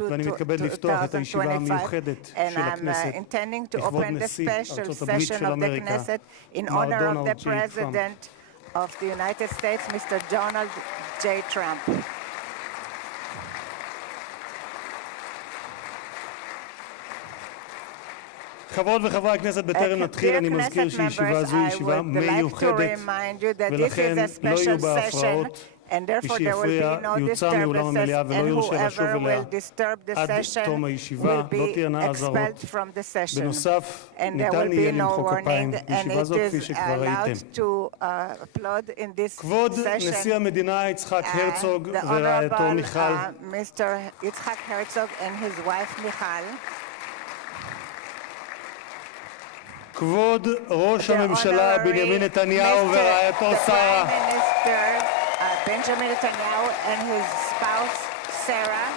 ואני מתכבד לפתוח את הישיבה המיוחדת של הכנסת לכבוד נשיא ארצות הברית של אמריקה, מר דונלד ג'יי טראמפ. of the United States, Mr. Donald J. Trump. חברות וחברי הכנסת, בטרם נתחיל אני מזכיר שישיבה זו היא ישיבה מיוחדת ולכן לא יהיו בה הפרעות. מי שיפריע יוצא מאולם המליאה ולא יורשה לשוב אליה עד תום הישיבה, לא תהיינה אזהרות. בנוסף, ניתן יהיה למחוא כפיים בישיבה זו כפי שכבר ראיתם. כבוד נשיא המדינה יצחק הרצוג ורעייתו מיכל, כבוד ראש הממשלה בנימין נתניהו ורעייתו שרה, Benjamin Netanyahu and his spouse, Sarah.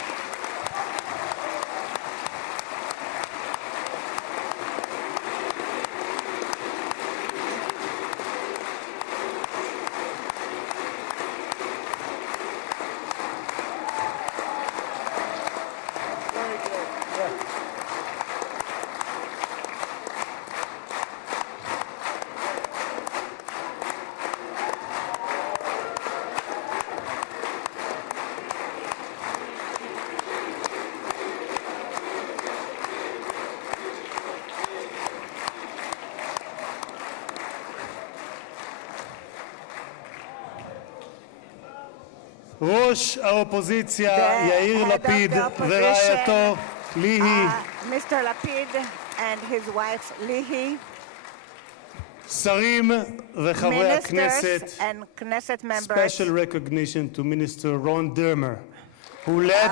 ראש האופוזיציה יאיר לפיד ורעייתו ליהי, Mr. Lapid and his wife Lihi, שרים וחברי הכנסת, and Knesset members. Special recognition to Minister Ron Dermer, who led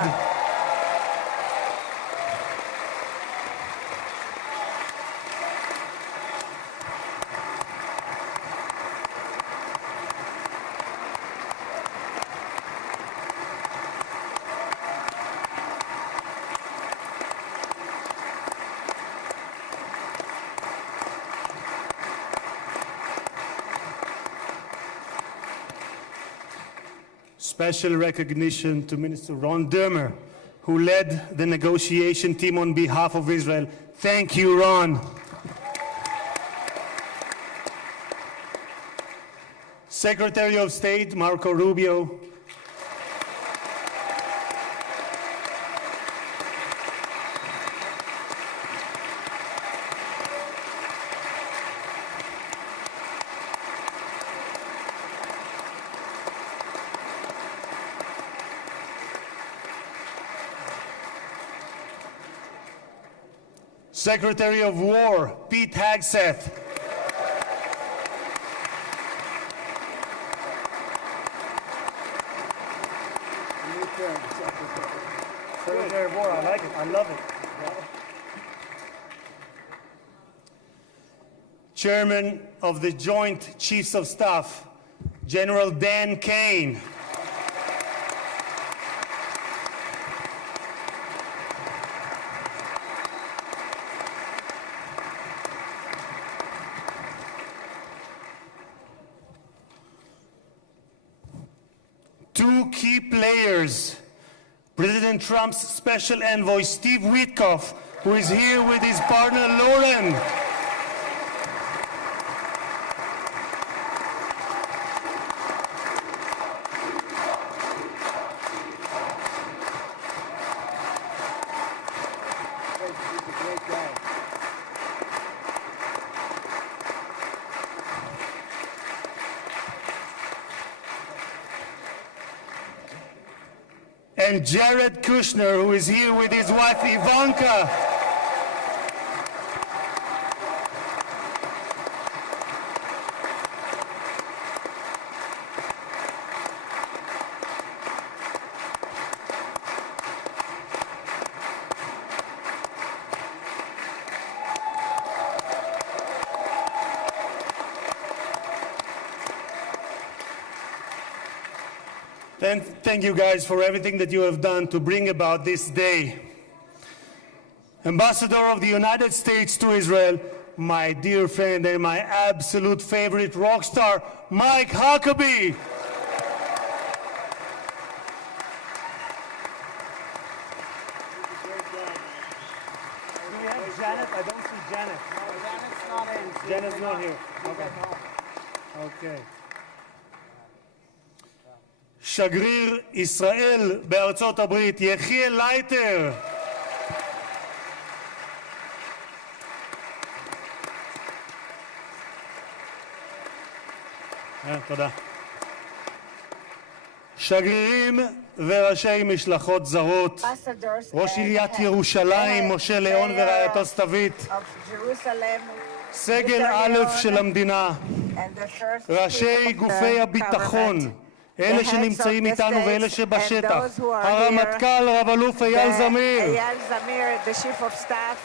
Special recognition to Minister Ron Dermer, who led the negotiation team on behalf of Israel. Thank you, Ron. Secretary of State Marco Rubio, Secretary of War Pete Hegseth, Secretary of War, I like it, I love it. Chairman of the Joint Chiefs of Staff General Dan Kane, two key players, President Trump's special envoy Steve Witkoff, who is here with his partner Lauren, and Jared Kushner, who is here with his wife Ivanka. Thank you guys for everything that you have done to bring about this day. Ambassador of the United States to Israel, my dear friend and my absolute favorite rock star, Mike Huckabee. Janet? I don't see Janet. Janet's not in. Janet's not here. Okay. שגריר ישראל בארצות הברית, יחיאל לייטר. תודה. שגרירים וראשי משלחות זרות, ראש עיריית ירושלים משה ליאון ורעייתו סתווית, סגל א' של המדינה, ראשי גופי הביטחון, אלה שנמצאים איתנו ואלה שבשטח, הרמטכ"ל רב אלוף אייל זמיר, the chief of staff,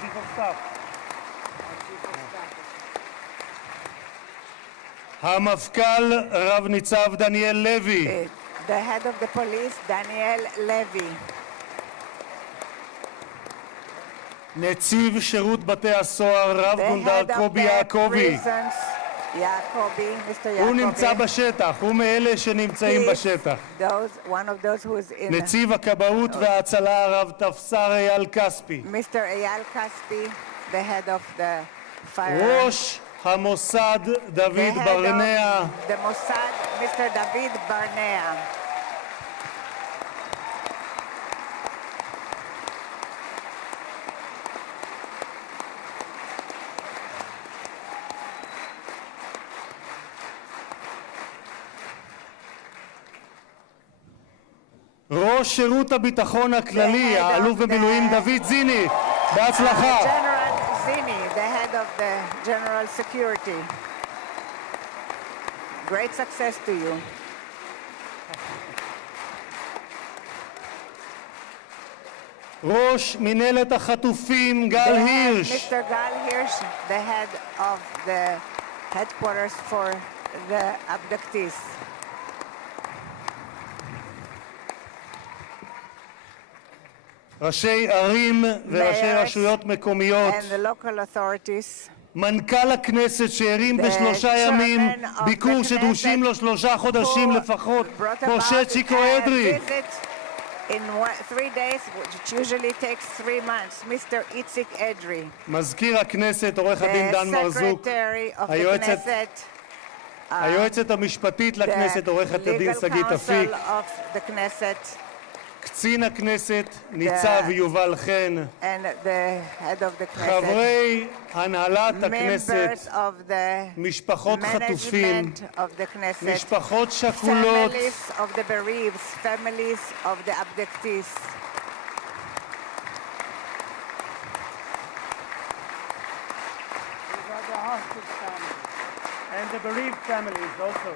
Chief of Staff. המפכ"ל רב ניצב דניאל לוי, the head of the police, Daniel Levy, נציב שירות בתי הסוהר רב the גונדר head of קובי the יעקבי, prisons, Mr. הוא נמצא Yacobi. בשטח, הוא מאלה שנמצאים He's בשטח. one of those who is in נציב הכבאות וההצלה הרב תפסר אייל כספי, Mr. Eyal Kaspi, the head of the fire. ראש המוסד the דוד head ברנע, of the Mossad, Mr. David Barnea. ראש שירות הביטחון הכללי, האלוף במילואים דוד זיני, בהצלחה. General Zini, the head of the General Security. Great success to you. ראש מנהלת החטופים גל The head, הירש, Mr. Gal Hirsch, the head of the headquarters for the abductees. ראשי ערים וראשי Mayors רשויות מקומיות, and the local authorities. מנכ"ל הכנסת שהרים The בשלושה ימים chairman of ביקור the שדרושים לו 3 חודשים who לפחות, brought משה about צ'יקו a אדרי. visit in 3 days, which usually takes 3 months, Mr. Itzik Edry, מזכיר הכנסת עורך הדין דן the מרזוק, secretary of the היועצת Knesset, היועצת המשפטית לכנסת the עורכת הדין legal שגית אפיק, counsel of the Knesset, קצין הכנסת ניצב יובל חן, and the head of the Knesset, חברי הנהלת הכנסת, members of the משפחות חטופים, management of the Knesset, משפחות שכולות, families of the bereaved, families of the abductees. These are the hostage families. And the bereaved families also.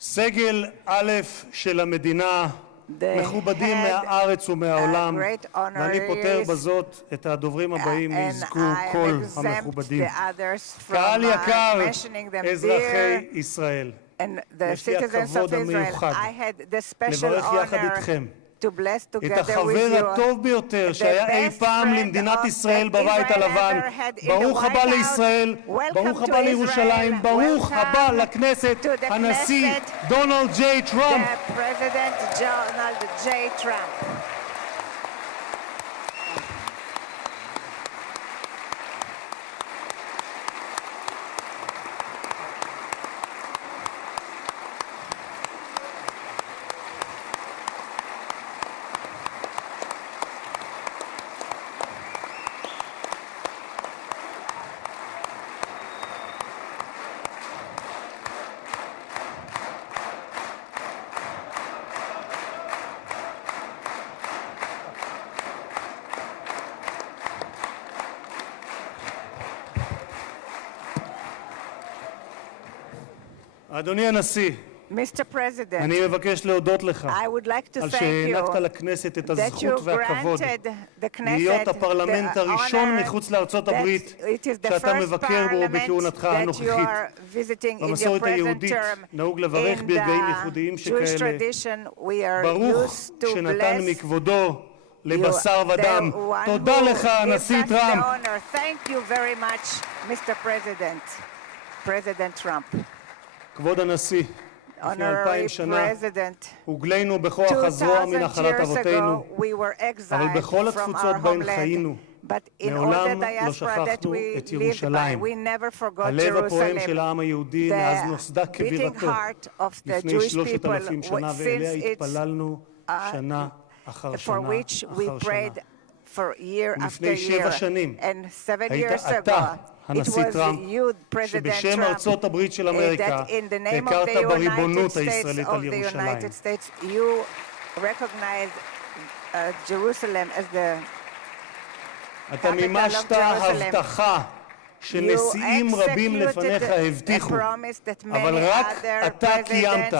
סגל א' של המדינה, מכובדים מהארץ ומהעולם, ואני פותר בזאת את הדוברים הבאים יזכו כל המכובדים. קהל יקר, אזרחי ישראל, יש לי הכבוד המיוחד לברך יחד איתכם את החבר הטוב ביותר שהיה אי פעם למדינת ישראל בבית הלבן. ברוך הבא לישראל, ברוך הבא לירושלים, ברוך הבא לכנסת, הנשיא דונלד ג'יי טראמפ. President Donald J. Trump. אדוני הנשיא, Mr. President, אני מבקש להודות לך I would like to על thank you שהענקת לכנסת את that הזכות you והכבוד granted the להיות Knesset הפרלמנט the הראשון honor מחוץ לארצות הברית that it is the שאתה first מבקר בו parliament בכהונתך that you הנוכחית. are visiting in your במסורת present היהודית term. נהוג לברך In ברגעים the ייחודיים Jewish שכאלה. tradition, we are ברוך used to שנתן bless מכבודו you, לבשר ודם. the one תודה who לך, gives הנשיא us טראמפ. the honor. Thank you very much, Mr. President, President Trump. כבוד הנשיא, לפני 2000 Honorary שנה President, הוגלינו בכוח הזרוע מן 2,000 נחלת years אבותינו, ago, we were אבל exiled בכל from התפוצות our בהן homeland. חיינו, But in all the מעולם לא diaspora that שכחנו we את lived by, ירושלים. we never forgot הלב הפועם של Jerusalem. העם היהודי מאז The נוסדה beating כבירתו heart of the לפני Jewish 3,000 people, שנה, ואליה since it's התפללנו שנה אחר for שנה which we אחר שנה. prayed for year after ולפני 7 year. שנים And 7 היית years ago, אתה, it הנשיא was טראמפ, you, President שבשם Trump, ארצות הברית של אמריקה that in the name of הכרת the United בריבונות States הישראלית of על the ירושלים. United States, you recognized Jerusalem as the אתה capital of מימשת Jerusalem. הבטחה שנשיאים רבים לפניך הבטיחו, אבל רק אתה קיימת.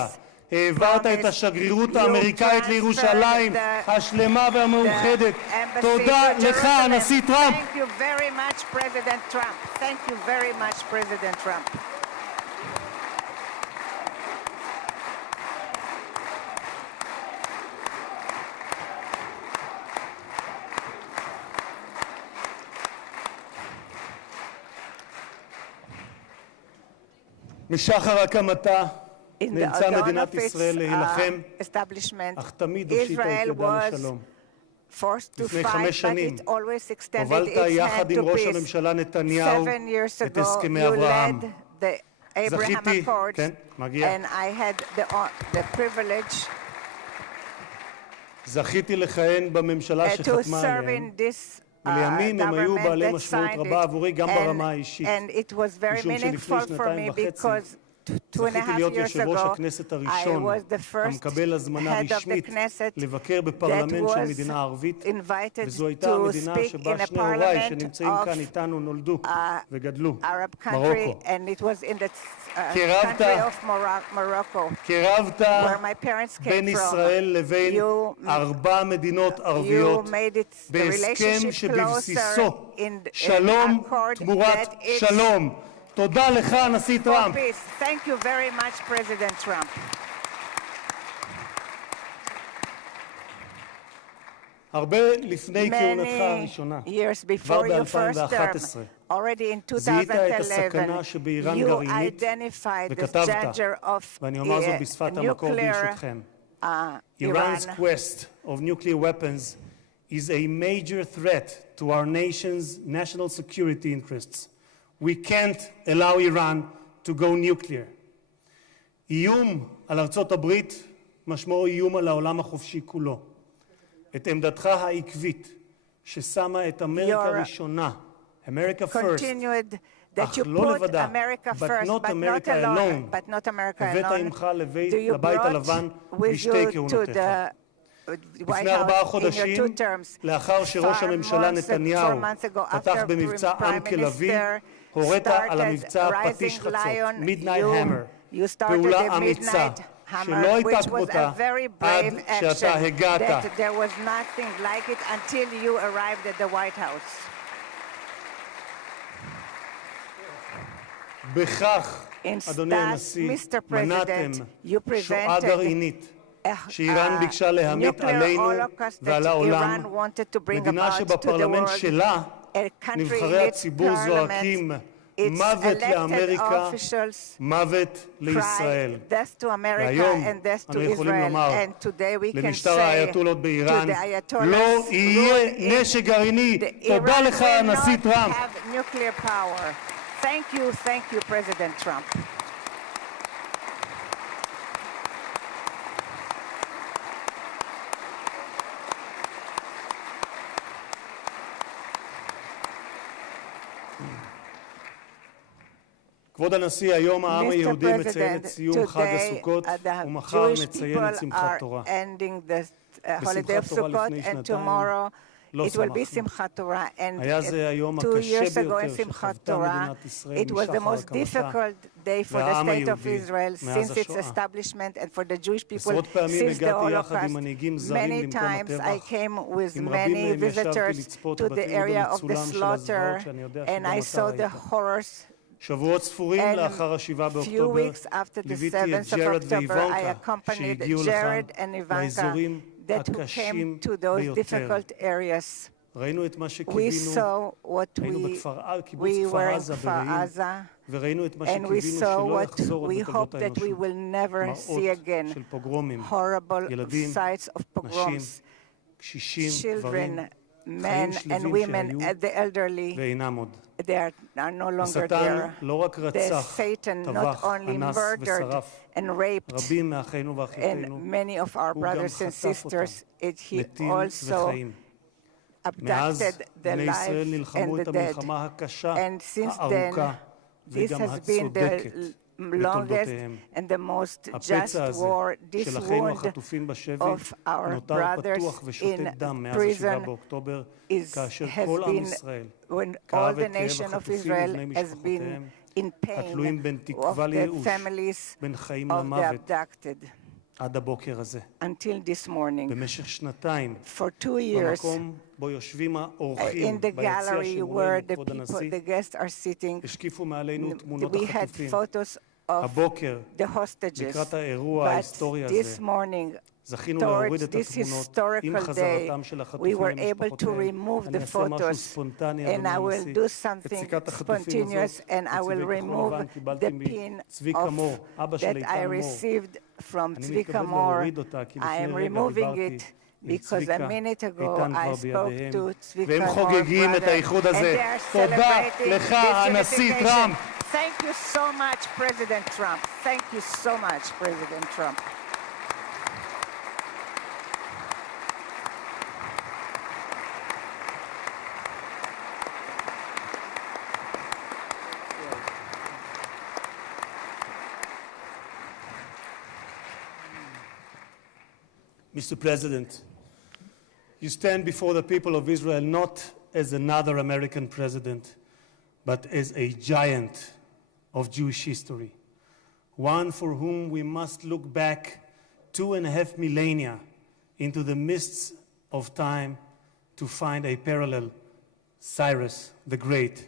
העברת את השגרירות האמריקאית לירושלים השלמה והמאוחדת. תודה לך, הנשיא טראמפ. Thank you very much, President Trump. Thank you very much, President Trump. משחר הקמתה In the נאלצה dawn מדינת of its ישראל להילחם, establishment, אך תמיד הושיטה את Israel ידה was לשלום. forced to לפני fight, 5 but שנים it always extended הובלת its יחד hand עם to ראש peace. הממשלה נתניהו 7 years את ago, הסכמי you אברהם. led the Abraham זכיתי, Accords, כן, מגיע. and I had the privilege זכיתי לכהן בממשלה to שחתמה serve עליהם, in this ולימים הם היו government בעלי that משמעות signed רבה עבורי גם ברמה it, האישית. and it was very משום שלפני meaningful for 2.5 me because 2.5 זכיתי להיות years יושב ראש ago, הכנסת I הראשון was the first המקבל הזמנה head of the רשמית Knesset לבקר that בפרלמנט של was מדינה ערבית, invited וזו הייתה to המדינה speak שבה in a שני הוריי parliament שנמצאים of כאן איתנו נולדו וגדלו, Arab country, מרוקו. and it was in the קירבת- country of Morocco, קירבת where my parents came בין from. ישראל לבין You- 4 מדינות ערביות You made it the בהסכם relationship שבבסיסו closer in שלום accord תמורת that it's שלום. תודה לך, הנשיא for טראמפ. peace. Thank you very much, President Trump. הרבה לפני כהונתך הראשונה, Many years כבר before your first ב-2011, term, already in זיהית את 2011, הסכנה שבאיראן you גרעינית, identified the וכתבת, danger of ואני אומר זאת בשפת המקור nuclear ברשותכם. Iran. Iran's quest of nuclear weapons is a major threat to our nation's national security interests. We can't allow Iran to go nuclear. איום על ארצות הברית משמעו איום על העולם החופשי כולו. את עמדתך העקבית ששמה את אמריקה ראשונה, America first, Continued that אך you לא put לבדה, America but first, not but not America alone, alone. but not America הבאת alone. עמך You לבית brought הלבן with בשתי you to כהונותיך. the White לפני 4 House in your חודשים, two terms. לאחר שראש הממשלה נתניהו 4 months ago, פתח after במבצע Prime עם כלביא, Minister הורית על started המבצע Rising פטיש חצות, Lion, Midnight Hammer, you started פעולה the אמיצה, Midnight Hammer, שלא הייתה which was כמותה a very עד brave שאתה action, הגעת. that there was nothing like it until you arrived at the White House. בכך, In אדוני that, הנשיא, Mr. מנעתם President, you שואה prevented גרעינית שאיראן ביקשה להמיט nuclear עלינו holocaust ועל that העולם, Iran wanted to bring מדינה about to the שבפרלמנט world. שלה A country נבחרי in its הציבור parliament, זועקים its מוות elected לאמריקה, officials מוות לישראל. cry death to America והיום and death to אנו יכולים Israel. לומר And today we can למשטר say האייתולות to באיראן, the Ayatollahs לא יהיה rule in נשק גרעיני. the תודה Iran לך, will הנשיא not טראמפ. have nuclear power. Thank you, President Trump. כבוד הנשיא, היום העם Mr. היהודי מציין את President, סיום חג today הסוכות, the ומחר Jewish נציין people את שמחת are תורה. ending the holiday of בשמחת תורה Sukkot, לפני and שנתיים, tomorrow לא it will be שמחנו. Simchat Torah. And היה זה היום 2 הקשה years ago in ביותר Simchat שחוותה Torah, מדינת ישראל it was the משחר most הקמתה difficult day for the והעם state of היהודי Israel מאז since its השואה. establishment and for the Jewish people עשרות פעמים since the הגעתי יחד Holocaust. עם מנהיגים זרים Many למקום times I הטבח. came with עם רבים many מהם ישבתי visitors לצפות to the בתיעוד area of the המצולם של slaughter, הזוועות שאני יודע and שגם I אתה saw the ראית. horrors. שבועות ספורים And לאחר ה-7 few באוקטובר weeks after the ליוויתי 7th את of ג'רד October, I ואיוונקה accompanied שהגיעו לכאן Jared and Ivanka לאזורים that who הקשים came to those ביותר. difficult areas. ראינו את מה We שקיווינו, saw what היינו קיבוץ we כפר were in עזה Kfar ברעים, Aza, וראינו את מה and we שקיווינו saw שלא what יחזור עוד we בתולדות hope that we האנושות. will never see again. של פוגרומים, Horrible ילדים, sites of נשים, pogroms, קשישים, גברים, children, חיים men and שלווים women, שהיו and the elderly. ואינם עוד. They are no longer השטן there. לא רק The רצח, Satan not טבח, only אנס murdered ושרף and raped, רבים מאחינו ואחיותינו, and many of our הוא גם brothers and חטף אותם, sisters, he מתים also וחיים. מאז abducted the בני ישראל life נלחמו and את the dead. המלחמה הקשה, And since הארוכה, This וגם has been the הצודקת longest בתולדותיהם. and the most just הפצע הזה war, this של אחינו wound החטופים בשבי of our נותר brothers פתוח ושותת in דם מאז prison ה-7 באוקטובר, כאשר has כל עם been ישראל when all כאב the את כאב nation of החטופים Israel ובני has been משפחותיהם, in התלויים pain בין of תקווה the לייאוש, families בין חיים of the למוות, abducted עד הבוקר הזה. until this morning. במשך שנתיים, For 2 years, במקום בו יושבים האורחים in the ביציע gallery where שמולנו, the כבוד people, הנשיא, the guests are sitting, השקיפו מעלינו תמונות we had החטופים. photos of הבוקר, the hostages. לקראת האירוע But ההיסטורי this הזה, morning, זכינו להוריד towards את this התמונות עם historical day, חזרתם של we החטופים were able to למשפחותיהם. remove אני the אעשה משהו photos, ספונטני, and I אדוני will הנשיא. do את something סיכת החטופים הזאת, spontaneous, and I will מצבעי כחול remove לבן, קיבלתי the pin מצבי כמור, אבא של that I איתן מור. received from אני צביקה מתכבד מור. להוריד אותה, כי I לפני am רגע removing דיברתי it עם because a צביקה, minute ago איתן I כבר spoke בידיהם, to צביקה והם Moore, חוגגים את brother, האיחוד and הזה. they are תודה celebrating לך, this הנשיא unification. טראמפ. Thank you so much, President Trump. Thank you so much, President Trump. Mr. President, you stand before the people of Israel not as another American president, but as a giant of Jewish history, one for whom we must look back 2.5 millennia into the mists of time to find a parallel, Cyrus the Great.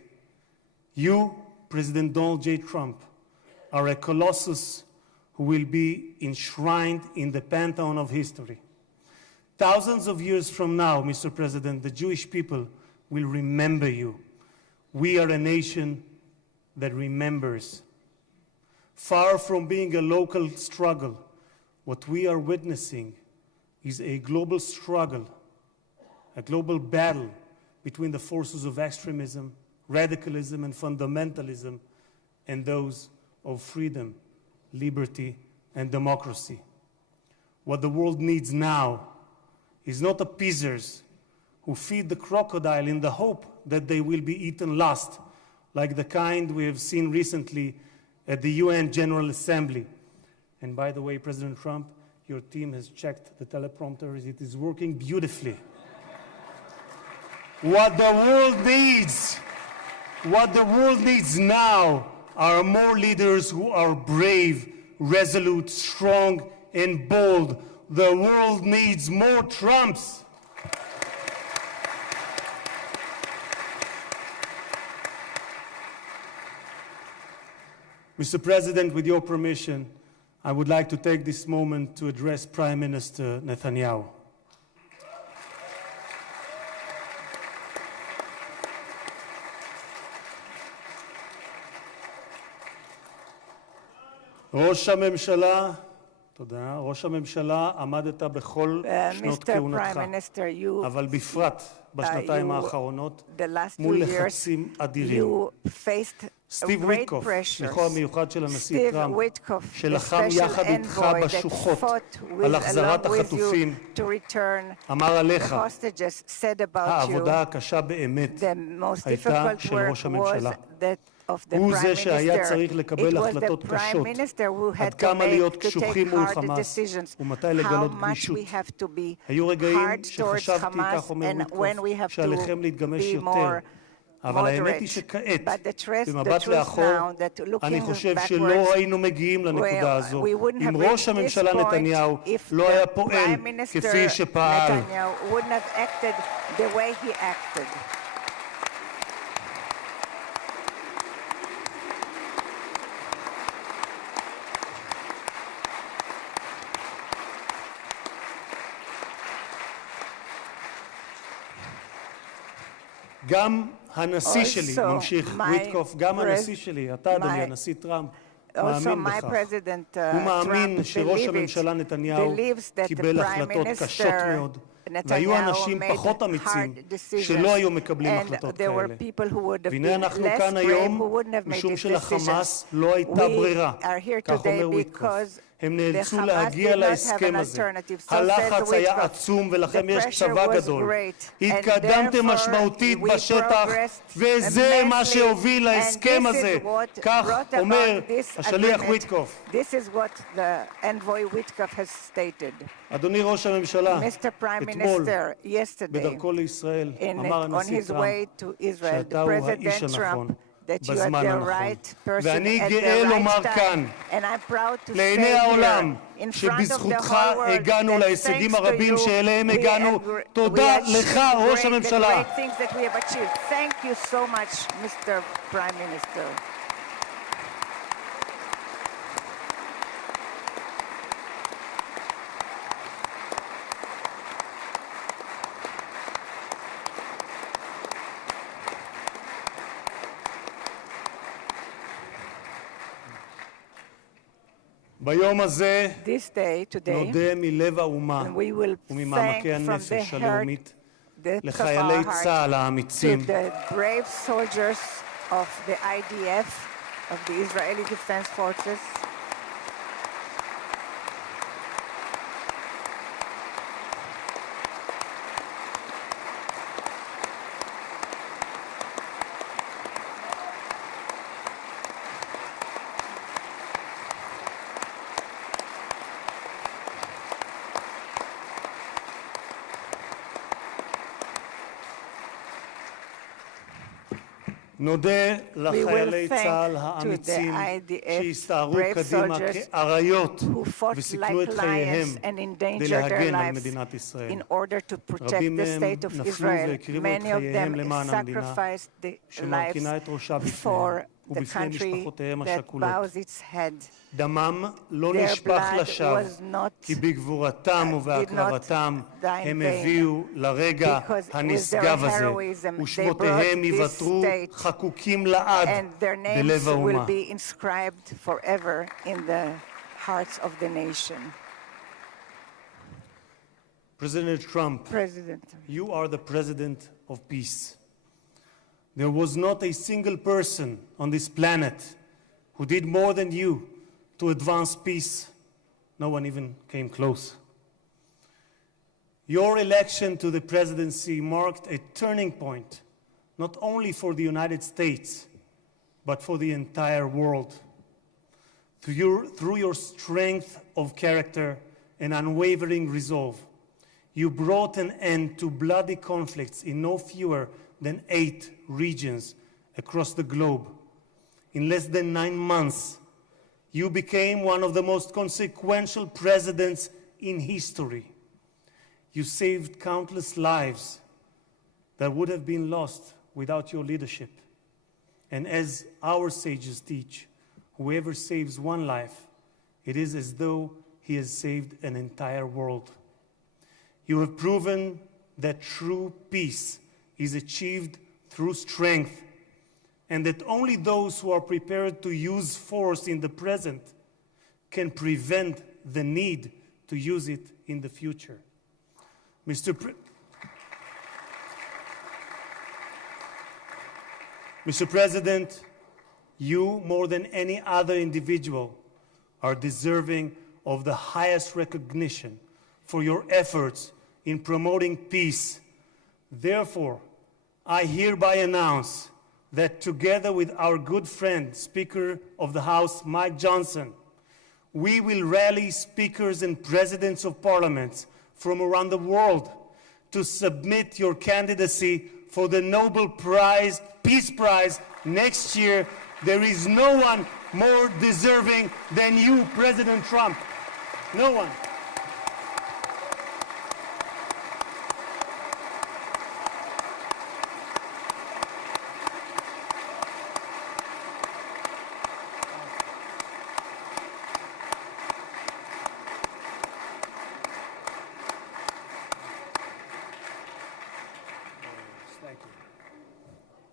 You, President Donald J. Trump, are a colossus who will be enshrined in the pantheon of history. Thousands of years from now, Mr. President, the Jewish people will remember you. We are a nation that remembers. Far from being a local struggle, what we are witnessing is a global struggle, a global battle between the forces of extremism, radicalism, and fundamentalism, and those of freedom, liberty, and democracy. What the world needs now is not appeasers who feed the crocodile in the hope that they will be eaten last, like the kind we have seen recently at the UN General Assembly. And by the way, President Trump, your team has checked the teleprompters. It is working beautifully. What the world needs now are more leaders who are brave, resolute, strong, and bold. The world needs more Trumps. Mr. President, with your permission, I would like to take this moment to address Prime Minister Netanyahu. ראש הממשלה, תודה. ראש הממשלה, עמדת בכל שנות כהונתך, אבל בפרט בשנתיים האחרונות, מול לחצים אדירים. סטיב וויטקוף, שליחו המיוחד של הנשיא טראמפ, שלחם יחד איתך בשוחות על החזרת החטופים, אמר עליך, העבודה הקשה באמת הייתה של ראש הממשלה. הוא זה שהיה צריך לקבל החלטות קשות, עד כמה להיות קשוחים מול חמאס ומתי לגלות גמישות. היו רגעים שחשבתי, כך אומר ויטקוף, שעליכם להתגמש יותר. אבל האמת היא שכעת, במבט לאחור, אני חושב שלא היינו מגיעים לנקודה הזו אם ראש הממשלה נתניהו לא היה פועל כפי שפעל. גם הנשיא שלי, ממשיך ויטקוף, גם הנשיא שלי, אתה אדוני, הנשיא טראמפ, מאמין בכך. הוא מאמין שראש הממשלה נתניהו קיבל החלטות קשות מאוד, והיו אנשים פחות אמיצים שלא היו מקבלים החלטות כאלה. והנה אנחנו כאן היום משום שלחמאס לא הייתה ברירה, כך אומר ויטקוף. הם נאלצו להגיע להסכם הזה. הלחץ היה עצום ולכם יש צבא גדול. התקדמתם משמעותית בשטח וזה מה שהוביל להסכם הזה. כך אומר השליח ויטקוף. אדוני ראש הממשלה, אתמול בדרכו לישראל אמר הנשיא טראמפ שאתה הוא האיש הנכון. בזמן הנכון. ואני גאה לומר כאן, לעיני העולם, שבזכותך הגענו להישגים הרבים שאליהם הגענו. תודה לך, ראש הממשלה. Thank you so much, Mr. Prime Minister. ביום הזה נודה מלב האומה וממעמקי הנפש הלאומית לחיילי צה"ל האמיצים, נודה לחיילי צה"ל האמיצים שהסתערו קדימה כאריות וסיכנו את חייהם כדי להגן על מדינת ישראל. רבים מהם נפלו והקריבו את חייהם למען המדינה שמרכינה את ראשה בפניהם ובפני משפחותיהם השכולות. דמם לא נשפך לשווא, כי בגבורתם ובהקרבתם הם הביאו לרגע הנשגב הזה, ושמותיהם ייוותרו חקוקים לעד בלב האומה. President Trump, you are the president of peace. There was not a single person on this planet who did more than you to advance peace. No one even came close. Your election to the presidency marked a turning point, not only for the United States, but for the entire world. Through your strength of character and unwavering resolve, you brought an end to bloody conflicts in no fewer than 8 regions across the globe. In less than 9 months, you became one of the most consequential presidents in history. You saved countless lives that would have been lost without your leadership. And as our sages teach, whoever saves one life, it is as though he has saved an entire world. You have proven that true peace is achieved through strength, and that only those who are prepared to use force in the present can prevent the need to use it in the future. Mr. President, you, more than any other individual, are deserving of the highest recognition for your efforts in promoting peace. Therefore, I hereby announce that together with our good friend, Speaker of the House, Mike Johnson, we will rally speakers and presidents of parliaments from around the world to submit your candidacy for the Nobel Prize, Peace Prize next year. There is no one more deserving than you, President Trump. No one.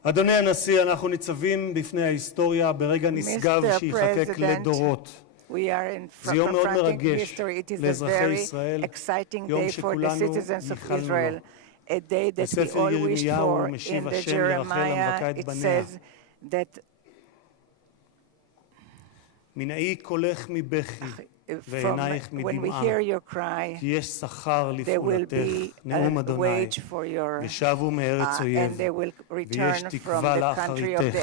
אדוני הנשיא, אנחנו ניצבים בפני ההיסטוריה ברגע נשגב שיחקק לדורות. זה יום מאוד מרגש לאזרחי ישראל, יום שכולנו ייחלנו לו. בספר ירמיהו משיב השם לרחל המבכה את בניה. מנעי קולך מבכי ועינייך מדמעה, כי יש שכר לפעולתך, נאום אדוני, ושבו מארץ אויב, ויש תקווה לאחריתך,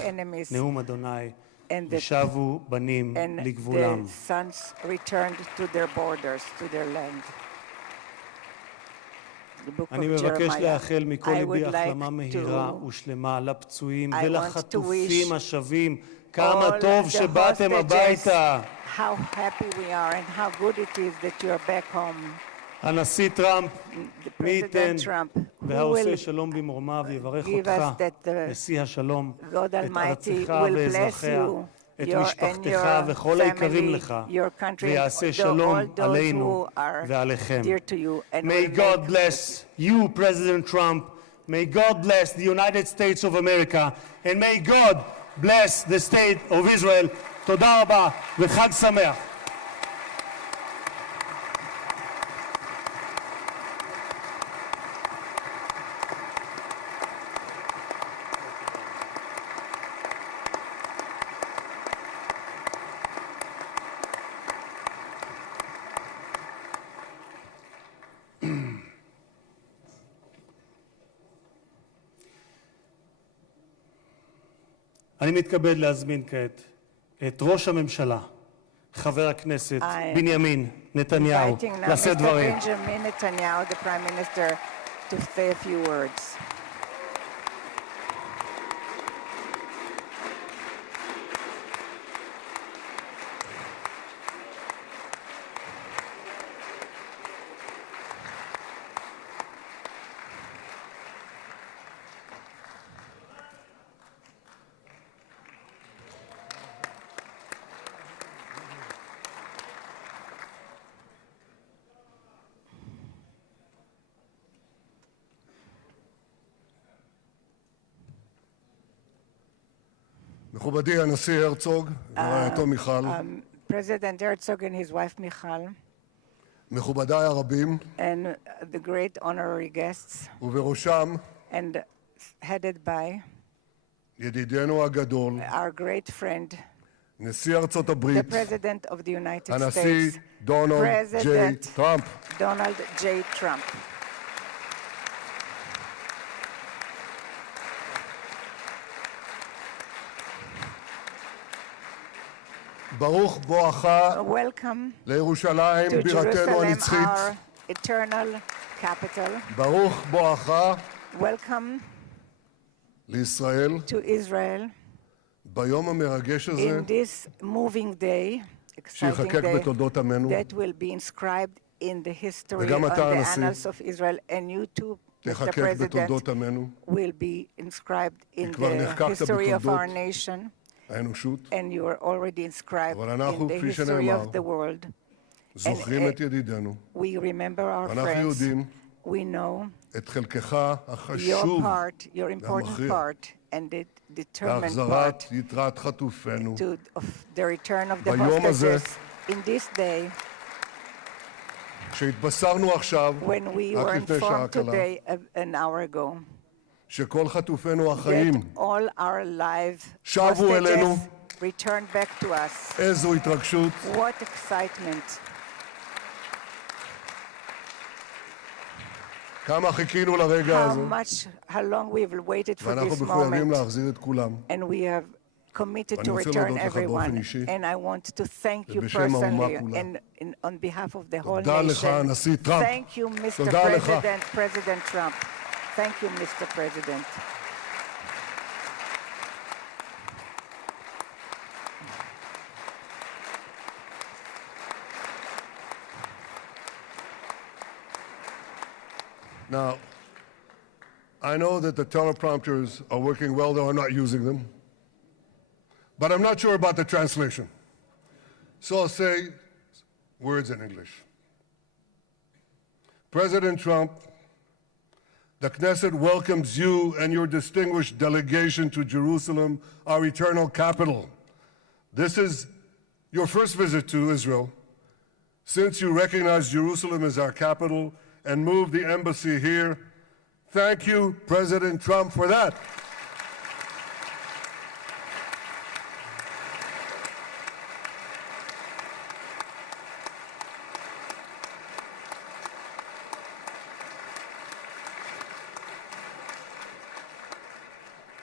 נאום אדוני, ושבו בנים לגבולם. אני מבקש לאחל מכל ליבי החלמה מהירה ושלמה לפצועים ולחטופים השבים. כמה טוב שבאתם הביתה. How happy we are and how good it is that you are back home. הנשיא טראמפ, מי ייתן והעושה שלום במרומיו יברך אותך, נשיא השלום, את ארצך ואזרחיה, את משפחתך וכל היקרים לך, ויעשה שלום עלינו ועליכם. May God bless you, President Trump. May God bless the United States of America, and may God bless the state of Israel. תודה רבה וחג שמח. אני מתכבד להזמין כעת את ראש הממשלה, חבר הכנסת בנימין נתניהו, לשאת דברים. Benjamin Netanyahu, the Prime Minister, to say a few words. מכובדי הנשיא הרצוג ורעייתו מיכל, President Herzog and his wife Michal, מכובדיי הרבים, and the great honorary guests, ובראשם and headed by ידידנו הגדול, our great friend, נשיא ארצות הברית, the President of the United הנשיא States, דונלד ג'יי טראמפ. Donald J. Trump. ברוך בואך לירושלים בירתנו הנצחית. ברוך בואך לישראל ביום המרגש הזה שיחקק בתולדות עמנו. וגם אתה הנשיא תחקק בתולדות עמנו, כי כבר נחקקת בתולדות האנושות, אבל אנחנו, כפי שנאמר, זוכרים את ידידנו, ואנחנו יודעים את חלקך החשוב והמכריע להחזרת יתרת חטופינו. ביום הזה, שהתבשרנו עכשיו, רק לפני שעה קלה, שכל חטופינו החיים שבו אלינו. איזו התרגשות. how long we've waited for this moment, and we have committed to return everyone. And I want to thank you personally and on behalf of the whole nation. Thank you, Mr. President, President Trump. Thank you, Mr. President. Now, I know that the teleprompters are working well, though I'm not using them. But I'm not sure about the translation. So I'll say words in English. President Trump, the Knesset welcomes you and your distinguished delegation to Jerusalem, our eternal capital. This is your first visit to Israel since you recognize Jerusalem as our capital and moved the embassy here. Thank you, President Trump, for that.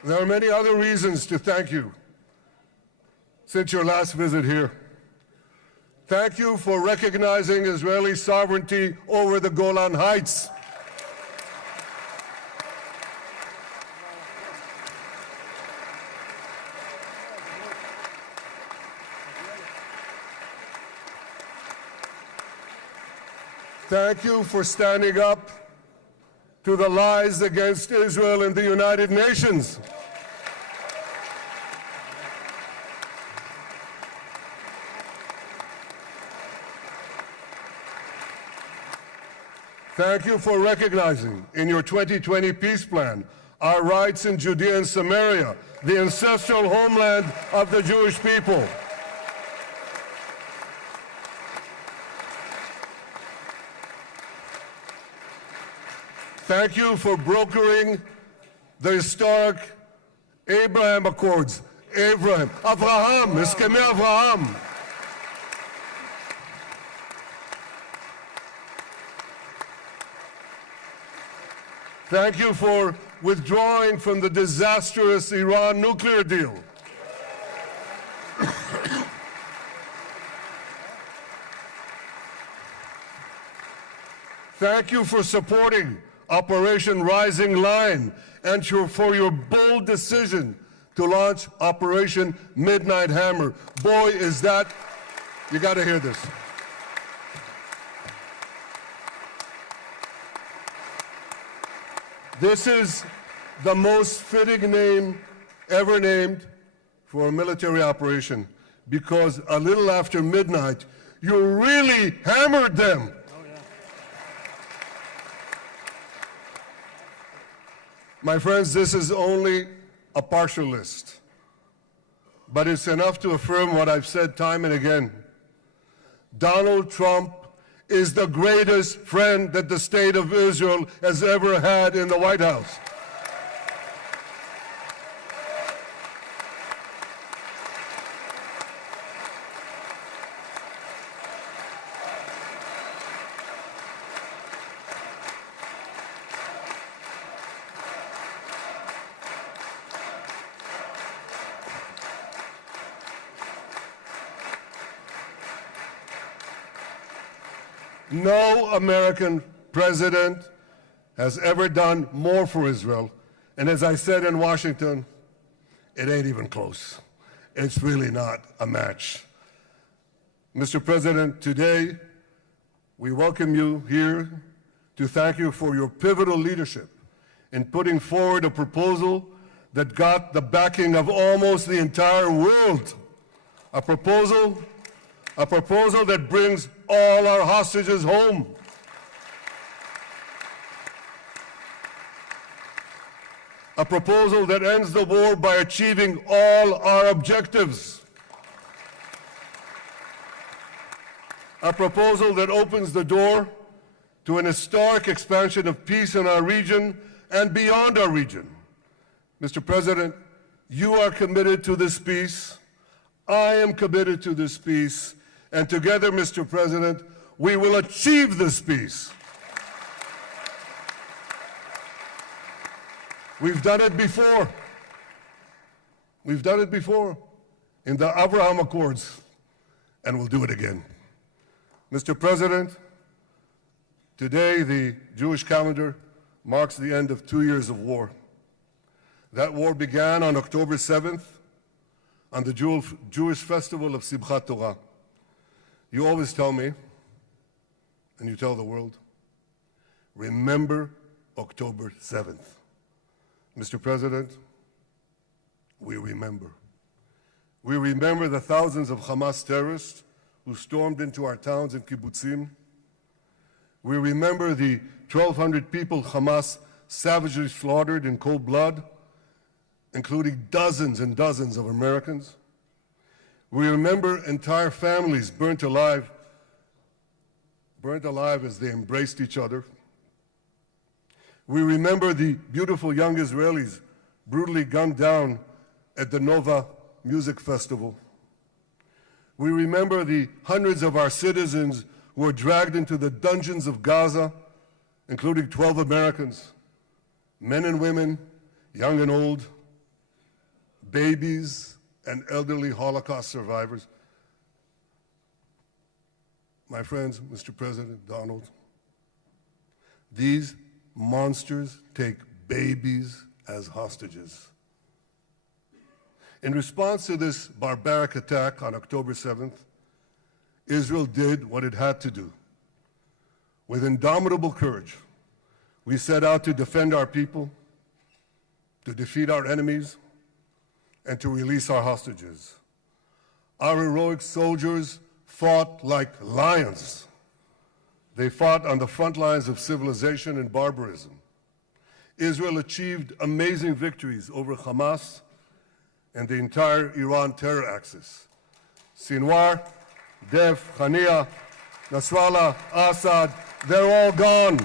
There are many other reasons to thank you since your last visit here. Thank you for recognizing Israeli sovereignty over the Golan Heights. Thank you for standing up to the lies against Israel in the United Nations. Thank you for recognizing in your 2020 peace plan our rights in Judea and Samaria, the ancestral homeland of the Jewish people. Thank you for brokering the historic Abraham Accords. Abraham, Eskemei Avraham. Thank you for withdrawing from the disastrous Iran nuclear deal. Thank you for supporting Operation Rising Line and for your bold decision to launch Operation Midnight Hammer. Boy, is that, you got to hear this. This is the most fitting name ever named for a military operation, because a little after midnight, you really hammered them. My friends, this is only a partial list, but it's enough to affirm what I've said time and again. Donald Trump is the greatest friend that the state of Israel has ever had in the White House. No American president has ever done more for Israel. And as I said in Washington, it ain't even close. It's really not a match. Mr. President, today we welcome you here to thank you for your pivotal leadership in putting forward a proposal that got the backing of almost the entire world. A proposal that brings all our hostages home. A proposal that ends the war by achieving all our objectives. A proposal that opens the door to an historic expansion of peace in our region and beyond our region. Mr. President, you are committed to this peace. I am committed to this peace. And together, Mr. President, we will achieve this peace. We've done it before. We've done it before in the Abraham Accords, and we'll do it again. Mr. President, today the Jewish calendar marks the end of 2 years of war. That war began on October 7th, on the Jewish festival of Simchat Torah. You always tell me, and you tell the world, remember October 7th. Mr. President, we remember. We remember the thousands of Hamas terrorists who stormed into our towns and kibbutzim. We remember the 1,200 people Hamas savagely slaughtered in cold blood, including dozens and dozens of Americans. We remember entire families burnt alive as they embraced each other. We remember the beautiful young Israelis brutally gunned down at the Nova Music Festival. We remember the hundreds of our citizens who were dragged into the dungeons of Gaza, including 12 Americans, men and women, young and old, babies and elderly Holocaust survivors. My friends, Mr. President, Donald, these monsters take babies as hostages. In response to this barbaric attack on October 7th, Israel did what it had to do. With indomitable courage, we set out to defend our people, to defeat our enemies, and to release our hostages. Our heroic soldiers fought like lions. They fought on the front lines of civilization and barbarism. Israel achieved amazing victories over Hamas and the entire Iran terror axis. Sinwar, Def, Hania, Nasrallah, Assad, they're all gone.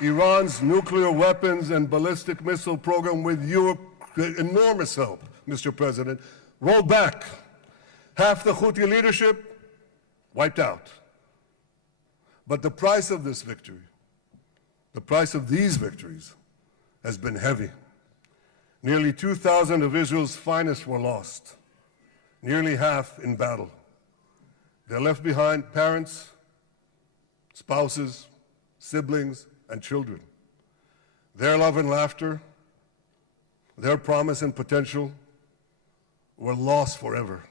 Iran's nuclear weapons and ballistic missile program, with your enormous help, Mr. President, rolled back. Half the Houthi leadership wiped out. But the price of this victory, the price of these victories, has been heavy. Nearly 2,000 of Israel's finest were lost, nearly half in battle. They left behind parents, spouses, siblings, and children. Their love and laughter, their promise and potential were lost forever.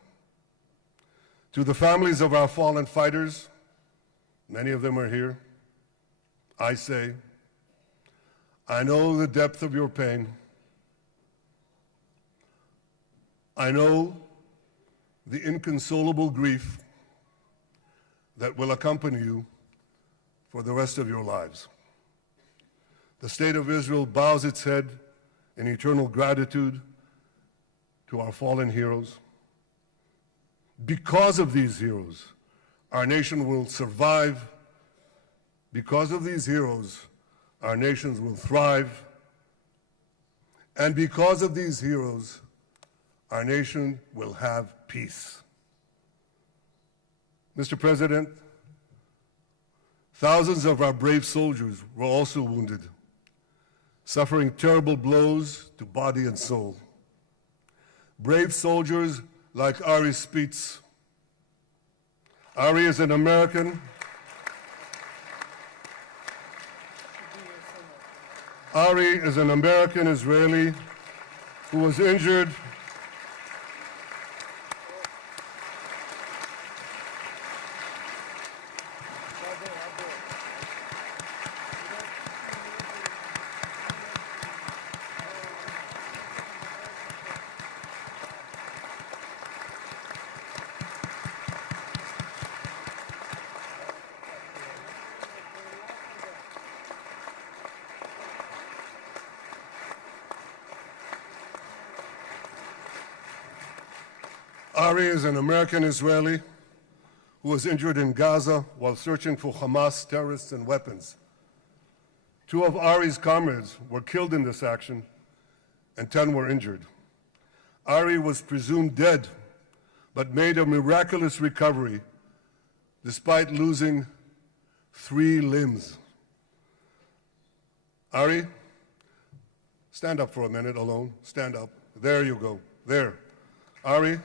To the families of our fallen fighters, many of them are here, I say, I know the depth of your pain. I know the inconsolable grief that will accompany you for the rest of your lives. The state of Israel bows its head in eternal gratitude to our fallen heroes. Because of these heroes, our nation will survive. Because of these heroes, our nations will thrive. And because of these heroes, our nation will have peace. Mr. President, thousands of our brave soldiers were also wounded, suffering terrible blows to body and soul. Brave soldiers like Ari Spitz. Ari is an American. Ari is an American Israeli who was injured Ari is an American Israeli who was injured in Gaza while searching for Hamas terrorists and weapons. 2 of Ari's comrades were killed in this action, and 10 were injured. Ari was presumed dead, but made a miraculous recovery despite losing 3 limbs. Ari, stand up for a minute alone. Stand up. There you go. There. Ari,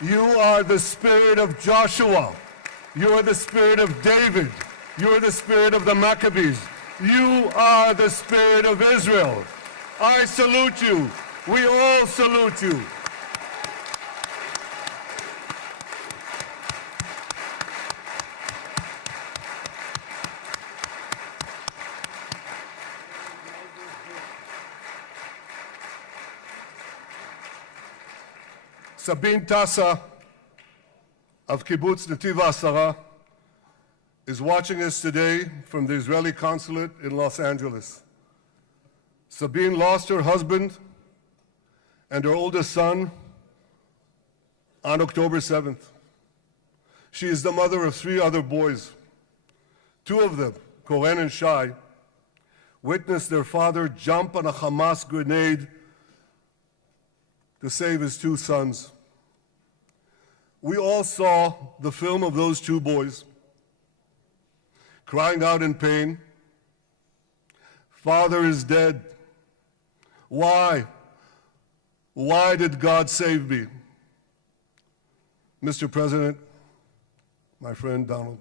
you are the spirit of Joshua. You are the spirit of David. You are the spirit of the Maccabees. You are the spirit of Israel. I salute you. We all salute you. Sabine Tassa of Kibbutz Netiv HaAsara is watching us today from the Israeli consulate in Los Angeles. Sabine lost her husband and her oldest son on October 7th. She is the mother of 3 other boys. 2 of them, Koren and Shai, witnessed their father jump on a Hamas grenade to save his 2 sons. We all saw the film of those 2 boys crying out in pain, "Father is dead. Why? Why did God save me?" Mr. President, my friend Donald,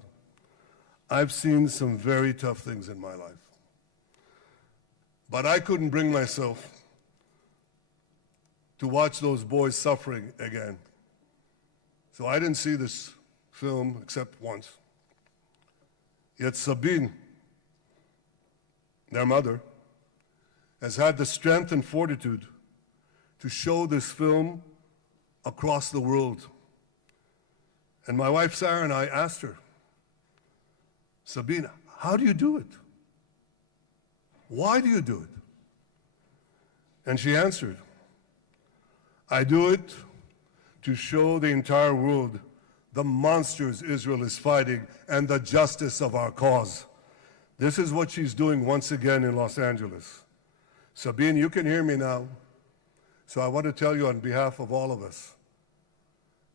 I've seen some very tough things in my life. But I couldn't bring myself to watch those boys suffering again. So I didn't see this film except once. Yet Sabine, their mother, has had the strength and fortitude to show this film across the world. And my wife Sarah and I asked her, "Sabine, how do you do it? Why do you do it?" And she answered, "I do it to show the entire world the monsters Israel is fighting and the justice of our cause." This is what she's doing once again in Los Angeles. Sabine, you can hear me now, so I want to tell you on behalf of all of us,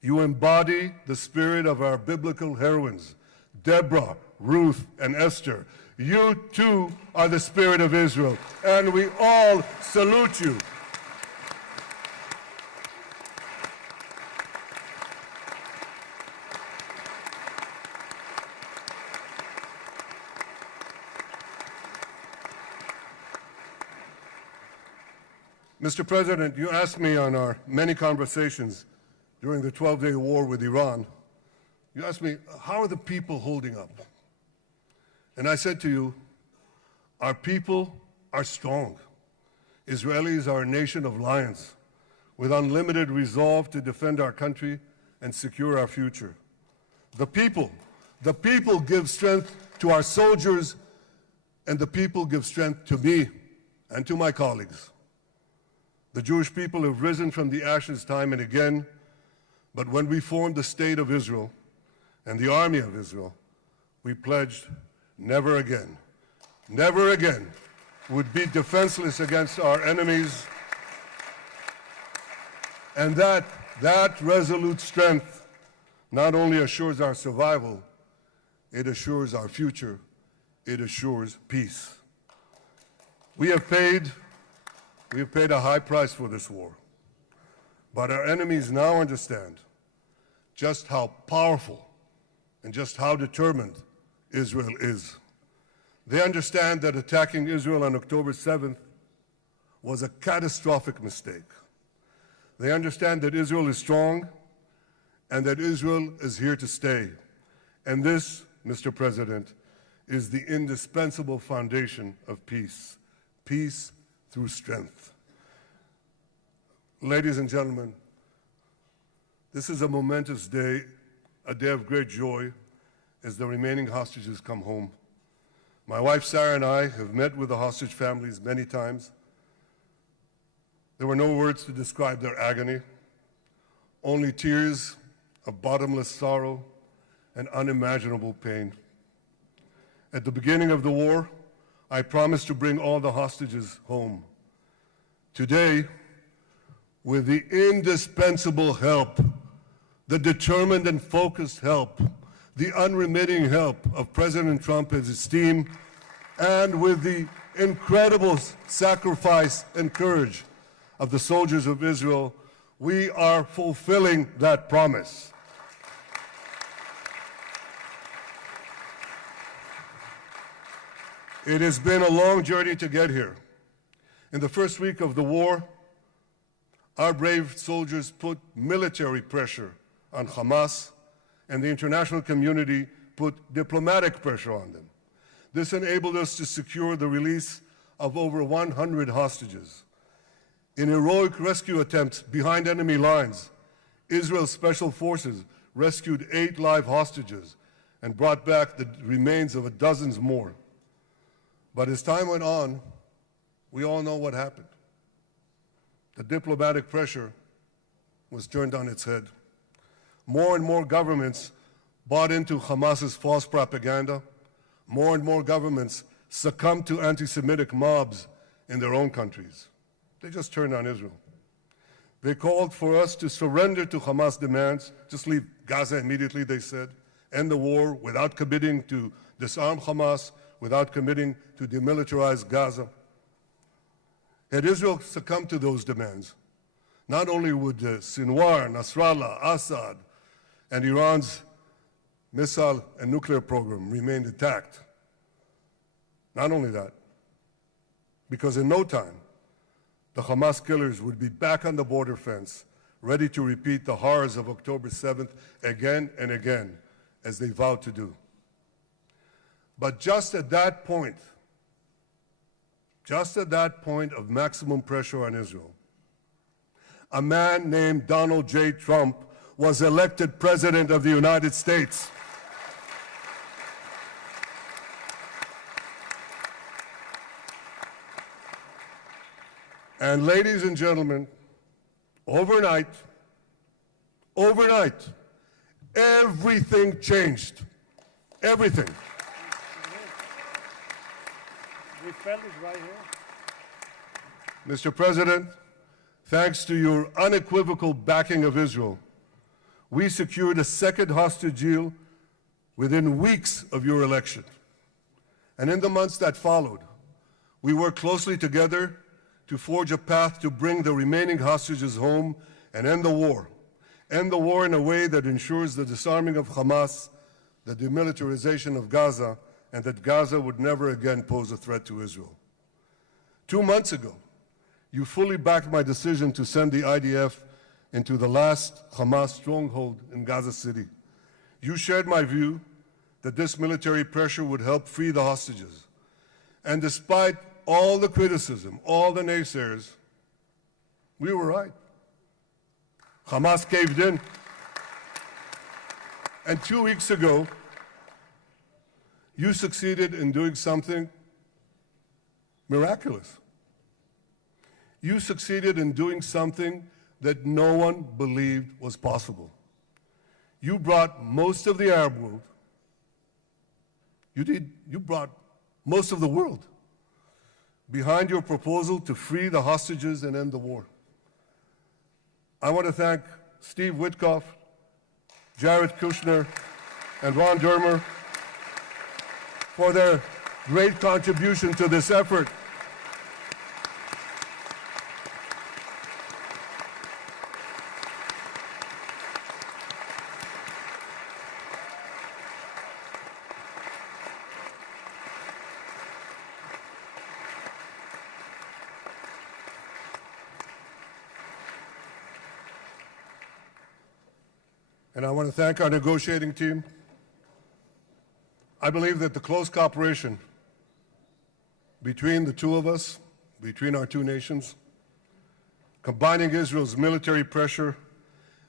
you embody the spirit of our biblical heroines, Deborah, Ruth, and Esther. You too are the spirit of Israel, and we all salute you. Mr. President, you asked me on our many conversations during the 12-day war with Iran, you asked me, how are the people holding up? And I said to you, our people are strong. Israelis are a nation of lions with unlimited resolve to defend our country and secure our future. The people give strength to our soldiers, and the people give strength to me and to my colleagues. The Jewish people have risen from the ashes time and again, but when we formed the State of Israel and the Army of Israel, we pledged never again would be defenseless against our enemies. And that resolute strength not only assures our survival, it assures our future, it assures peace. We have paid a high price for this war, but our enemies now understand just how powerful and just how determined Israel is. They understand that attacking Israel on October 7th was a catastrophic mistake. They understand that Israel is strong and that Israel is here to stay. And this, Mr. President, is the indispensable foundation of peace. Peace through strength. Ladies and gentlemen, this is a momentous day, a day of great joy as the remaining hostages come home. My wife Sarah and I have met with the hostage families many times. There were no words to describe their agony, only tears of bottomless sorrow and unimaginable pain. At the beginning of the war, I promised to bring all the hostages home. Today, with the indispensable help, the determined and focused help, the unremitting help of President Trump and his team, and with the incredible sacrifice and courage of the soldiers of Israel, we are fulfilling that promise. It has been a long journey to get here. In the first week of the war, our brave soldiers put military pressure on Hamas, and the international community put diplomatic pressure on them. This enabled us to secure the release of over 100 hostages. In heroic rescue attempts behind enemy lines, Israel's special forces rescued 8 live hostages and brought back the remains of dozens more. But as time went on, we all know what happened. The diplomatic pressure was turned on its head. More and more governments bought into Hamas's false propaganda. More and more governments succumbed to anti-Semitic mobs in their own countries. They just turned on Israel. They called for us to surrender to Hamas demands, just leave Gaza immediately, they said, end the war without committing to disarm Hamas, without committing to demilitarize Gaza. Had Israel succumbed to those demands, not only would Sinwar, Nasrallah, Assad, and Iran's missile and nuclear program remain intact. Not only that, because in no time, the Hamas killers would be back on the border fence, ready to repeat the horrors of October 7th again and again, as they vowed to do. But just at that point of maximum pressure on Israel, a man named Donald J. Trump was elected President of the United States. And ladies and gentlemen, overnight, everything changed. Everything. We felt it right here. Mr. President, thanks to your unequivocal backing of Israel, we secured a second hostage deal within weeks of your election. And in the months that followed, we worked closely together to forge a path to bring the remaining hostages home and end the war. End the war in a way that ensures the disarming of Hamas, the demilitarization of Gaza, and that Gaza would never again pose a threat to Israel. 2 months ago, you fully backed my decision to send the IDF into the last Hamas stronghold in Gaza City. You shared my view that this military pressure would help free the hostages. And despite all the criticism, all the naysayers, we were right. Hamas caved in. And 2 weeks ago, you succeeded in doing something miraculous. You succeeded in doing something that no one believed was possible. You brought most of the Arab world, you brought most of the world behind your proposal to free the hostages and end the war. I want to thank Steve Witkoff, Jared Kushner, and Ron Dermer for their great contribution to this effort. And I want to thank our negotiating team. I believe that the close cooperation between the two of us, between our two nations, combining Israel's military pressure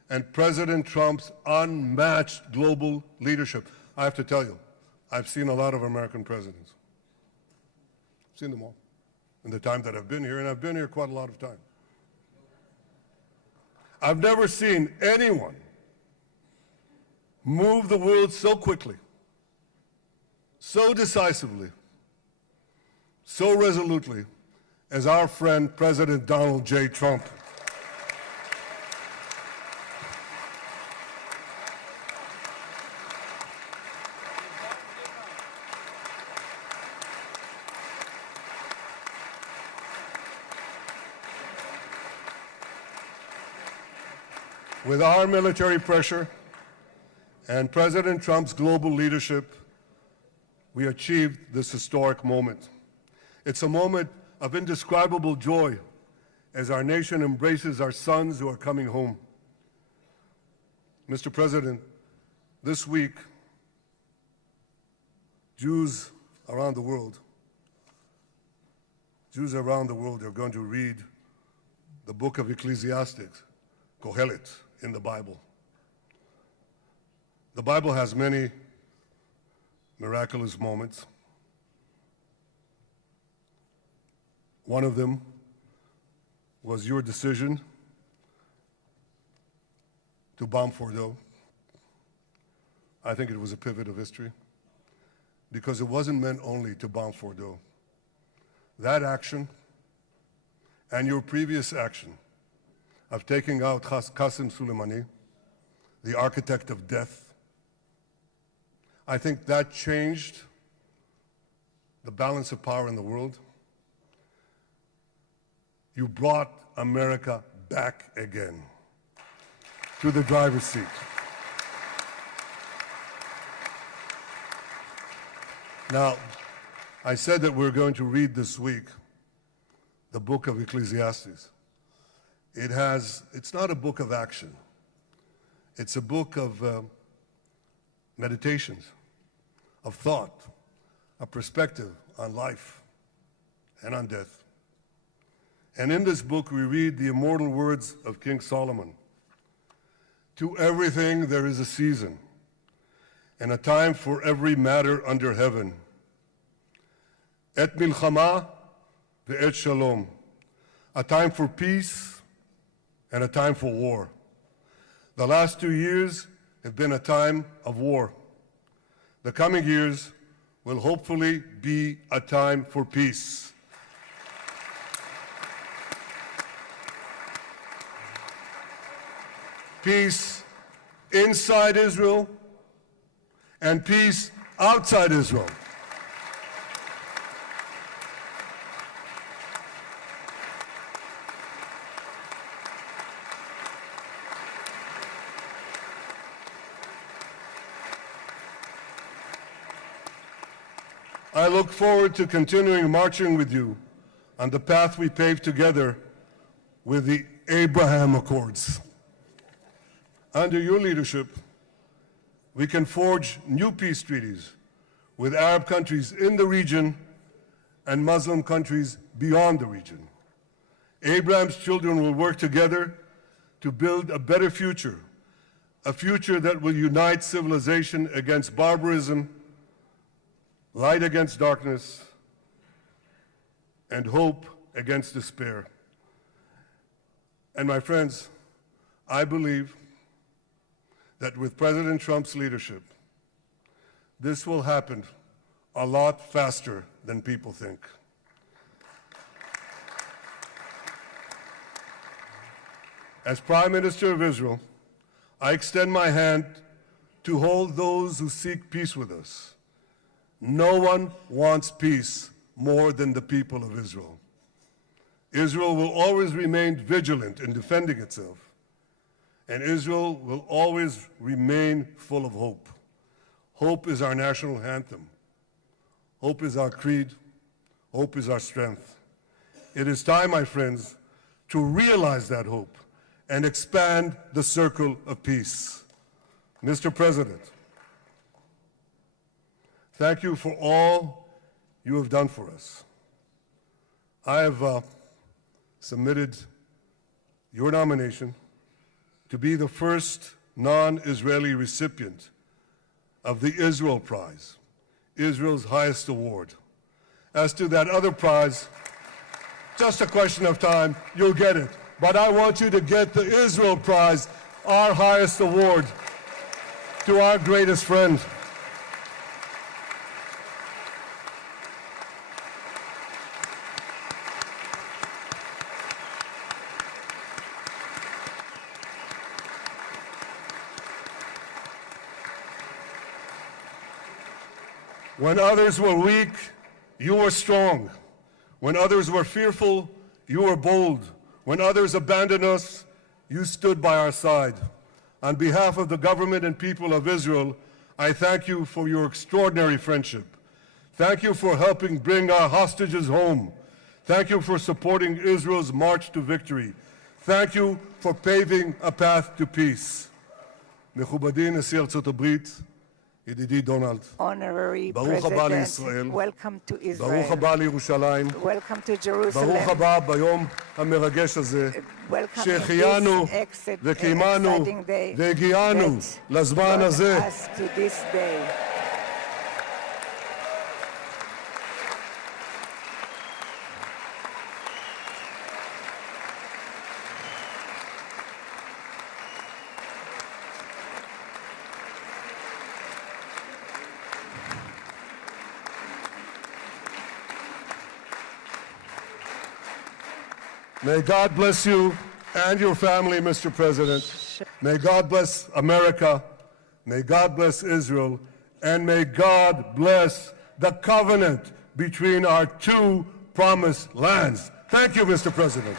and President Trump's unmatched global leadership. I have to tell you, I've seen a lot of American presidents. I've seen them all in the time that I've been here, and I've been here quite a lot of time. I've never seen anyone move the world so quickly so decisively, so resolutely as our friend President Donald J. Trump. With our military pressure and President Trump's global leadership, we achieved this historic moment. It's a moment of indescribable joy as our nation embraces our sons who are coming home. Mr. President, this week, Jews around the world are going to read the book of Ecclesiastes, Kohelet, in the Bible. The Bible has many miraculous moments. One of them was your decision to bomb Fordo. I think it was a pivot of history because it wasn't meant only to bomb Fordo. That action and your previous action of taking out Qasem Soleimani, the architect of death, I think that changed the balance of power in the world. You brought America back again to the driver's seat. Now, I said that we're going to read this week the book of Ecclesiastes. It's not a book of action. It's a book of meditations, of thought, a perspective on life and on death. And in this book, we read the immortal words of King Solomon. To everything there is a season, and a time for every matter under heaven. Et milchama ve'et shalom. A time for peace and a time for war. The last 2 years have been a time of war. The coming years will hopefully be a time for peace. Peace inside Israel and peace outside Israel. I look forward to continuing marching with you on the path we paved together with the Abraham Accords. Under your leadership, we can forge new peace treaties with Arab countries in the region and Muslim countries beyond the region. Abraham's children will work together to build a better future, a future that will unite civilization against barbarism, light against darkness, and hope against despair. And my friends, I believe that with President Trump's leadership, this will happen a lot faster than people think. As Prime Minister of Israel, I extend my hand to hold those who seek peace with us. No one wants peace more than the people of Israel. Israel will always remain vigilant in defending itself, and Israel will always remain full of hope. Hope is our national anthem. Hope is our creed. Hope is our strength. It is time, my friends, to realize that hope and expand the circle of peace. Mr. President, thank you for all you have done for us. I have submitted your nomination to be the first non-Israeli recipient of the Israel Prize, Israel's highest award. As to that other prize, just a question of time, you'll get it. But I want you to get the Israel Prize, our highest award, to our greatest friend. When others were weak, you were strong. When others were fearful, you were bold. When others abandoned us, you stood by our side. On behalf of the government and people of Israel, I thank you for your extraordinary friendship. Thank you for helping bring our hostages home. Thank you for supporting Israel's march to victory. Thank you for paving a path to peace. מכובדי נשיא ארצות הברית, ידידי דונלד, ברוך הבא לישראל, ברוך הבא לירושלים, ברוך הבא ביום המרגש הזה, שהחיינו וקיימנו והגיענו לזמן הזה. May God bless you and your family, Mr. President. May God bless America. May God bless Israel. And may God bless the covenant between our two promised lands. Thank you, Mr. President.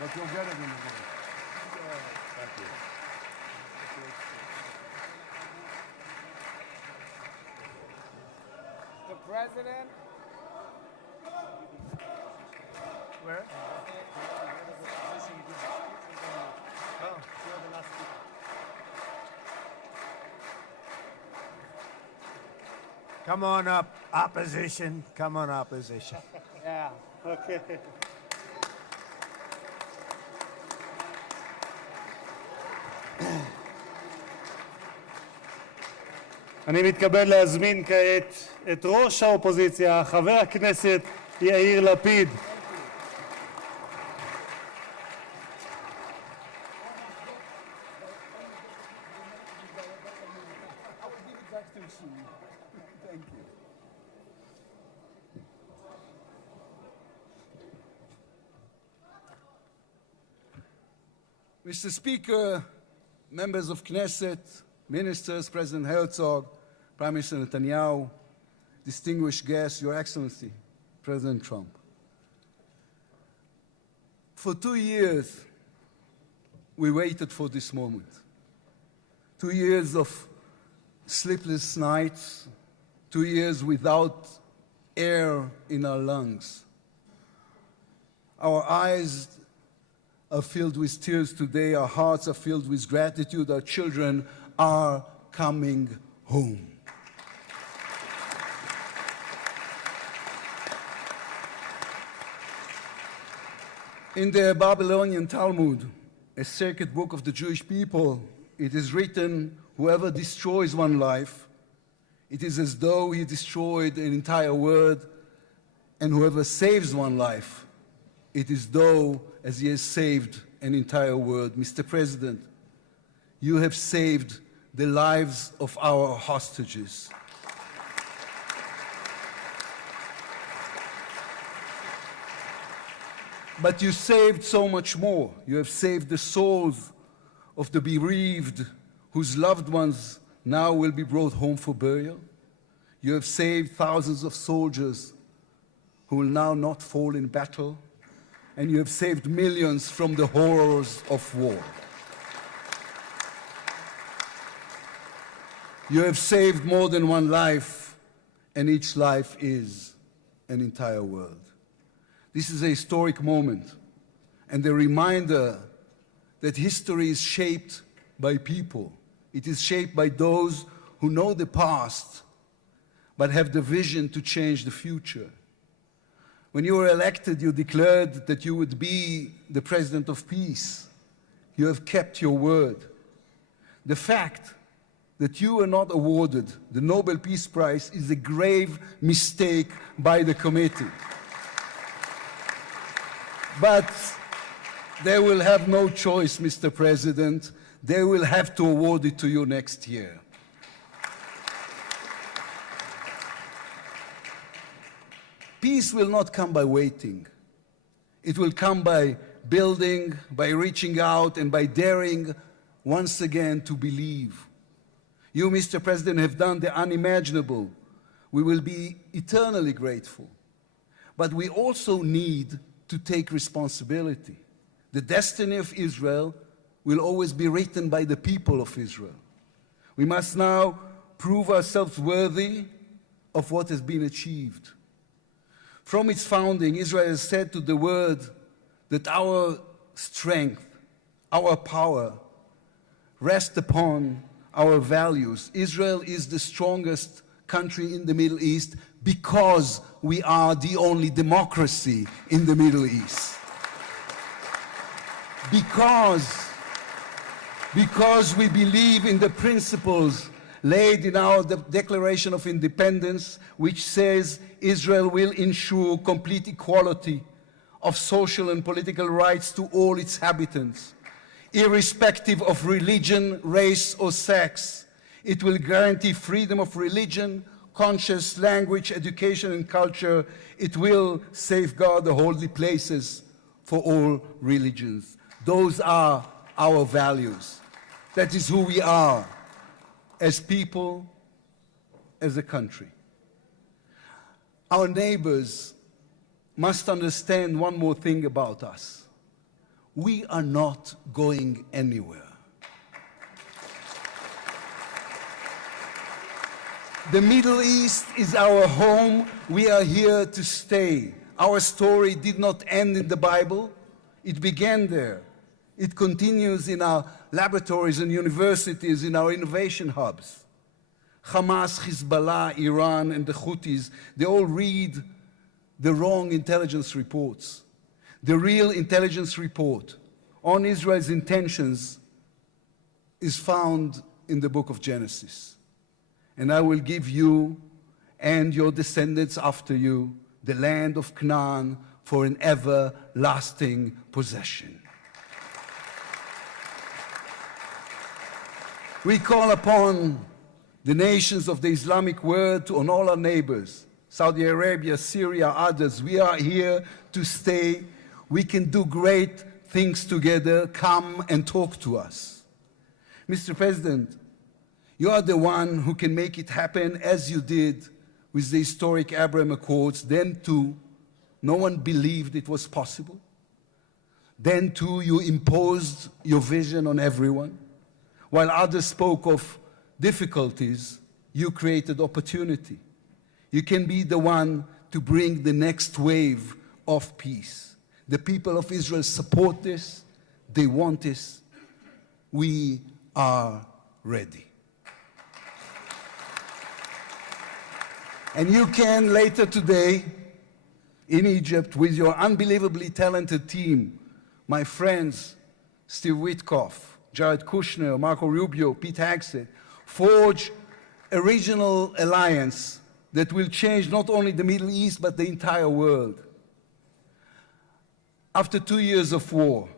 But you'll get it in the morning. Thank you. The President. Where? Oh, you're the last speaker. Come on up, opposition. Come on, opposition. Yeah, okay. אני מתכבד להזמין כעת את ראש האופוזיציה, חבר הכנסת יאיר לפיד. Mr. Speaker, members of Knesset, ministers, President Herzog, Prime Minister Netanyahu, distinguished guests, Your Excellency, President Trump. For 2 years, we waited for this moment. 2 years of sleepless nights, 2 years without air in our lungs. Our eyes are filled with tears today, our hearts are filled with gratitude, our children are coming home. In the Babylonian Talmud, a sacred book of the Jewish people, it is written, whoever destroys one life, it is as though he destroyed an entire world, and whoever saves one life, it is though as he has saved an entire world. Mr. President, you have saved the lives of our hostages. But you saved so much more. You have saved the souls of the bereaved whose loved ones now will be brought home for burial. You have saved thousands of soldiers who will now not fall in battle. And you have saved millions from the horrors of war. You have saved more than one life, and each life is an entire world. This is a historic moment, and a reminder that history is shaped by people. It is shaped by those who know the past, but have the vision to change the future. When you were elected, you declared that you would be the president of peace. You have kept your word. The fact that you were not awarded the Nobel Peace Prize is a grave mistake by the committee. But they will have no choice, Mr. President. They will have to award it to you next year. Peace will not come by waiting. It will come by building, by reaching out, and by daring once again to believe. You, Mr. President, have done the unimaginable. We will be eternally grateful. But we also need to take responsibility. The destiny of Israel will always be written by the people of Israel. We must now prove ourselves worthy of what has been achieved. From its founding, Israel has said to the world that our strength, our power, rest upon our values. Israel is the strongest country in the Middle East because we are the only democracy in the Middle East. Because we believe in the principles laid in our Declaration of Independence, which says Israel will ensure complete equality of social and political rights to all its inhabitants, irrespective of religion, race, or sex. It will guarantee freedom of religion, conscience, language, education, and culture. It will safeguard the holy places for all religions. Those are our values. That is who we are as people, as a country. Our neighbors must understand one more thing about us. We are not going anywhere. The Middle East is our home. We are here to stay. Our story did not end in the Bible. It began there. It continues in our laboratories and universities, in our innovation hubs. Hamas, Hezbollah, Iran, and the Houthis, they all read the wrong intelligence reports. The real intelligence report on Israel's intentions is found in the book of Genesis. And I will give you and your descendants after you the land of Canaan for an everlasting possession. We call upon the nations of the Islamic world and all our neighbors, Saudi Arabia, Syria, others. We are here to stay. We can do great things together. Come and talk to us. Mr. President, you are the one who can make it happen as you did with the historic Abraham Accords. Then too, no one believed it was possible. Then too, you imposed your vision on everyone. While others spoke of difficulties, you created opportunity. You can be the one to bring the next wave of peace. The people of Israel support this. They want this. We are ready. And you can later today in Egypt with your unbelievably talented team, my friends Steve Witkoff, Jared Kushner, Marco Rubio, Pete Hegseth, forge a regional alliance that will change not only the Middle East, but the entire world. After 2 years of war,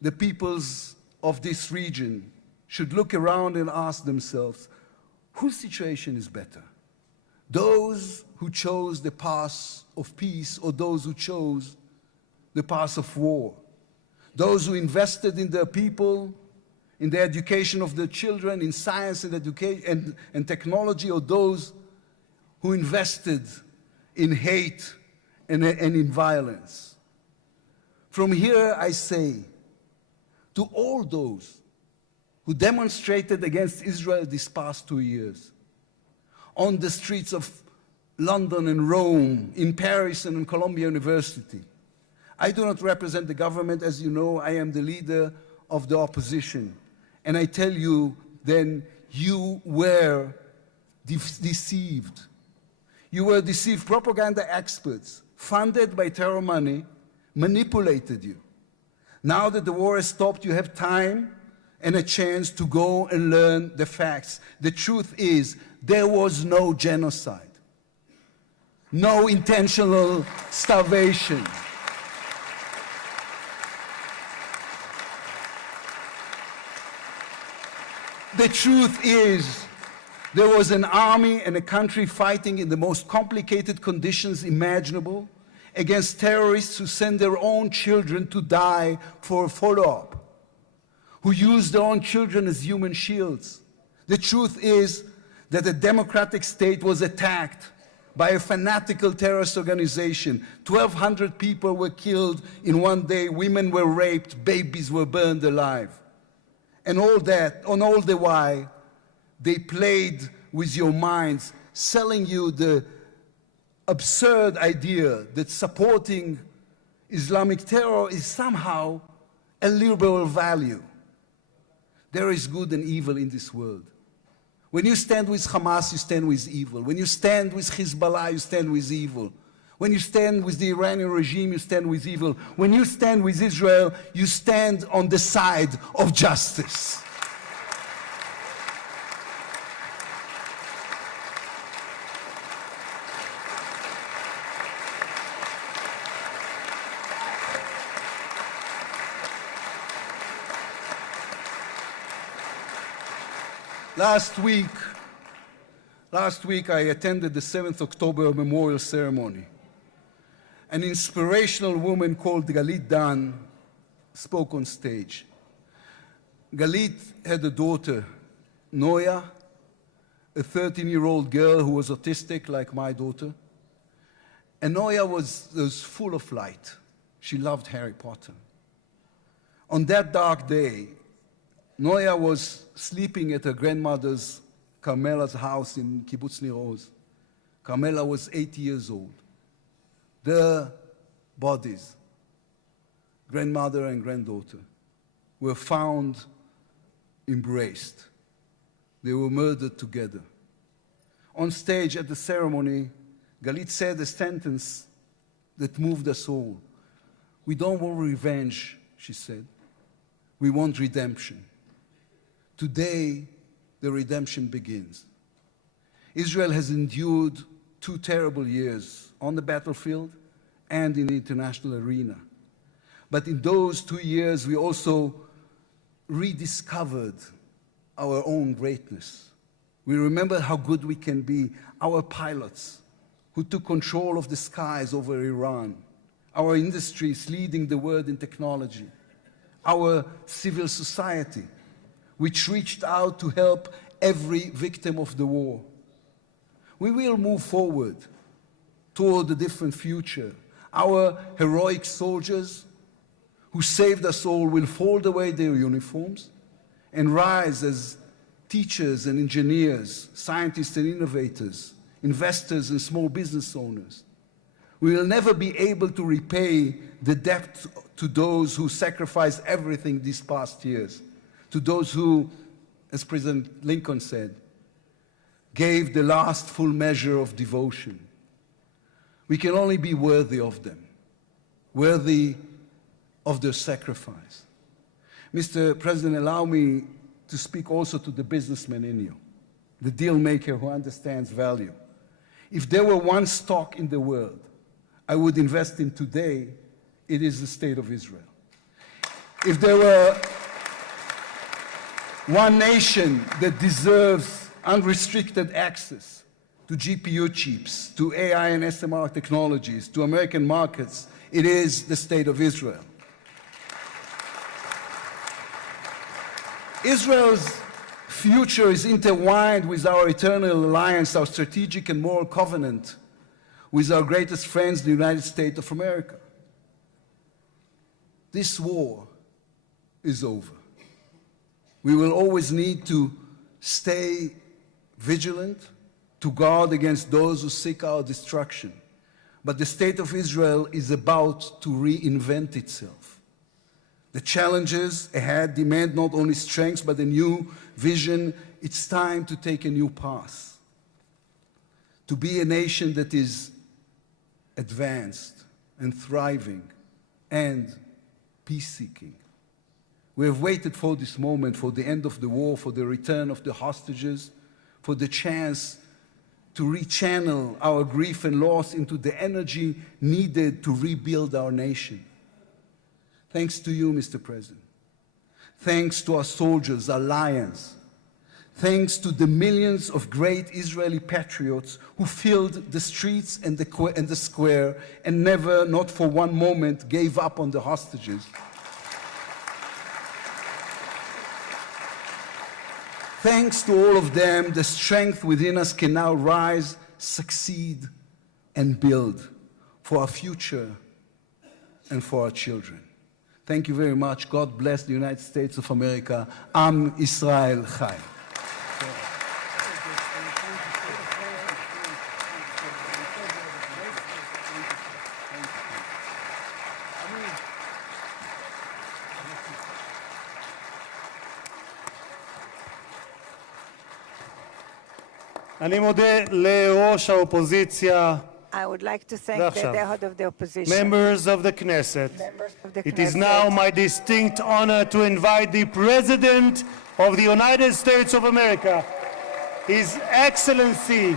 the peoples of this region should look around and ask themselves, whose situation is better? Those who chose the path of peace or those who chose the path of war? Those who invested in their people, in the education of their children, in science and education and technology, or those who invested in hate and in violence? From here I say to all those who demonstrated against Israel these past 2 years, on the streets of London and Rome, in Paris and in Columbia University. I do not represent the government. As you know, I am the leader of the opposition. And I tell you, then, you were deceived. You were deceived. Propaganda experts, funded by terror money, manipulated you. Now that the war has stopped, you have time and a chance to go and learn the facts. The truth is, there was no genocide, no intentional starvation. The truth is, there was an army and a country fighting in the most complicated conditions imaginable against terrorists who send their own children to die for a follow-up, who use their own children as human shields. The truth is that a democratic state was attacked by a fanatical terrorist organization. 1,200 people were killed in one day, women were raped, babies were burned alive. And all that, on all the while, they played with your minds, selling you the absurd idea that supporting Islamic terror is somehow a liberal value. There is good and evil in this world. When you stand with Hamas, you stand with evil. When you stand with Hezbollah, you stand with evil. When you stand with the Iranian regime, you stand with evil. When you stand with Israel, you stand on the side of justice. Last week I attended the 7th October memorial ceremony. An inspirational woman called Galit Dan spoke on stage. Galit had a daughter, Noya, a 13-year-old girl who was autistic like my daughter. And Noya was full of light. She loved Harry Potter. On that dark day, Noya was sleeping at her grandmother's, Carmela's house in Kibbutz Nir Oz. Carmela was 80 years old. Their bodies, grandmother and granddaughter, were found embraced. They were murdered together. On stage at the ceremony, Galit said a sentence that moved us all. We don't want revenge, she said. We want redemption. Today, the redemption begins. Israel has endured 2 terrible years on the battlefield and in the international arena. But in those 2 years, we also rediscovered our own greatness. We remember how good we can be, our pilots who took control of the skies over Iran, our industries leading the world in technology, our civil society, which reached out to help every victim of the war. We will move forward toward a different future. Our heroic soldiers who saved us all will fold away their uniforms and rise as teachers and engineers, scientists and innovators, investors and small business owners. We will never be able to repay the debt to those who sacrificed everything these past years, to those who, as President Lincoln said, gave the last full measure of devotion. We can only be worthy of them, worthy of their sacrifice. Mr. President, allow me to speak also to the businessman in you, the deal maker who understands value. If there were one stock in the world I would invest in today, it is the State of Israel. If there were one nation that deserves unrestricted access to GPU chips, to AI and SMR technologies, to American markets, it is the State of Israel. Israel's future is intertwined with our eternal alliance, our strategic and moral covenant with our greatest friends, the United States of America. This war is over. We will always need to stay vigilant, to guard against those who seek our destruction. But the State of Israel is about to reinvent itself. The challenges ahead demand not only strength, but a new vision. It's time to take a new path, to be a nation that is advanced and thriving and peace-seeking. We have waited for this moment, for the end of the war, for the return of the hostages, for the chance to rechannel our grief and loss into the energy needed to rebuild our nation. Thanks to you, Mr. President. Thanks to our soldiers, our lions. Thanks to the millions of great Israeli patriots who filled the streets and the square and never, not for one moment, gave up on the hostages. Thanks to all of them, the strength within us can now rise, succeed, and build for our future and for our children. Thank you very much. God bless the United States of America. Am Israel Chai. אני מודה לראש האופוזיציה. I would like to thank the head of the opposition. Members of the Knesset. It is now my distinct honor to invite the President of the United States of America, His Excellency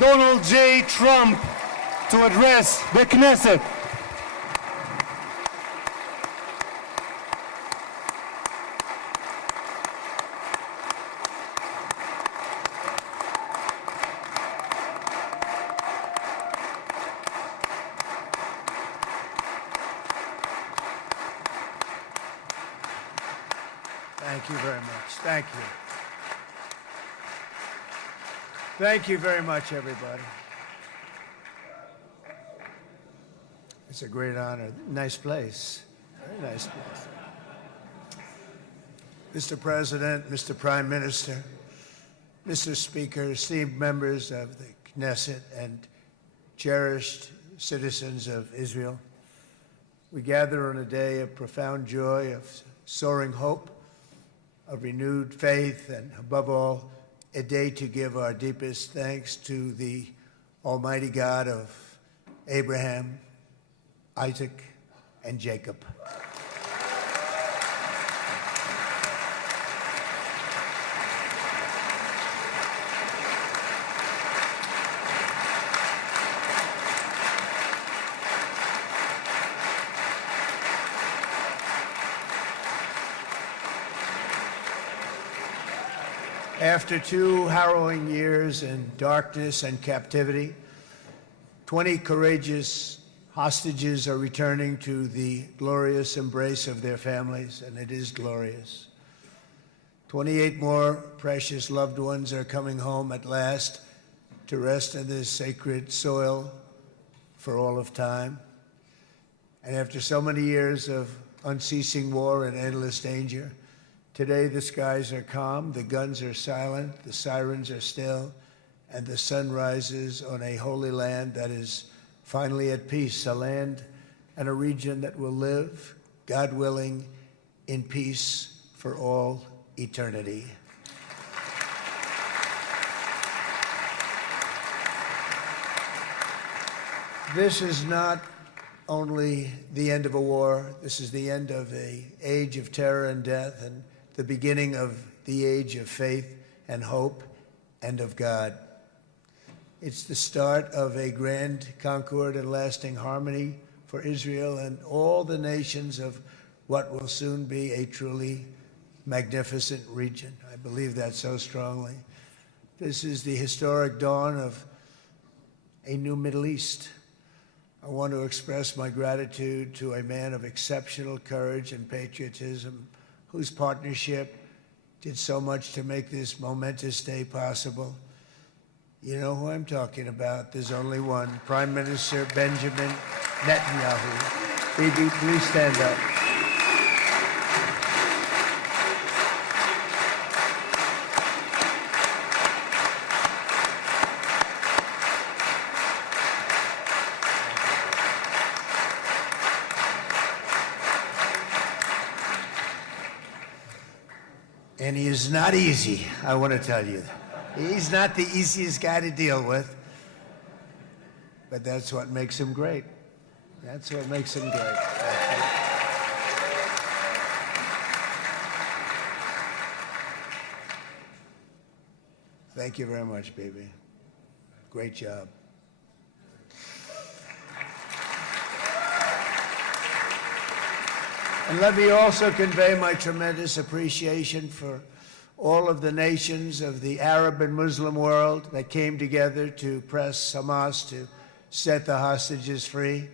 Donald J. Trump, to address the Knesset. Thank you very much. Thank you. Thank you very much, everybody. It's a great honor. Nice place. Very nice place. Mr. President, Mr. Prime Minister, Mr. Speaker, esteemed members of the Knesset and cherished citizens of Israel, we gather on a day of profound joy, of soaring hope, of renewed faith, and above all, a day to give our deepest thanks to the Almighty God of Abraham, Isaac, and Jacob. After 2 harrowing years in darkness and captivity, 20 courageous hostages are returning to the glorious embrace of their families, and it is glorious. 28 more precious loved ones are coming home at last to rest in this sacred soil for all of time. And after so many years of unceasing war and endless danger, today the skies are calm, the guns are silent, the sirens are still, and the sun rises on a holy land that is finally at peace, a land and a region that will live, God willing, in peace for all eternity. This is not only the end of a war, this is the end of an age of terror and death, and the beginning of the age of faith and hope and of God. It's the start of a grand concord and lasting harmony for Israel and all the nations of what will soon be a truly magnificent region. I believe that so strongly. This is the historic dawn of a new Middle East. I want to express my gratitude to a man of exceptional courage and patriotism, whose partnership did so much to make this momentous day possible. You know who I'm talking about. There's only one, Prime Minister Benjamin Netanyahu. Bibi, please stand up. And he is not easy, I want to tell you. He's not the easiest guy to deal with, but that's what makes him great. That's what makes him great. Thank you very much, baby. Great job. And let me also convey my tremendous appreciation for all of the nations of the Arab and Muslim world that came together to press Hamas to set the hostages free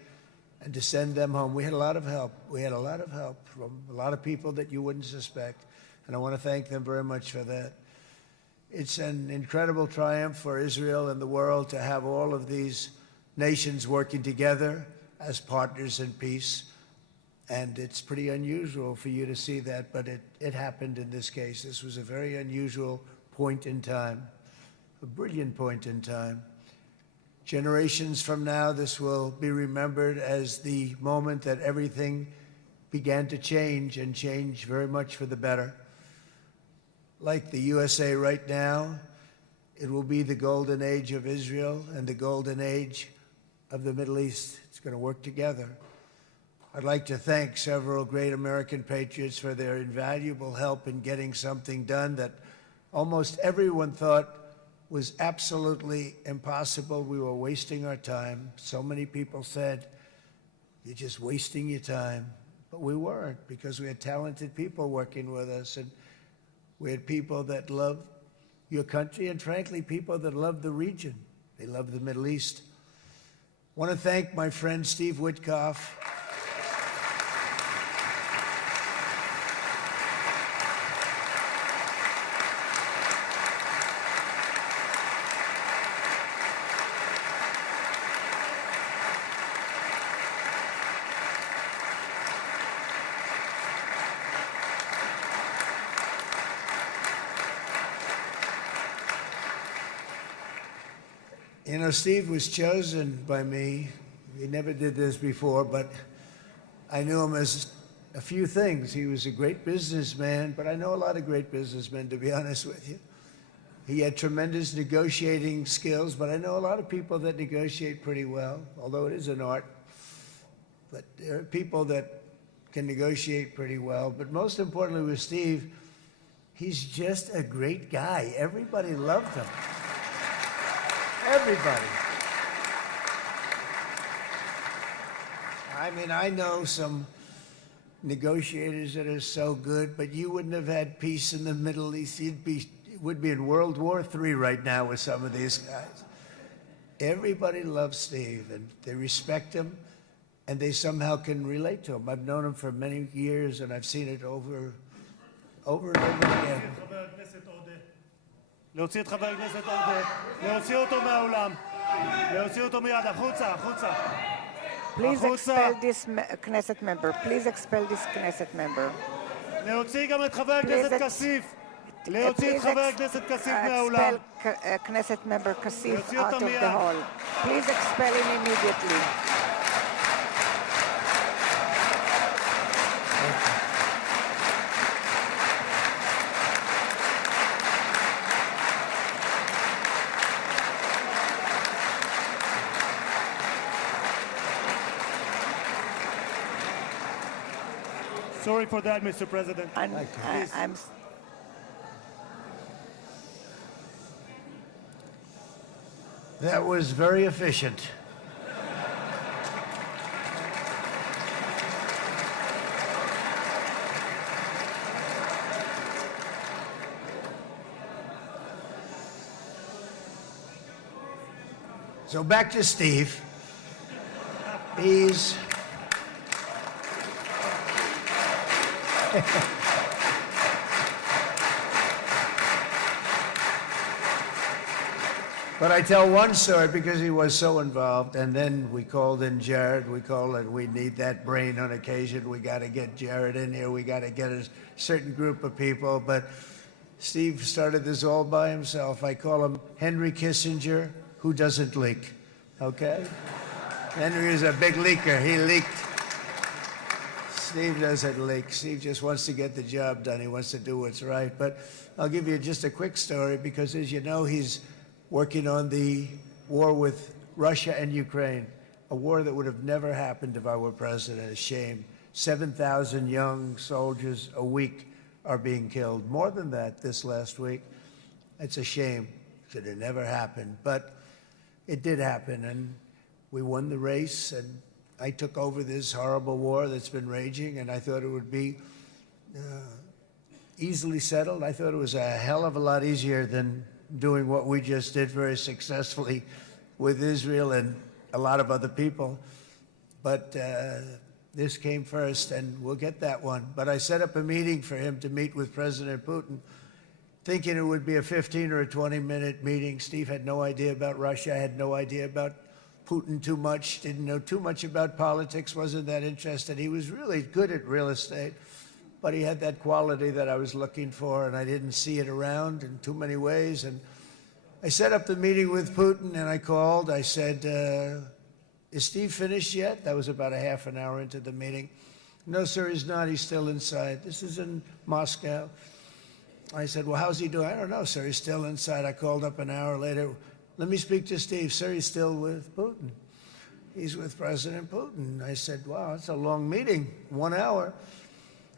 and to send them home. We had a lot of help. We had a lot of help from a lot of people that you wouldn't suspect, and I want to thank them very much for that. It's an incredible triumph for Israel and the world to have all of these nations working together as partners in peace. And it's pretty unusual for you to see that, but it happened in this case. This was a very unusual point in time, a brilliant point in time. Generations from now, this will be remembered as the moment that everything began to change, and change very much for the better. Like the USA right now, it will be the golden age of Israel and the golden age of the Middle East. It's going to work together. I'd like to thank several great American patriots for their invaluable help in getting something done that almost everyone thought was absolutely impossible. We were wasting our time. So many people said, "You're just wasting your time." But we weren't, because we had talented people working with us, and we had people that loved your country, and frankly, people that loved the region. They loved the Middle East. I want to thank my friend Steve Witkoff. You know, Steve was chosen by me. He never did this before, but I knew him as a few things. He was a great businessman, but I know a lot of great businessmen, to be honest with you. He had tremendous negotiating skills, but I know a lot of people that negotiate pretty well, although it is an art. But there are people that can negotiate pretty well. But most importantly with Steve, he's just a great guy. Everybody loved him. Everybody. I mean, I know some negotiators that are so good, but you wouldn't have had peace in the Middle East. It would be in World War III right now with some of these guys. Everybody loves Steve, and they respect him, and they somehow can relate to him. I've known him for many years, and I've seen it over and over again. להוציא את חבר הכנסת עודה, להוציא אותו מהאולם, להוציא אותו מיד, החוצה, החוצה. Please expel this Knesset member. Please expel this Knesset member. להוציא גם את חבר הכנסת כסיף. להוציא את חבר הכנסת כסיף מהאולם. Expel Knesset member Kasif out of the hall. Please expel him immediately. Sorry for that, Mr. President. That was very efficient. So back to Steve. He's But I tell one story because he was so involved, and then we called in Jared. We need that brain on occasion. We got to get Jared in here. We got to get a certain group of people. But Steve started this all by himself. I call him Henry Kissinger, who doesn't leak. Okay? Henry is a big leaker. He leaked. Steve doesn't leak. Steve just wants to get the job done. He wants to do what's right. But I'll give you just a quick story because, as you know, he's working on the war with Russia and Ukraine, a war that would have never happened if I were president. A shame. 7,000 young soldiers a week are being killed. More than that this last week. It's a shame. that it never happened, but it did happen, and we won the race, and I took over this horrible war that's been raging, and I thought it would be easily settled. I thought it was a hell of a lot easier than doing what we just did very successfully with Israel and a lot of other people. But this came first, and we'll get that one. But I set up a meeting for him to meet with President Putin, thinking it would be a 15 or a 20-minute meeting. Steve had no idea about Russia, had no idea about Putin too much, didn't know too much about politics, wasn't that interested. He was really good at real estate, but he had that quality that I was looking for, and I didn't see it around in too many ways. And I set up the meeting with Putin, and I called. I said, is Steve finished yet? That was about a half an hour into the meeting. No, sir, he's not. He's still inside. This is in Moscow. I said, well, how's he doing? I don't know, sir. He's still inside. I called up an hour later. Let me speak to Steve. Sir, he's still with Putin. He's with President Putin. I said, wow, that's a long meeting, 1 hour.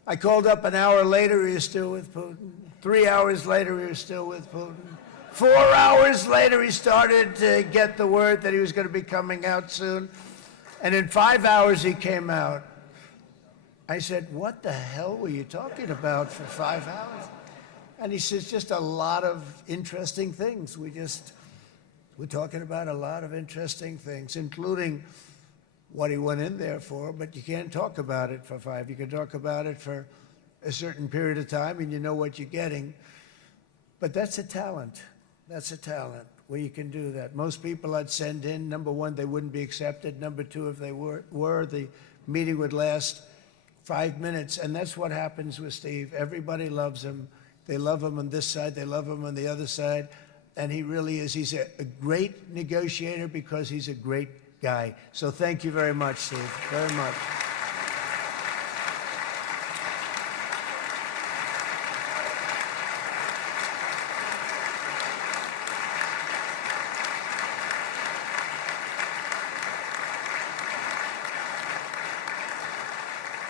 I called up an hour later. He was still with Putin. 3 hours later, he was still with Putin. 4 hours later, he started to get the word that he was going to be coming out soon. And in 5 hours, he came out. I said, what the hell were you talking about for 5 hours? And he says, just a lot of interesting things. We're talking about a lot of interesting things, including what he went in there for, but you can't talk about it for 5. You can talk about it for a certain period of time, and you know what you're getting. But that's a talent. That's a talent, where you can do that. Most people I'd send in, number one, they wouldn't be accepted. Number two, if they were, the meeting would last 5 minutes, and that's what happens with Steve. Everybody loves him. They love him on this side. They love him on the other side. And he really is. He's a great negotiator because he's a great guy. So thank you very much, Steve, very much.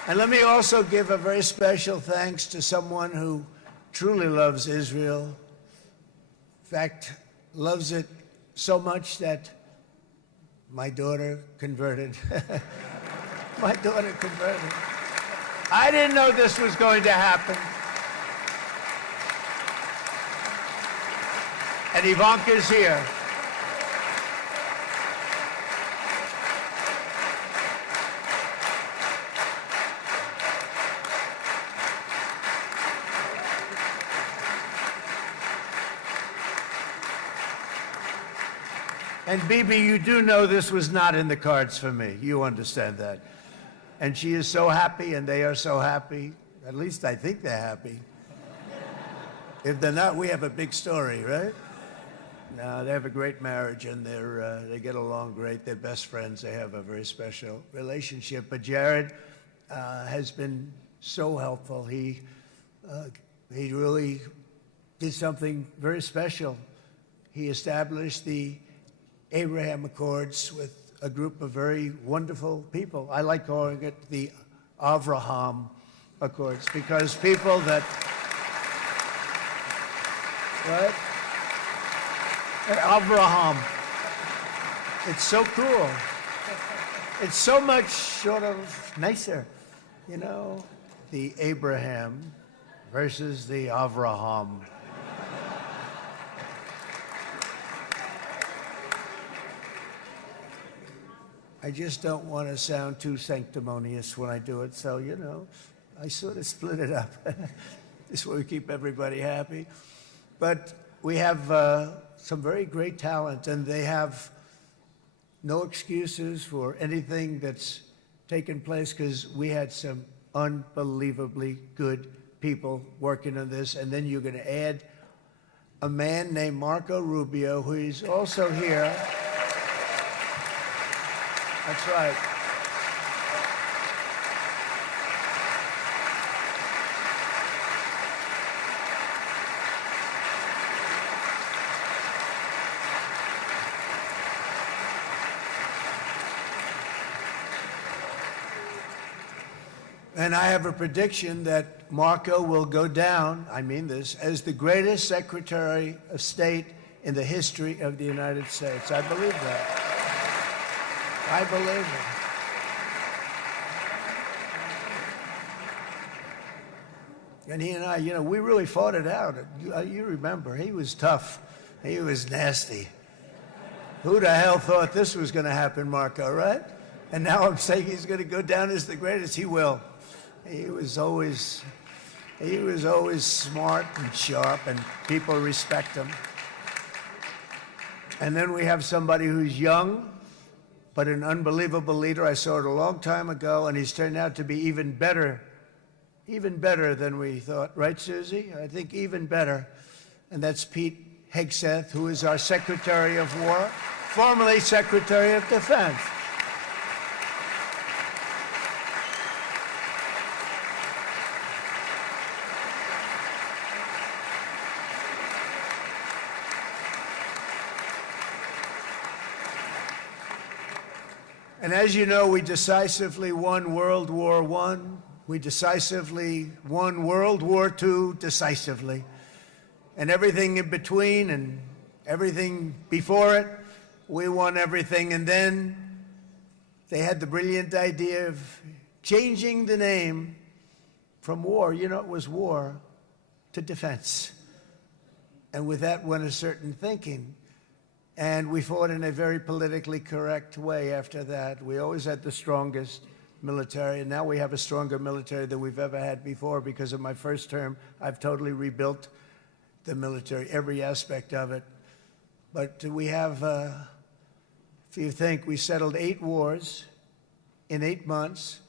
And let me also give a very special thanks to someone who truly loves Israel. In fact, loves it so much that my daughter converted. My daughter converted. I didn't know this was going to happen. And Ivanka's here. And Bibi, you do know this was not in the cards for me. You understand that. And she is so happy, and they are so happy. At least I think they're happy. If they're not, we have a big story, right? No, they have a great marriage, and they get along great. They're best friends. They have a very special relationship. But Jared has been so helpful. He really did something very special. He established the Abraham Accords with a group of very wonderful people. I like calling it the Avraham Accords, because people that, right? Avraham. It's so cool. It's so much sort of nicer, you know? The Abraham versus the Avraham. I just don't want to sound too sanctimonious when I do it, so, you know, I sort of split it up. This way we keep everybody happy. But we have some very great talent, and they have no excuses for anything that's taken place, because we had some unbelievably good people working on this. And then you're going to add a man named Marco Rubio, who is also here. That's right. And I have a prediction that Marco will go down, I mean this, as the greatest Secretary of State in the history of the United States. I believe that. I believe it. And he and I, we really fought it out. You remember, he was tough. He was nasty. Who the hell thought this was going to happen, Marco, right? And now I'm saying he's going to go down as the greatest. He will. He was always smart and sharp, and people respect him. And then we have somebody who's young, but an unbelievable leader. I saw it a long time ago, and he's turned out to be even better than we thought. Right, Susie? I think even better. And that's Pete Hegseth, who is our Secretary of War, formerly Secretary of Defense. And as you know, we decisively won World War I. We decisively won World War II decisively. And everything in between and everything before it, we won everything. And then they had the brilliant idea of changing the name from war, it was war, to defense. And with that went a certain thinking. And we fought in a very politically correct way after that. We always had the strongest military, and now we have a stronger military than we've ever had before. Because of my first term, I've totally rebuilt the military, every aspect of it. But we have, if you think, we settled 8 wars in 8 months.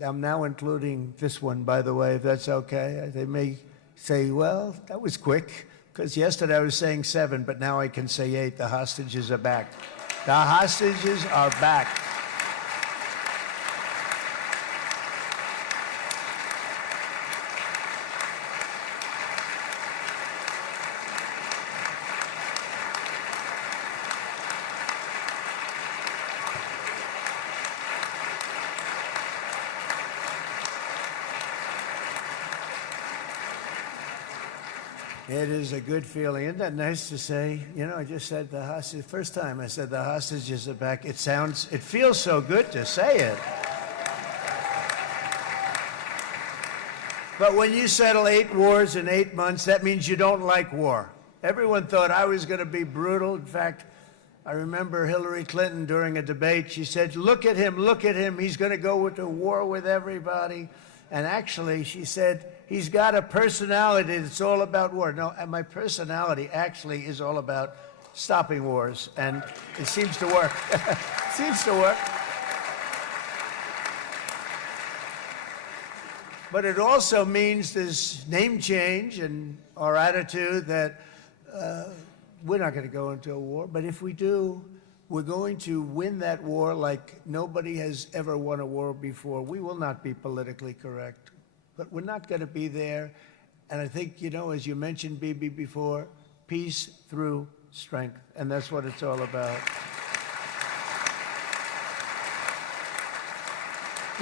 I'm now including this one, by the way, if that's okay. They may say, well, that was quick. Because yesterday I was saying 7, but now I can say 8. The hostages are back. The hostages are back. It is a good feeling. Isn't that nice to say? I just said the hostage. First time I said the hostages are back. It feels so good to say it. But when you settle 8 wars in 8 months, that means you don't like war. Everyone thought I was going to be brutal. In fact, I remember Hillary Clinton during a debate, she said, look at him, he's going to go to war with everybody. And actually, she said, he's got a personality that's all about war. No, and my personality actually is all about stopping wars. And it seems to work. It seems to work. But it also means this name change in our attitude that we're not going to go into a war. But if we do, we're going to win that war like nobody has ever won a war before. We will not be politically correct, but we're not going to be there. And I think, as you mentioned, Bibi, before, peace through strength. And that's what it's all about.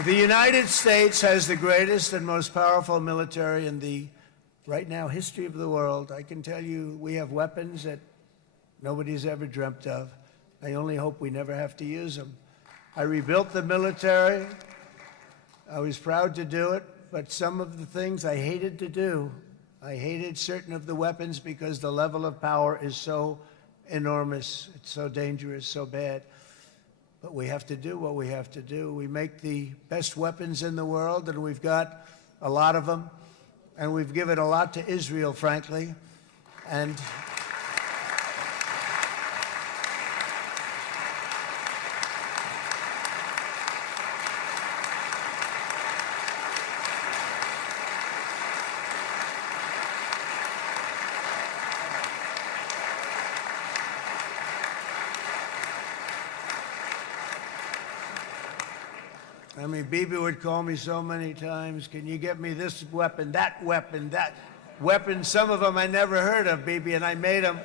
The United States has the greatest and most powerful military in the, right now, history of the world. I can tell you we have weapons that nobody's ever dreamt of. I only hope we never have to use them. I rebuilt the military. I was proud to do it, but some of the things I hated to do. I hated certain of the weapons because the level of power is so enormous. It's so dangerous, so bad. But we have to do what we have to do. We make the best weapons in the world, and we've got a lot of them. And we've given a lot to Israel, frankly. And Bibi would call me so many times, can you get me this weapon, that weapon, that weapon? Some of them I never heard of, Bibi, and I made them.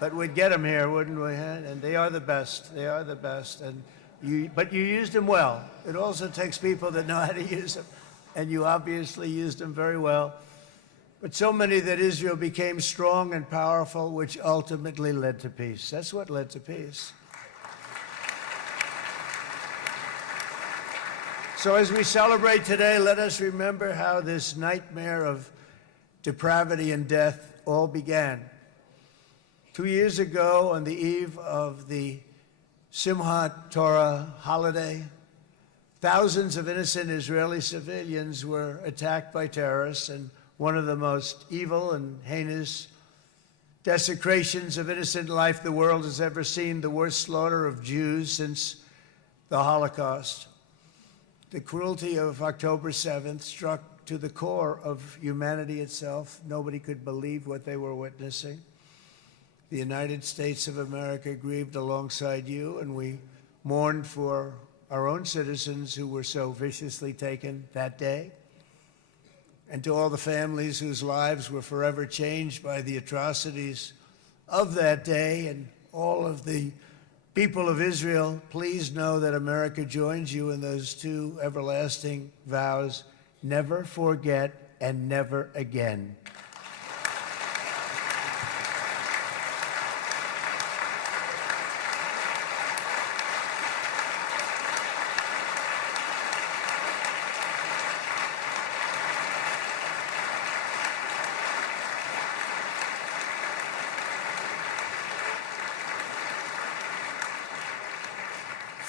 But we'd get them here, wouldn't we? And they are the best. They are the best. But you used them well. It also takes people that know how to use them. And you obviously used them very well. but so many that Israel became strong and powerful, which ultimately led to peace. That's what led to peace. So as we celebrate today, let us remember how this nightmare of depravity and death all began. 2 years ago, on the eve of the Simchat Torah holiday, thousands of innocent Israeli civilians were attacked by terrorists, and one of the most evil and heinous desecrations of innocent life the world has ever seen, the worst slaughter of Jews since the Holocaust. The cruelty of October 7th struck to the core of humanity itself. Nobody could believe what they were witnessing. The United States of America grieved alongside you, and we mourned for our own citizens who were so viciously taken that day. And to all the families whose lives were forever changed by the atrocities of that day, and all of the people of Israel, please know that America joins you in those two everlasting vows: never forget and never again.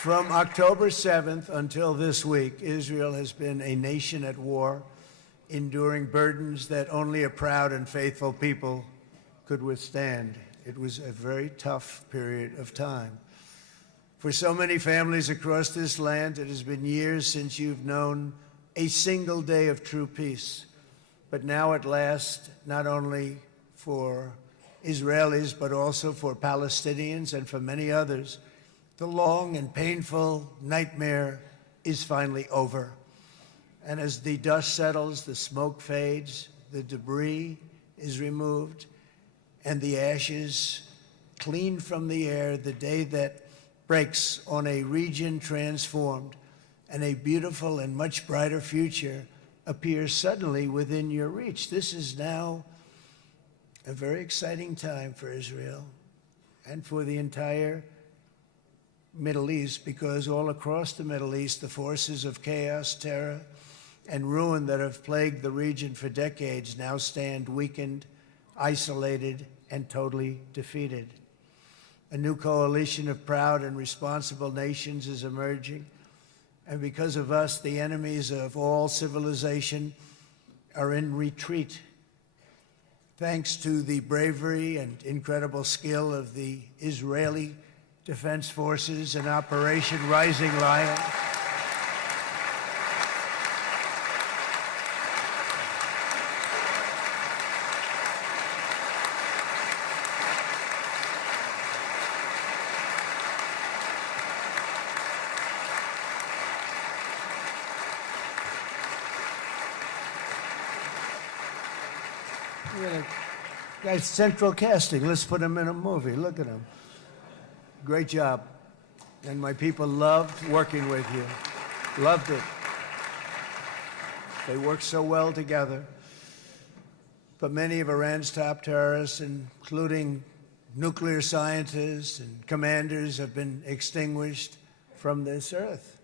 From October 7th until this week, Israel has been a nation at war, enduring burdens that only a proud and faithful people could withstand. It was a very tough period of time. For so many families across this land, it has been years since you've known a single day of true peace. But now at last, not only for Israelis, but also for Palestinians and for many others, the long and painful nightmare is finally over. And as the dust settles, the smoke fades, the debris is removed, and the ashes cleaned from the air, the day that breaks on a region transformed, and a beautiful and much brighter future appears suddenly within your reach. This is now a very exciting time for Israel and for the entire Middle East, because all across the Middle East, the forces of chaos, terror, and ruin that have plagued the region for decades now stand weakened, isolated, and totally defeated. A new coalition of proud and responsible nations is emerging, and because of us, the enemies of all civilization are in retreat. Thanks to the bravery and incredible skill of the Israeli Defense Forces and Operation Rising Lion, guy's central casting. Let's put him in a movie. Look at him. Great job. And my people loved working with you. Loved it. They worked so well together. But many of Iran's top terrorists, including nuclear scientists and commanders, have been extinguished from this earth.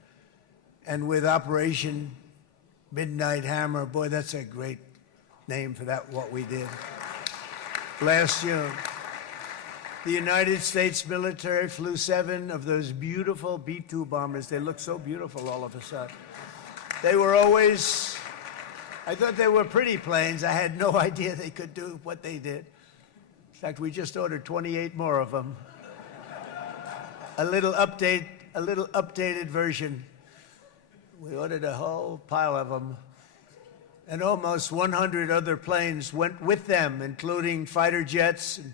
And with Operation Midnight Hammer, boy, that's a great name for that, what we did. Last June, the United States military flew 7 of those beautiful B-2 bombers. They look so beautiful all of a sudden. They were always, I thought they were pretty planes. I had no idea they could do what they did. In fact, we just ordered 28 more of them. A little updated version. We ordered a whole pile of them. And almost 100 other planes went with them, including fighter jets. And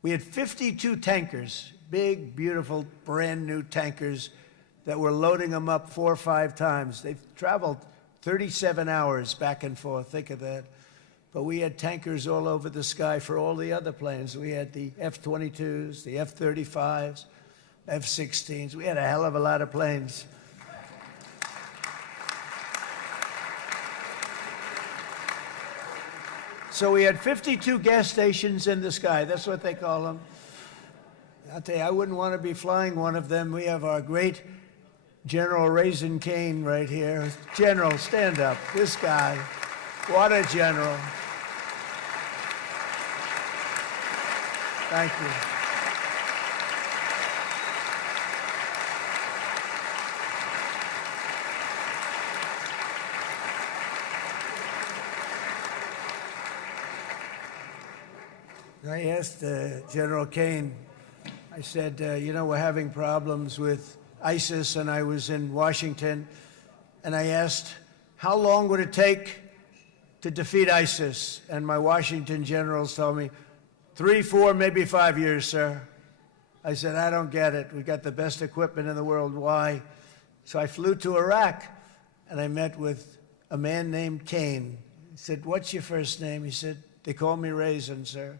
we had 52 tankers, big, beautiful, brand new tankers that were loading them up 4 or 5 times. They've traveled 37 hours back and forth. Think of that. But we had tankers all over the sky for all the other planes. We had the F-22s, the F-35s, F-16s. We had a hell of a lot of planes. So we had 52 gas stations in the sky. That's what they call them. I'll tell you, I wouldn't want to be flying one of them. We have our great General Raisin Cain right here. General, stand up. This guy, what a general. Thank you. I asked General Cain, I said, you know, we're having problems with ISIS, and I was in Washington, and I asked, how long would it take to defeat ISIS? And my Washington generals told me, 3, 4, maybe 5 years, sir. I said, I don't get it. We got the best equipment in the world. Why? So I flew to Iraq, and I met with a man named Cain. He said, what's your first name? He said, they call me Raisin, sir.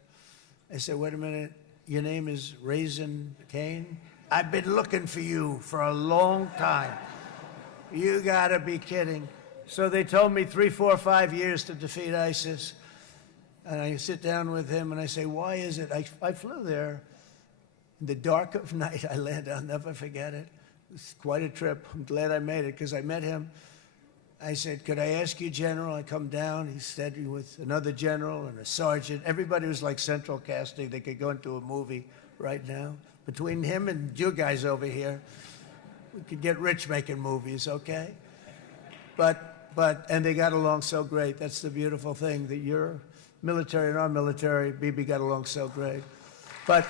I said, wait a minute, your name is Raisin Cain? I've been looking for you for a long time. You gotta be kidding. So they told me 3, 4, 5 years to defeat ISIS. And I sit down with him and I say, why is it? I flew there in the dark of night. I landed, I'll never forget it. It was quite a trip. I'm glad I made it because I met him. I said, could I ask you, General? I come down. He said, with another general and a sergeant. Everybody was like central casting. They could go into a movie right now. Between him and you guys over here, we could get rich making movies, okay? And they got along so great. That's the beautiful thing, that your military and our military, Bibi, got along so great. But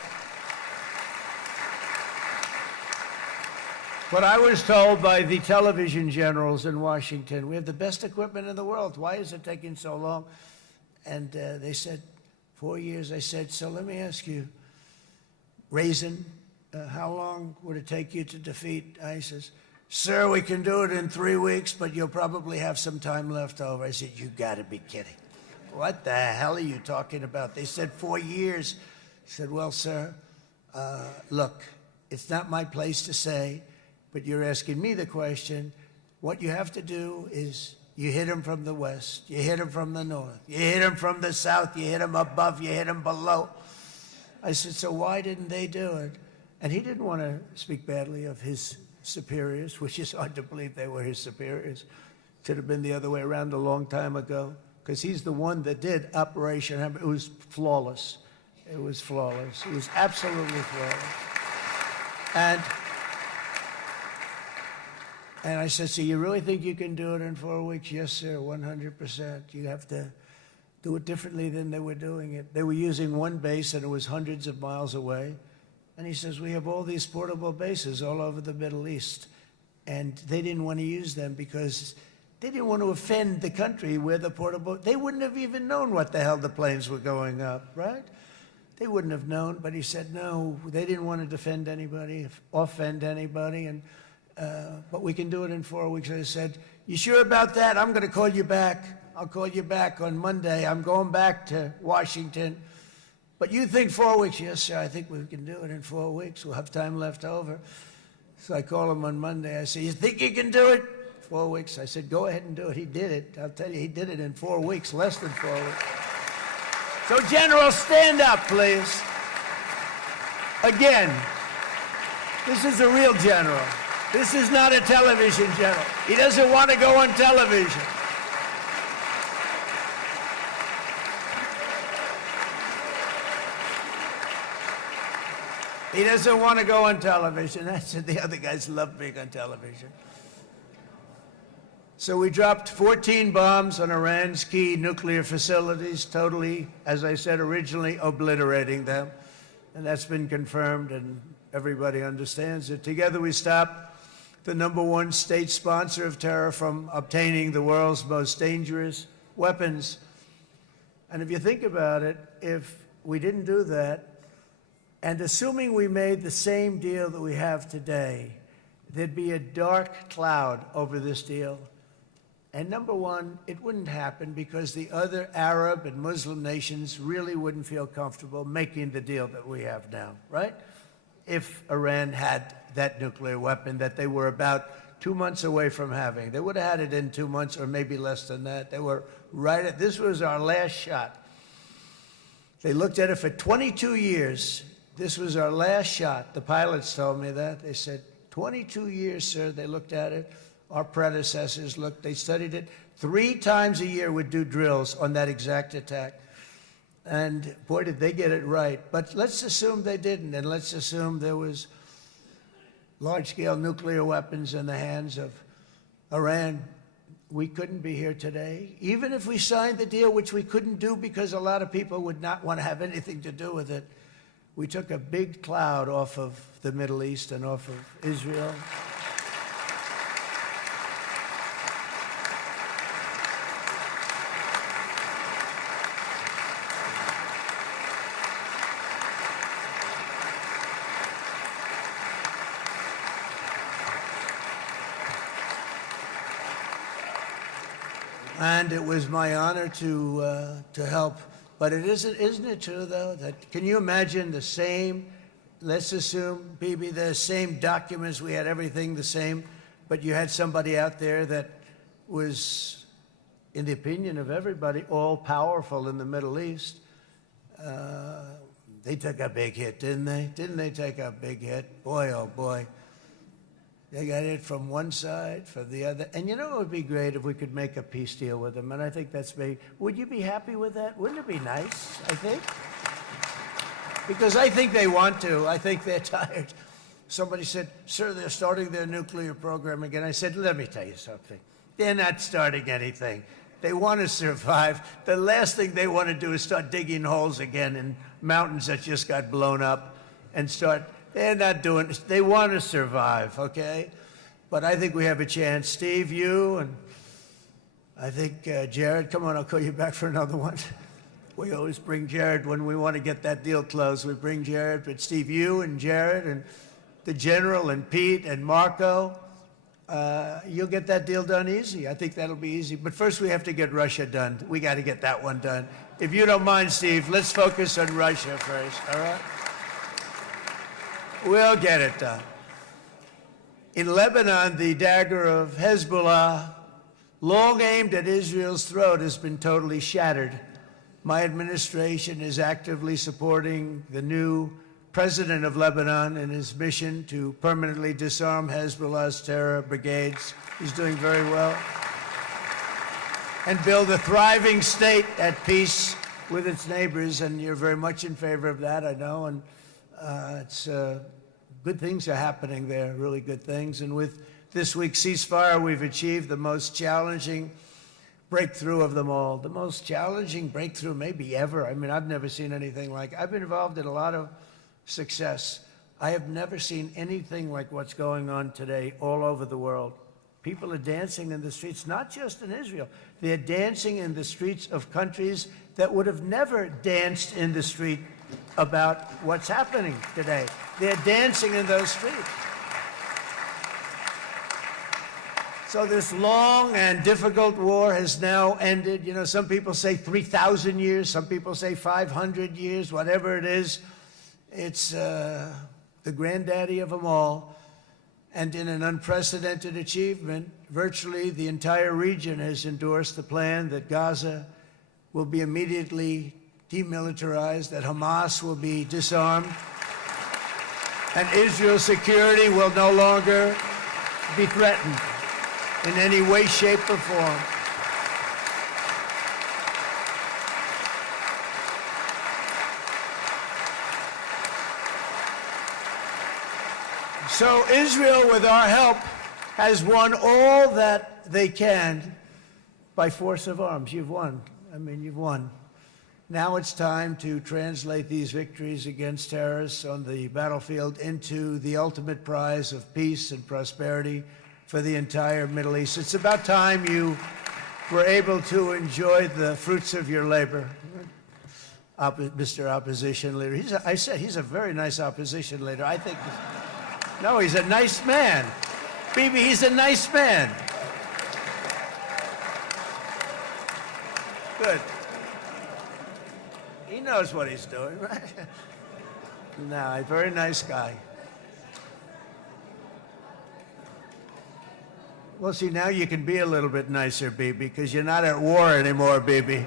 I was told by the television generals in Washington, we have the best equipment in the world. Why is it taking so long? And they said, 4 years. I said, so let me ask you, Raisin, how long would it take you to defeat ISIS? Sir, we can do it in 3 weeks, but you'll probably have some time left over. I said, you gotta be kidding. What the hell are you talking about? They said 4 years. I said, well, sir, look, it's not my place to say, but you're asking me the question. What you have to do is you hit him from the west, you hit him from the north, you hit him from the south, you hit him above, you hit him below. I said, so why didn't they do it? And he didn't want to speak badly of his superiors, which is hard to believe they were his superiors. It should have been the other way around a long time ago, because he's the one that did Operation Hammer. It was flawless. It was flawless. It was absolutely flawless. And I said, so you really think you can do it in 4 weeks? Yes, sir, 100%. You have to do it differently than they were doing it. They were using one base, and it was hundreds of miles away. And he says, we have all these portable bases all over the Middle East. And they didn't want to use them because they didn't want to offend the country where the portable, they wouldn't have even known what the hell the planes were going up, right? They wouldn't have known, but he said, no, they didn't want to defend anybody, offend anybody, and but we can do it in 4 weeks. I said, you sure about that? I'm going to call you back. I'll call you back on Monday. I'm going back to Washington. But you think 4 weeks? Yes, sir, I think we can do it in 4 weeks. We'll have time left over. So I call him on Monday. I say, you think you can do it? 4 weeks. I said, go ahead and do it. He did it. I'll tell you, he did it in 4 weeks, less than 4 weeks. So, General, stand up, please. Again, this is a real general. This is not a television general. He doesn't want to go on television. He doesn't want to go on television. I said the other guys love being on television. So we dropped 14 bombs on Iran's key nuclear facilities, totally, as I said originally, obliterating them. And that's been confirmed, and everybody understands it. Together we stopped the #1 state sponsor of terror from obtaining the world's most dangerous weapons. And if you think about it, if we didn't do that, and assuming we made the same deal that we have today, there'd be a dark cloud over this deal. And #1, it wouldn't happen because the other Arab and Muslim nations really wouldn't feel comfortable making the deal that we have now, right? If Iran had that nuclear weapon that they were about 2 months away from having. They would have had it in 2 months or maybe less than that. They were right at, this was our last shot. They looked at it for 22 years. This was our last shot. The pilots told me that. They said, 22 years, sir. They looked at it. Our predecessors looked. They studied it. 3 times a year would do drills on that exact attack. And boy, did they get it right. But let's assume they didn't, and let's assume there was large-scale nuclear weapons in the hands of Iran. We couldn't be here today. Even if we signed the deal, which we couldn't do because a lot of people would not want to have anything to do with it, we took a big cloud off of the Middle East and off of Israel. And it was my honor to help. But isn't it true, though, that can you imagine the same, let's assume, Bibi, the same documents, we had everything the same, but you had somebody out there that was, in the opinion of everybody, all-powerful in the Middle East. They took a big hit, didn't they? Didn't they take a big hit? Boy, oh boy. They got it from one side, from the other. And you know, it would be great if we could make a peace deal with them. And I think that's maybe, would you be happy with that? Wouldn't it be nice, I think? Because I think they want to. I think they're tired. Somebody said, sir, they're starting their nuclear program again. I said, let me tell you something. They're not starting anything. They want to survive. The last thing they want to do is start digging holes again in mountains that just got blown up and start. They're not doing this. They want to survive, okay? But I think we have a chance. Steve, you, and I think Jared, come on, I'll call you back for another one. We always bring Jared when we want to get that deal closed. We bring Jared, but Steve, you and Jared and the General and Pete and Marco, you'll get that deal done easy. I think that'll be easy. But first we have to get Russia done. We got to get that one done. If you don't mind, Steve, let's focus on Russia first, all right? We'll get it done. In Lebanon, the dagger of Hezbollah, long aimed at Israel's throat, has been totally shattered. My administration is actively supporting the new president of Lebanon in his mission to permanently disarm Hezbollah's terror brigades. He's doing very well. And build a thriving state at peace with its neighbors, and you're very much in favor of that, I know, and good things are happening there, really good things. And with this week's ceasefire, we've achieved the most challenging breakthrough of them all. The most challenging breakthrough maybe ever. I mean, I've never seen anything like it. I've been involved in a lot of success. I have never seen anything like what's going on today all over the world. People are dancing in the streets, not just in Israel. They're dancing in the streets of countries that would have never danced in the street about what's happening today. They're dancing in those streets. So this long and difficult war has now ended. You know, some people say 3,000 years, some people say 500 years, whatever it is. It's the granddaddy of them all. And in an unprecedented achievement, virtually the entire region has endorsed the plan that Gaza will be immediately demilitarized, that Hamas will be disarmed, and Israel's security will no longer be threatened in any way, shape, or form. So Israel, with our help, has won all that they can by force of arms. You've won. I mean, you've won. Now it's time to translate these victories against terrorists on the battlefield into the ultimate prize of peace and prosperity for the entire Middle East. It's about time you were able to enjoy the fruits of your labor. Mr. Opposition Leader. I said he's a very nice opposition leader. I think, no, he's a nice man. Bibi, he's a nice man. Good. He knows what he's doing, right? No, a very nice guy. Well, see, now you can be a little bit nicer, Bibi, because you're not at war anymore, Bibi.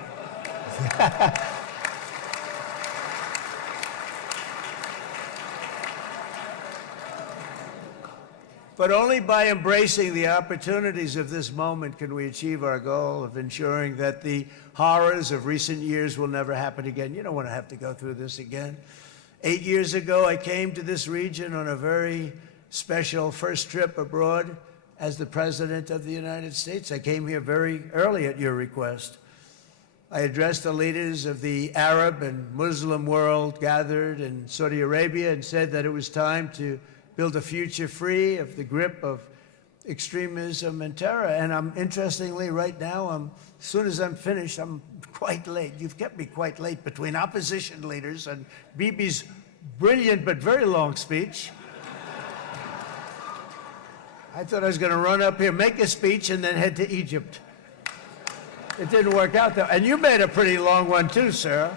But only by embracing the opportunities of this moment can we achieve our goal of ensuring that the horrors of recent years will never happen again. You don't want to have to go through this again. 8 years ago, I came to this region on a very special first trip abroad as the President of the United States. I came here very early at your request. I addressed the leaders of the Arab and Muslim world gathered in Saudi Arabia and said that it was time to build a future free of the grip of extremism and terror. And interestingly, right now, as soon as I'm finished, I'm quite late. You've kept me quite late between opposition leaders and Bibi's brilliant but very long speech. I thought I was going to run up here, make a speech, and then head to Egypt. It didn't work out, though. And you made a pretty long one, too, sir.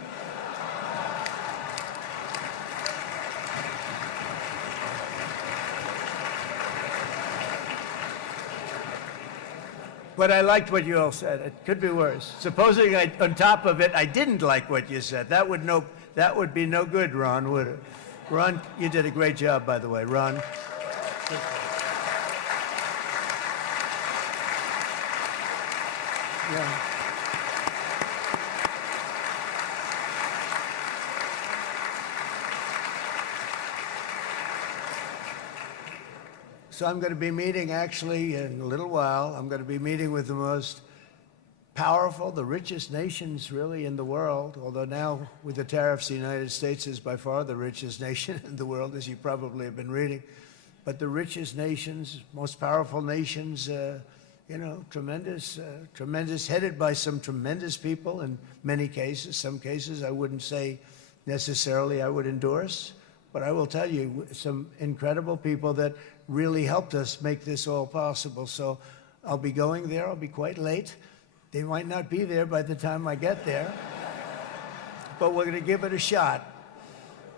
But I liked what you all said. It could be worse. Supposing on top of it, I didn't like what you said. That would be no good, Ron, would it? Ron, you did a great job, by the way, Ron. Yeah. So I'm going to be meeting, actually, in a little while, I'm going to be meeting with the most powerful, the richest nations, really, in the world, although now, with the tariffs, the United States is by far the richest nation in the world, as you probably have been reading. But the richest nations, most powerful nations, you know, tremendous, headed by some tremendous people in many cases. Some cases I wouldn't say necessarily I would endorse, but I will tell you, some incredible people that really helped us make this all possible. So I'll be going there. I'll be quite late. They might not be there by the time I get there, but we're going to give it a shot.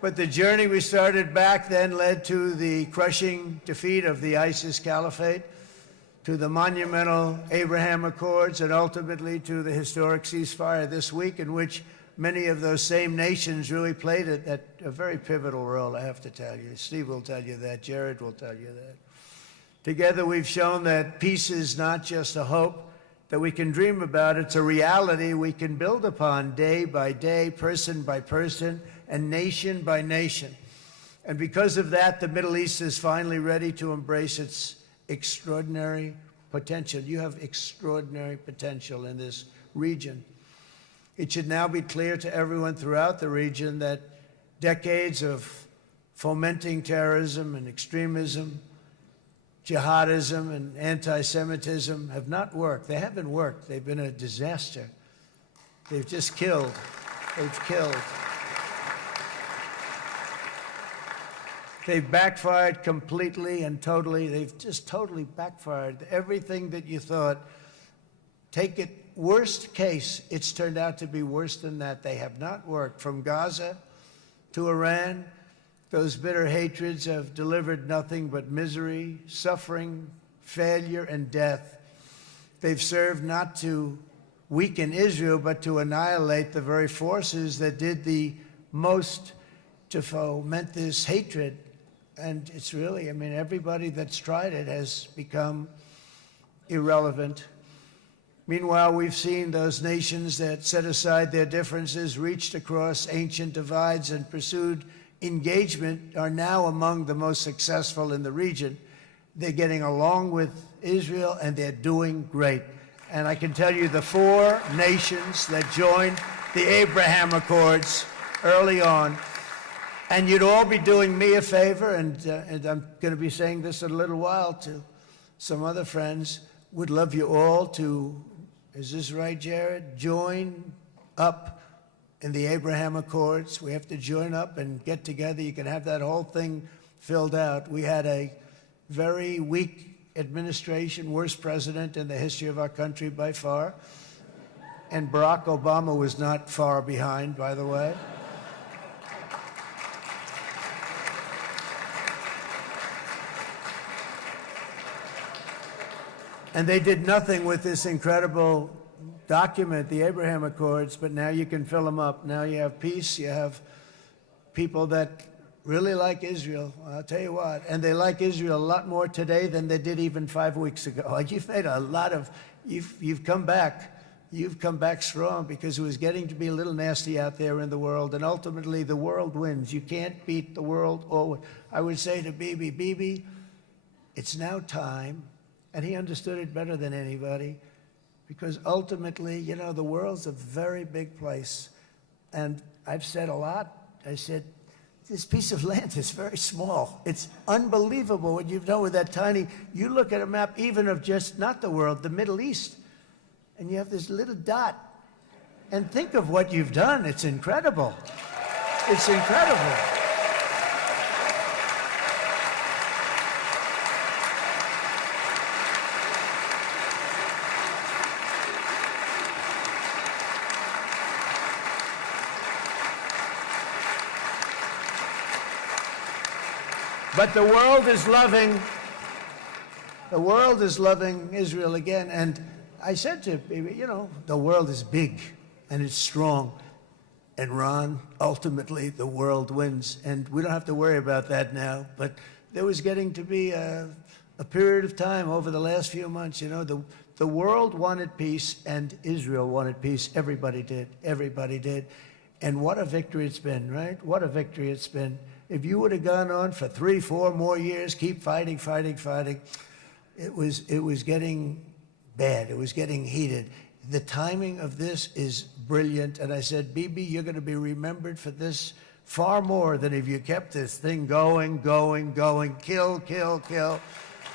But the journey we started back then led to the crushing defeat of the ISIS caliphate, to the monumental Abraham Accords, and ultimately to the historic ceasefire this week, in which many of those same nations really played a very pivotal role, I have to tell you. Steve will tell you that. Jared will tell you that. Together, we've shown that peace is not just a hope that we can dream about. It's a reality we can build upon day by day, person by person, and nation by nation. And because of that, the Middle East is finally ready to embrace its extraordinary potential. You have extraordinary potential in this region. It should now be clear to everyone throughout the region that decades of fomenting terrorism and extremism, jihadism and anti-Semitism have not worked. They haven't worked. They've been a disaster. They've just killed. They've killed. They've backfired completely and totally. They've just totally backfired. Everything that you thought, take it worst case, it's turned out to be worse than that. They have not worked. From Gaza to Iran, those bitter hatreds have delivered nothing but misery, suffering, failure, and death. They've served not to weaken Israel, but to annihilate the very forces that did the most to foment this hatred. And it's really, I mean, everybody that's tried it has become irrelevant. Meanwhile, we've seen those nations that set aside their differences, reached across ancient divides, and pursued engagement are now among the most successful in the region. They're getting along with Israel, and they're doing great. And I can tell you the 4 nations that joined the Abraham Accords early on, and you'd all be doing me a favor, and I'm going to be saying this in a little while to some other friends, would love you all to, is this right, Jared? Join up in the Abraham Accords. We have to join up and get together. You can have that whole thing filled out. We had a very weak administration, worst president in the history of our country by far. And Barack Obama was not far behind, by the way. And they did nothing with this incredible document, the Abraham Accords, but now you can fill them up. Now you have peace, you have people that really like Israel. I'll tell you what, and they like Israel a lot more today than they did even 5 weeks ago. You've made a lot of, you've come back. You've come back strong because it was getting to be a little nasty out there in the world, and ultimately the world wins. You can't beat the world. Or I would say to Bibi, it's now time, and he understood it better than anybody, because ultimately, you know, the world's a very big place. And I've said a lot. I said, this piece of land is very small. It's unbelievable what you've done with that tiny, you look at a map even of just, not the world, the Middle East, and you have this little dot. And think of what you've done. It's incredible. It's incredible. But the world is loving Israel again. And I said to Bibi, you know, the world is big and it's strong. And Ron, ultimately, the world wins. And we don't have to worry about that now. But there was getting to be a period of time over the last few months, you know, the world wanted peace and Israel wanted peace. Everybody did. Everybody did. And what a victory it's been, right? What a victory it's been. If you would have gone on for 3, 4 more years, keep fighting, it was getting bad. It was getting heated. The timing of this is brilliant. And I said, Bibi, you're going to be remembered for this far more than if you kept this thing going, kill.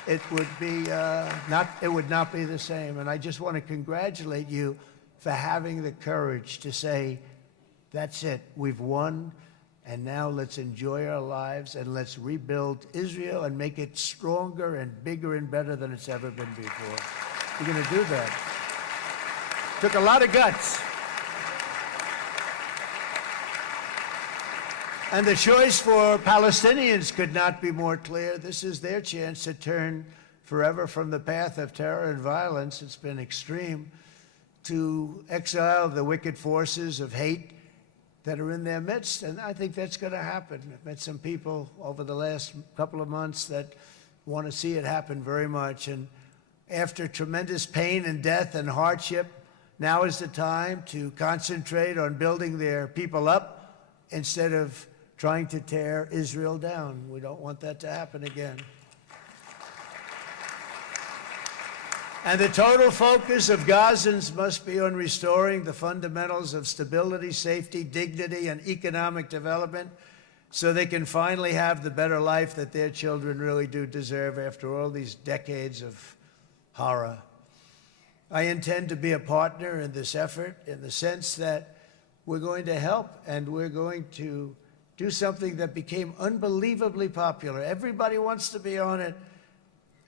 It would be it would not be the same. And I just want to congratulate you for having the courage to say, that's it, we've won. And now let's enjoy our lives and let's rebuild Israel and make it stronger and bigger and better than it's ever been before. We're going to do that. Took a lot of guts. And the choice for Palestinians could not be more clear. This is their chance to turn forever from the path of terror and violence. It's been extreme, to exile the wicked forces of hate that are in their midst, and I think that's going to happen. I've met some people over the last couple of months that want to see it happen very much, and after tremendous pain and death and hardship, now is the time to concentrate on building their people up instead of trying to tear Israel down. We don't want that to happen again. And the total focus of Gazans must be on restoring the fundamentals of stability, safety, dignity, and economic development so they can finally have the better life that their children really do deserve after all these decades of horror. I intend to be a partner in this effort in the sense that we're going to help and we're going to do something that became unbelievably popular. Everybody wants to be on it.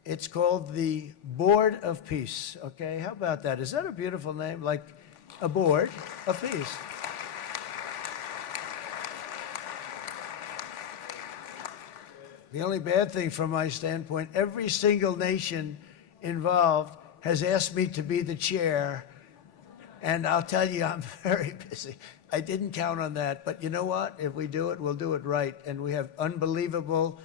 It's called the Board of Peace, okay? How about that? Is that a beautiful name? Like a board of peace. The only bad thing from my standpoint, every single nation involved has asked me to be the chair, and I'll tell you, I'm very busy. I didn't count on that, but you know what? If we do it, we'll do it right, and we have unbelievable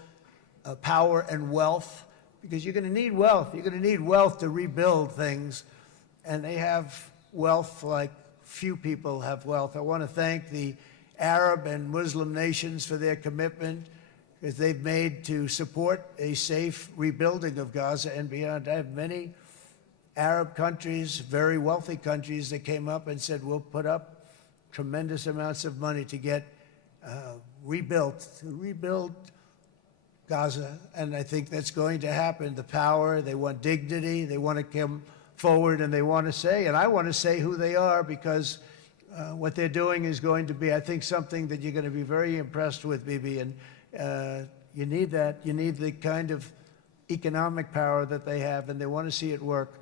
power and wealth, because you're going to need wealth. You're going to need wealth to rebuild things, and they have wealth like few people have wealth. I want to thank the Arab and Muslim nations for their commitment that they've made to support a safe rebuilding of Gaza and beyond. I have many Arab countries, very wealthy countries, that came up and said, we'll put up tremendous amounts of money to get rebuilt, to rebuild Gaza, and I think that's going to happen. The power, they want dignity, they want to come forward, and they want to say, and I want to say who they are, because what they're doing is going to be, I think, something that you're going to be very impressed with, Bibi, and you need that. You need the kind of economic power that they have, and they want to see it work,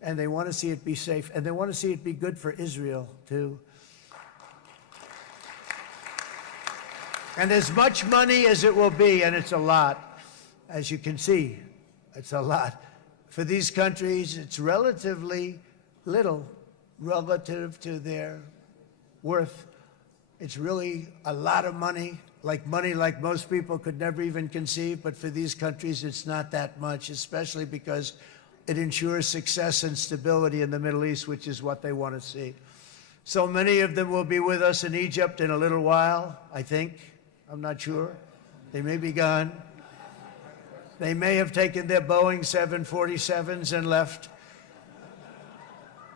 and they want to see it be safe, and they want to see it be good for Israel, too. And as much money as it will be, and it's a lot, as you can see, it's a lot. For these countries, it's relatively little relative to their worth. It's really a lot of money, like money like most people could never even conceive, but for these countries it's not that much, especially because it ensures success and stability in the Middle East, which is what they want to see. So many of them will be with us in Egypt in a little while, I think. I'm not sure. They may be gone. They may have taken their Boeing 747s and left.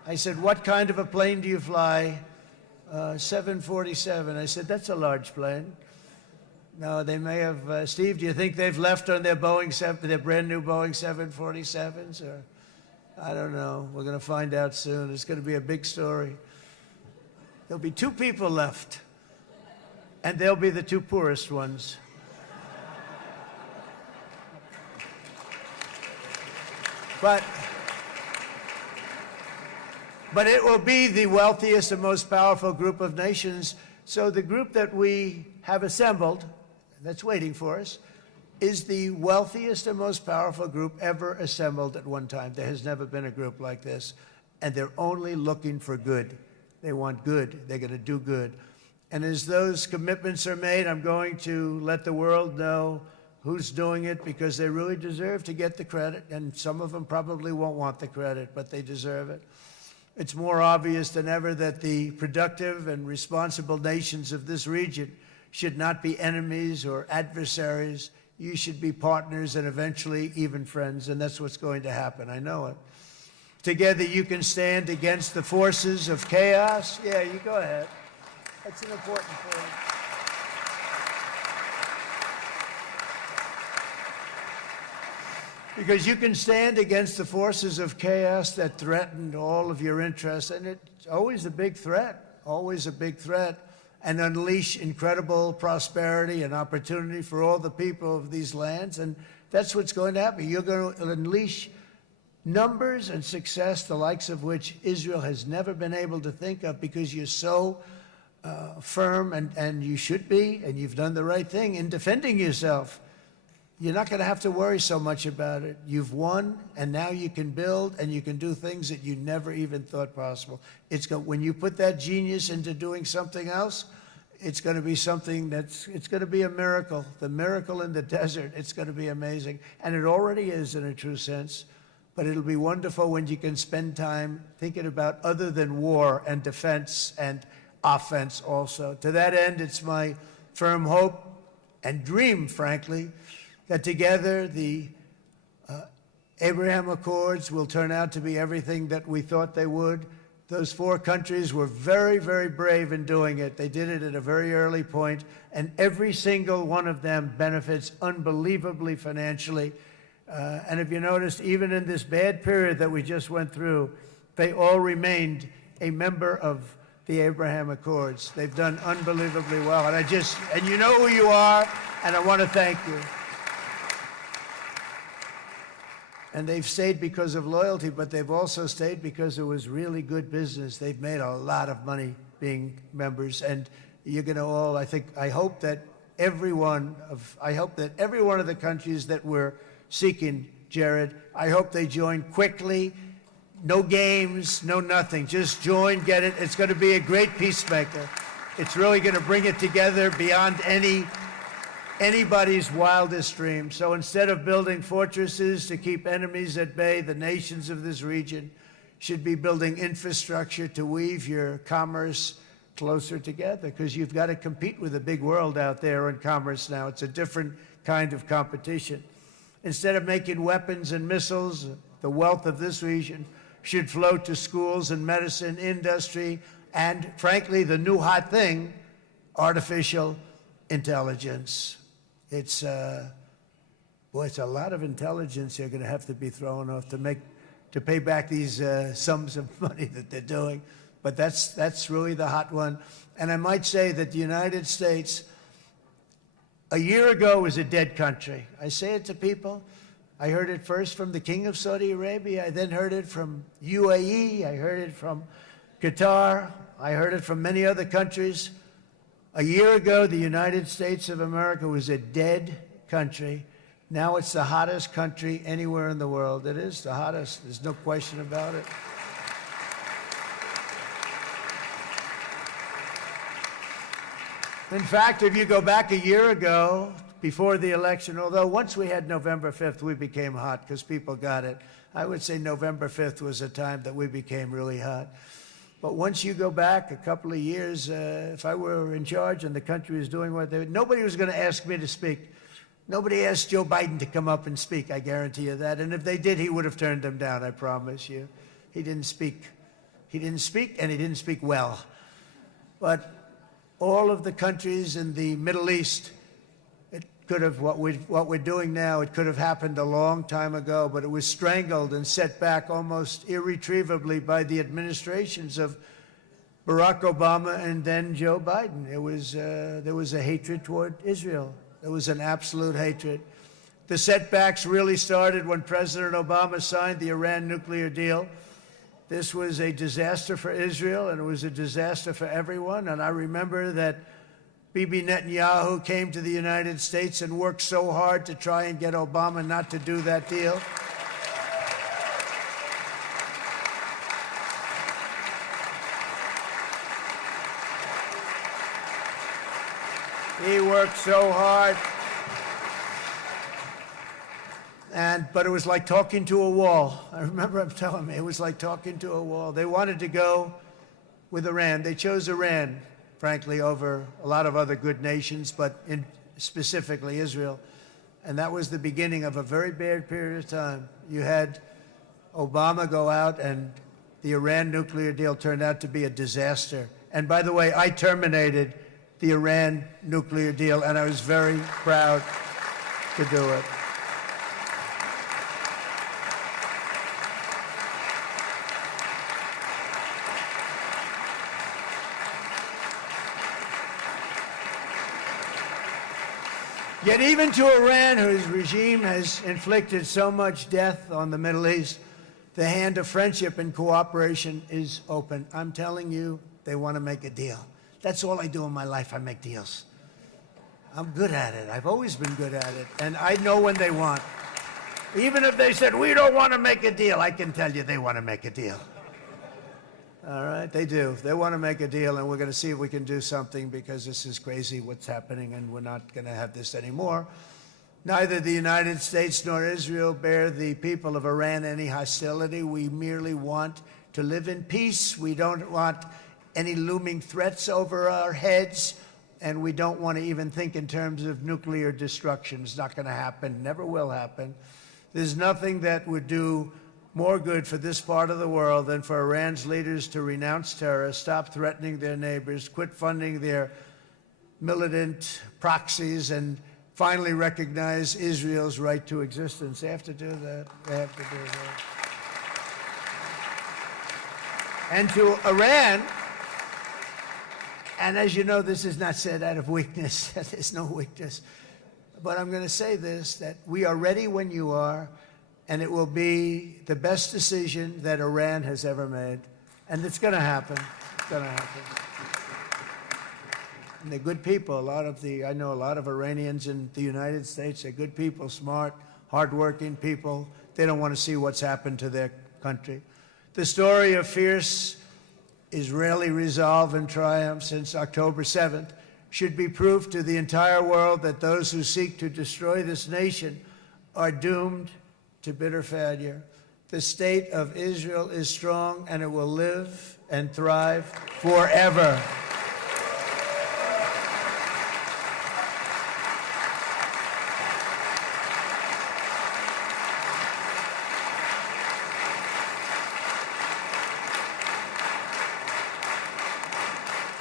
I said, what kind of a plane do you fly? 747. I said, that's a large plane. No, they may have, Steve, do you think they've left on their their brand new Boeing 747s? Or, I don't know. We're going to find out soon. It's going to be a big story. There'll be 2 people left, and they'll be the 2 poorest ones. But it will be the wealthiest and most powerful group of nations. So the group that we have assembled, that's waiting for us, is the wealthiest and most powerful group ever assembled at one time. There has never been a group like this. And they're only looking for good. They want good. They're going to do good. And as those commitments are made, I'm going to let the world know who's doing it, because they really deserve to get the credit. And some of them probably won't want the credit, but they deserve it. It's more obvious than ever that the productive and responsible nations of this region should not be enemies or adversaries. You should be partners and eventually even friends, and that's what's going to happen. I know it. Together you can stand against the forces of chaos. Yeah, you go ahead. That's an important point. Because you can stand against the forces of chaos that threaten all of your interests, and it's always a big threat, and unleash incredible prosperity and opportunity for all the people of these lands, and that's what's going to happen. You're going to unleash numbers and success, the likes of which Israel has never been able to think of, because you're so firm, and you should be, and you've done the right thing in defending yourself. You're not going to have to worry so much about it. You've won, and now you can build, and you can do things that you never even thought possible. When you put that genius into doing something else, it's going to be something it's going to be a miracle. The miracle in the desert, it's going to be amazing. And it already is in a true sense. But it'll be wonderful when you can spend time thinking about other than war and defense and offense also. To that end, it's my firm hope and dream, frankly, that together the Abraham Accords will turn out to be everything that we thought they would. Those 4 countries were very, very brave in doing it. They did it at a very early point, and every single one of them benefits unbelievably financially. And if you noticed, even in this bad period that we just went through, they all remained a member of the Abraham Accords. They've done unbelievably well. And you know who you are, and I want to thank you. And they've stayed because of loyalty, but they've also stayed because it was really good business. They've made a lot of money being members, and you're going to all, I hope that every one of the countries that we're seeking, Jared, I hope they join quickly. No games, no nothing. Just join, get it. It's going to be a great peacemaker. It's really going to bring it together beyond anybody's wildest dream. So instead of building fortresses to keep enemies at bay, the nations of this region should be building infrastructure to weave your commerce closer together, because you've got to compete with the big world out there in commerce now. It's a different kind of competition. Instead of making weapons and missiles, the wealth of this region should flow to schools and medicine, industry, and frankly, the new hot thing, artificial intelligence. It's a lot of intelligence you're going to have to be thrown off to pay back these sums of money that they're doing. But that's really the hot one. And I might say that the United States, a year ago, was a dead country. I say it to people. I heard it first from the King of Saudi Arabia. I then heard it from UAE. I heard it from Qatar. I heard it from many other countries. A year ago, the United States of America was a dead country. Now it's the hottest country anywhere in the world. It is the hottest. There's no question about it. In fact, if you go back a year ago, before the election, although once we had November 5th, we became hot because people got it. I would say November 5th was a time that we became really hot. But once you go back a couple of years, if I were in charge and the country was doing what they, nobody was going to ask me to speak. Nobody asked Joe Biden to come up and speak, I guarantee you that. And if they did, he would have turned them down, I promise you. He didn't speak. He didn't speak, and he didn't speak well. But all of the countries in the Middle East, it could have, what we're doing now, it could have happened a long time ago, but it was strangled and set back almost irretrievably by the administrations of Barack Obama and then Joe Biden. It was, there was a hatred toward Israel. There was an absolute hatred. The setbacks really started when President Obama signed the Iran nuclear deal. This was a disaster for Israel, and it was a disaster for everyone. And I remember that Bibi Netanyahu came to the United States and worked so hard to try and get Obama not to do that deal. He worked so hard. But it was like talking to a wall. I remember him telling me it was like talking to a wall. They wanted to go with Iran. They chose Iran, frankly, over a lot of other good nations, but specifically Israel. And that was the beginning of a very bad period of time. You had Obama go out, and the Iran nuclear deal turned out to be a disaster. And by the way, I terminated the Iran nuclear deal, and I was very proud to do it. Yet even to Iran, whose regime has inflicted so much death on the Middle East, the hand of friendship and cooperation is open. I'm telling you, they want to make a deal. That's all I do in my life. I make deals. I'm good at it. I've always been good at it. And I know when they want. Even if they said, we don't want to make a deal, I can tell you they want to make a deal. All right, they do. They want to make a deal, and we're going to see if we can do something, because this is crazy what's happening, and we're not going to have this anymore. Neither the United States nor Israel bear the people of Iran any hostility. We merely want to live in peace. We don't want any looming threats over our heads, and we don't want to even think in terms of nuclear destruction. It's not going to happen, never will happen. There's nothing that would do more good for this part of the world than for Iran's leaders to renounce terror, stop threatening their neighbors, quit funding their militant proxies, and finally recognize Israel's right to existence. They have to do that. They have to do that. And to Iran, and as you know, this is not said out of weakness. There's no weakness. But I'm going to say this, that we are ready when you are, and it will be the best decision that Iran has ever made. And it's going to happen. It's going to happen. And they're good people. I know a lot of Iranians in the United States. They're good people, smart, hardworking people. They don't want to see what's happened to their country. The story of fierce Israeli resolve and triumph since October 7th should be proof to the entire world that those who seek to destroy this nation are doomed to bitter failure. The state of Israel is strong, and it will live and thrive forever.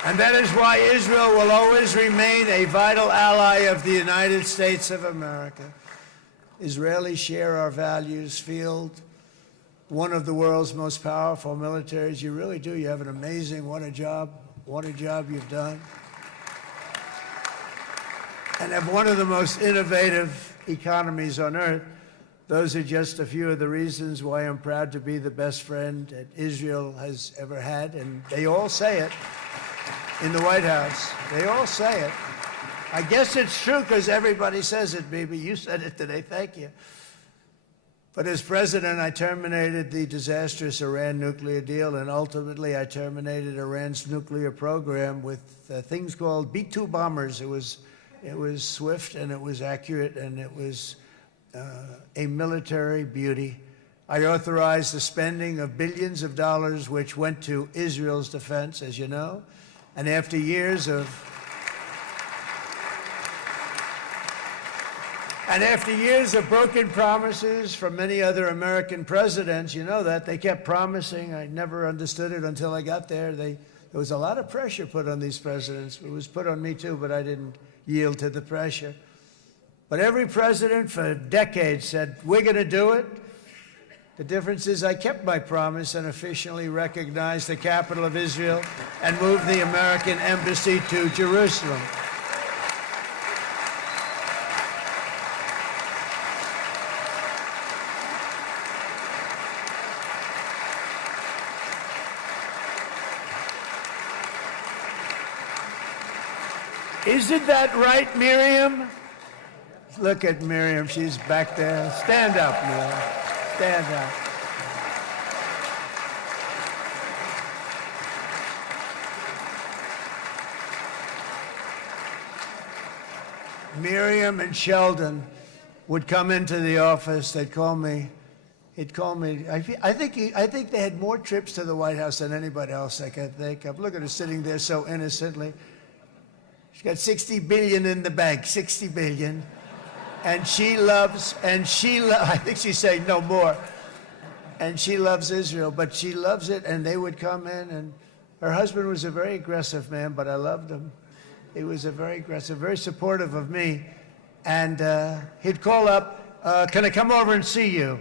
And that is why Israel will always remain a vital ally of the United States of America. Israelis share our values, field one of the world's most powerful militaries. You really do. You have an amazing, what a job you've done. And have one of the most innovative economies on earth. Those are just a few of the reasons why I'm proud to be the best friend that Israel has ever had. And they all say it in the White House. They all say it. I guess it's true because everybody says it, baby. You said it today. Thank you. But as president, I terminated the disastrous Iran nuclear deal, and ultimately I terminated Iran's nuclear program with things called B-2 bombers. It was swift, and it was accurate, and it was a military beauty. I authorized the spending of billions of dollars, which went to Israel's defense, as you know. And after years of broken promises from many other American presidents, you know that, they kept promising. I never understood it until I got there. There was a lot of pressure put on these presidents. It was put on me too, but I didn't yield to the pressure. But every president for decades said, we're going to do it. The difference is I kept my promise and officially recognized the capital of Israel and moved the American embassy to Jerusalem. Isn't that right, Miriam? Look at Miriam. She's back there. Stand up, Miriam. Stand up. Miriam and Sheldon would come into the office. They'd call me. He'd call me. I think they had more trips to the White House than anybody else I could think of. Look at her sitting there so innocently. She's got $60 billion in the bank, $60 billion. And I think she's saying no more. And she loves Israel, but she loves it, and they would come in, and her husband was a very aggressive man, but I loved him. He was a very aggressive, very supportive of me. And he'd call up, can I come over and see you?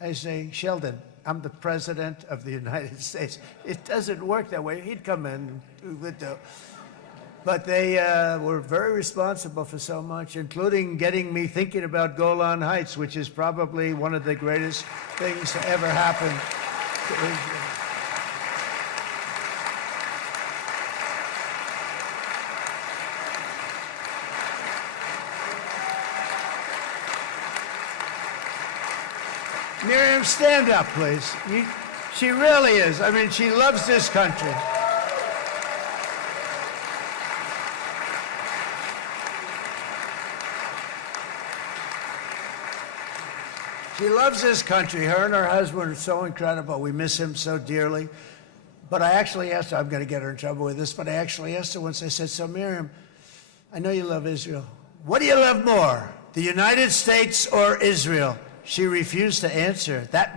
I say, Sheldon, I'm the president of the United States. It doesn't work that way. He'd come in, but they were very responsible for so much, including getting me thinking about Golan Heights, which is probably one of the greatest things to ever happen to Israel. Miriam, stand up, please. She really is. I mean, she loves this country. She loves this country. Her and her husband are so incredible. We miss him so dearly. But I actually asked her, I'm going to get her in trouble with this, but I actually asked her once, I said, so Miriam, I know you love Israel. What do you love more, the United States or Israel? She refused to answer. That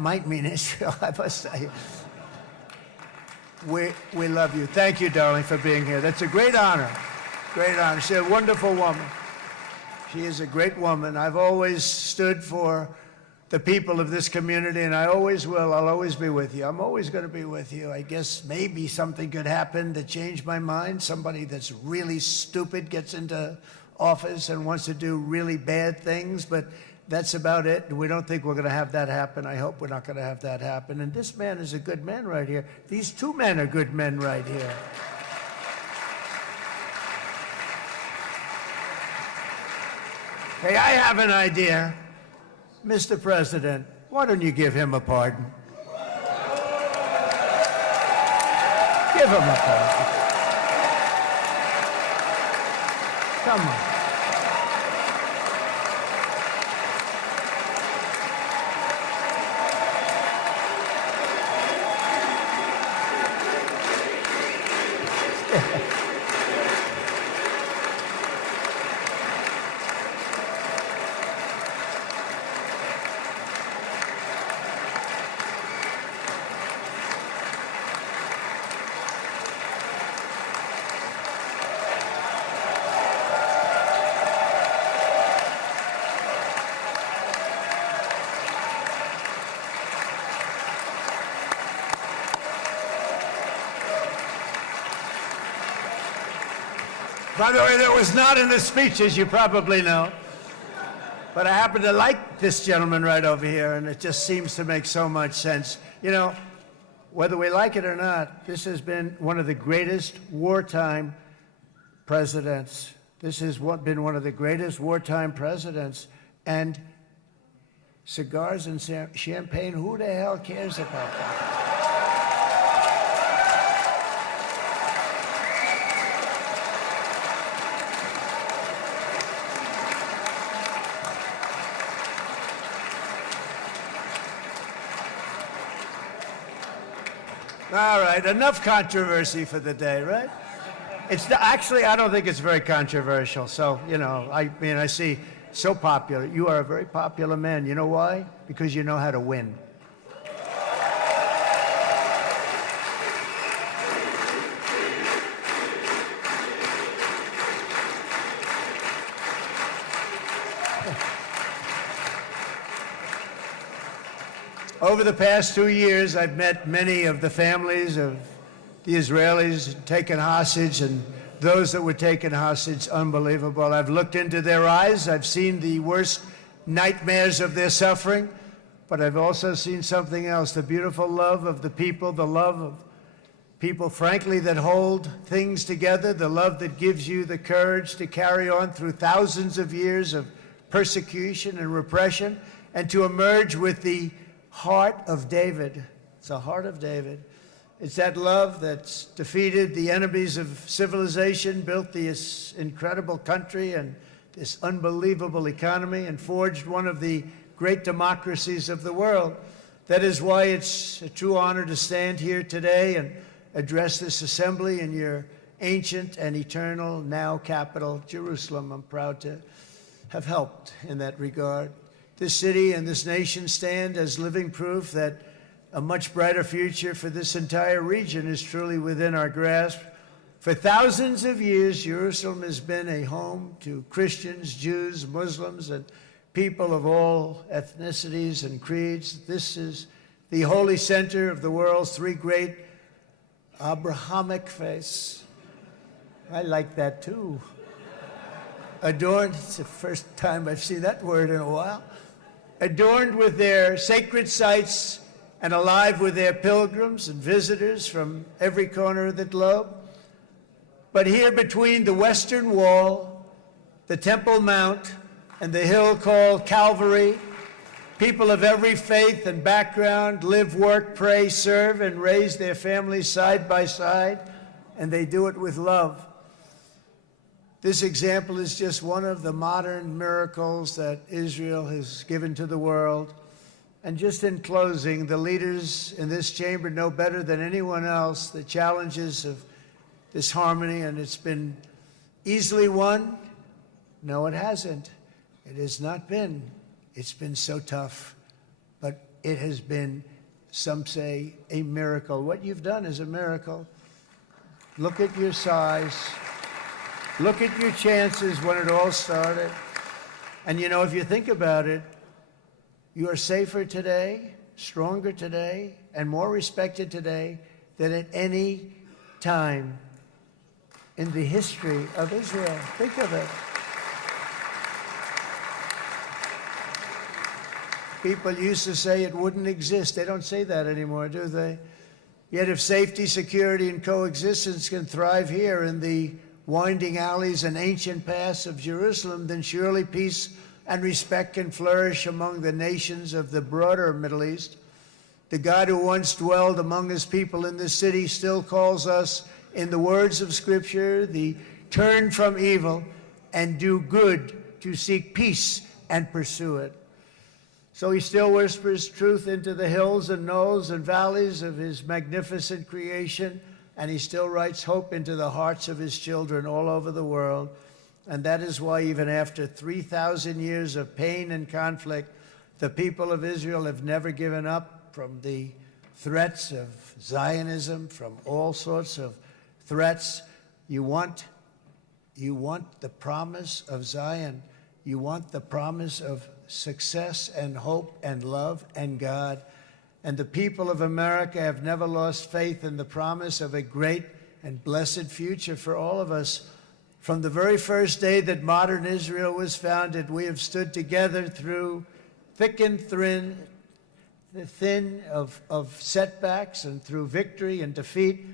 might mean Israel, I must say. We love you. Thank you, darling, for being here. That's a great honor. Great honor. She's a wonderful woman. She is a great woman. I've always stood for the people of this community, and I always will. I'll always be with you. I'm always going to be with you. I guess maybe something could happen to change my mind. Somebody that's really stupid gets into office and wants to do really bad things, but that's about it. We don't think we're going to have that happen. I hope we're not going to have that happen. And this man is a good man right here. These two men are good men right here. Hey, I have an idea. Mr. President, why don't you give him a pardon? Give him a pardon. Come on. By the way, that was not in the speech, as you probably know. But I happen to like this gentleman right over here, and it just seems to make so much sense. You know, whether we like it or not, this has been one of the greatest wartime presidents. This has been one of the greatest wartime presidents. And Cigars and champagne, who the hell cares about that? All right, enough controversy for the day, right? Actually, I don't think it's very controversial. So, you know, I mean, I see so popular. You are a very popular man. You know why? Because you know how to win. Over the past 2 years, I've met many of the families of the Israelis taken hostage and those that were taken hostage. Unbelievable. I've looked into their eyes. I've seen the worst nightmares of their suffering, but I've also seen something else, the beautiful love of the people, the love of people, frankly, that hold things together, the love that gives you the courage to carry on through thousands of years of persecution and repression and to emerge with the heart of David. It's the heart of David. It's that love that's defeated the enemies of civilization, built this incredible country and this unbelievable economy, and forged one of the great democracies of the world. That is why it's a true honor to stand here today and address this assembly in your ancient and eternal now capital, Jerusalem. I'm proud to have helped in that regard. This city and this nation stand as living proof that a much brighter future for this entire region is truly within our grasp. For thousands of years, Jerusalem has been a home to Christians, Jews, Muslims, and people of all ethnicities and creeds. This is the holy center of the world's three great Abrahamic faiths. I like that too. Adorned, it's the first time I've seen that word in a while. Adorned with their sacred sites and alive with their pilgrims and visitors from every corner of the globe. But here between the Western Wall, the Temple Mount, and the hill called Calvary, people of every faith and background live, work, pray, serve, and raise their families side by side, and they do it with love. This example is just one of the modern miracles that Israel has given to the world. And just in closing, the leaders in this chamber know better than anyone else the challenges of this harmony, and it's been easily won. No, it hasn't. It has not been. It's been so tough, but it has been, some say, a miracle. What you've done is a miracle. Look at your size. Look at your chances when it all started. And you know, if you think about it, you are safer today, stronger today, and more respected today than at any time in the history of Israel. Think of it. People used to say it wouldn't exist. They don't say that anymore, do they? Yet if safety, security, and coexistence can thrive here in the winding alleys and ancient paths of Jerusalem, then surely peace and respect can flourish among the nations of the broader Middle East. The God who once dwelled among his people in this city still calls us, in the words of Scripture, the turn from evil and do good, to seek peace and pursue it. So he still whispers truth into the hills and knolls and valleys of his magnificent creation, and he still writes hope into the hearts of his children all over the world. And that is why even after 3,000 years of pain and conflict, the people of Israel have never given up from the threats of Zionism, from all sorts of threats. You want the promise of Zion. You want the promise of success and hope and love and God. And the people of America have never lost faith in the promise of a great and blessed future for all of us. From the very first day that modern Israel was founded, we have stood together through thick and thin of setbacks, and through victory and defeat,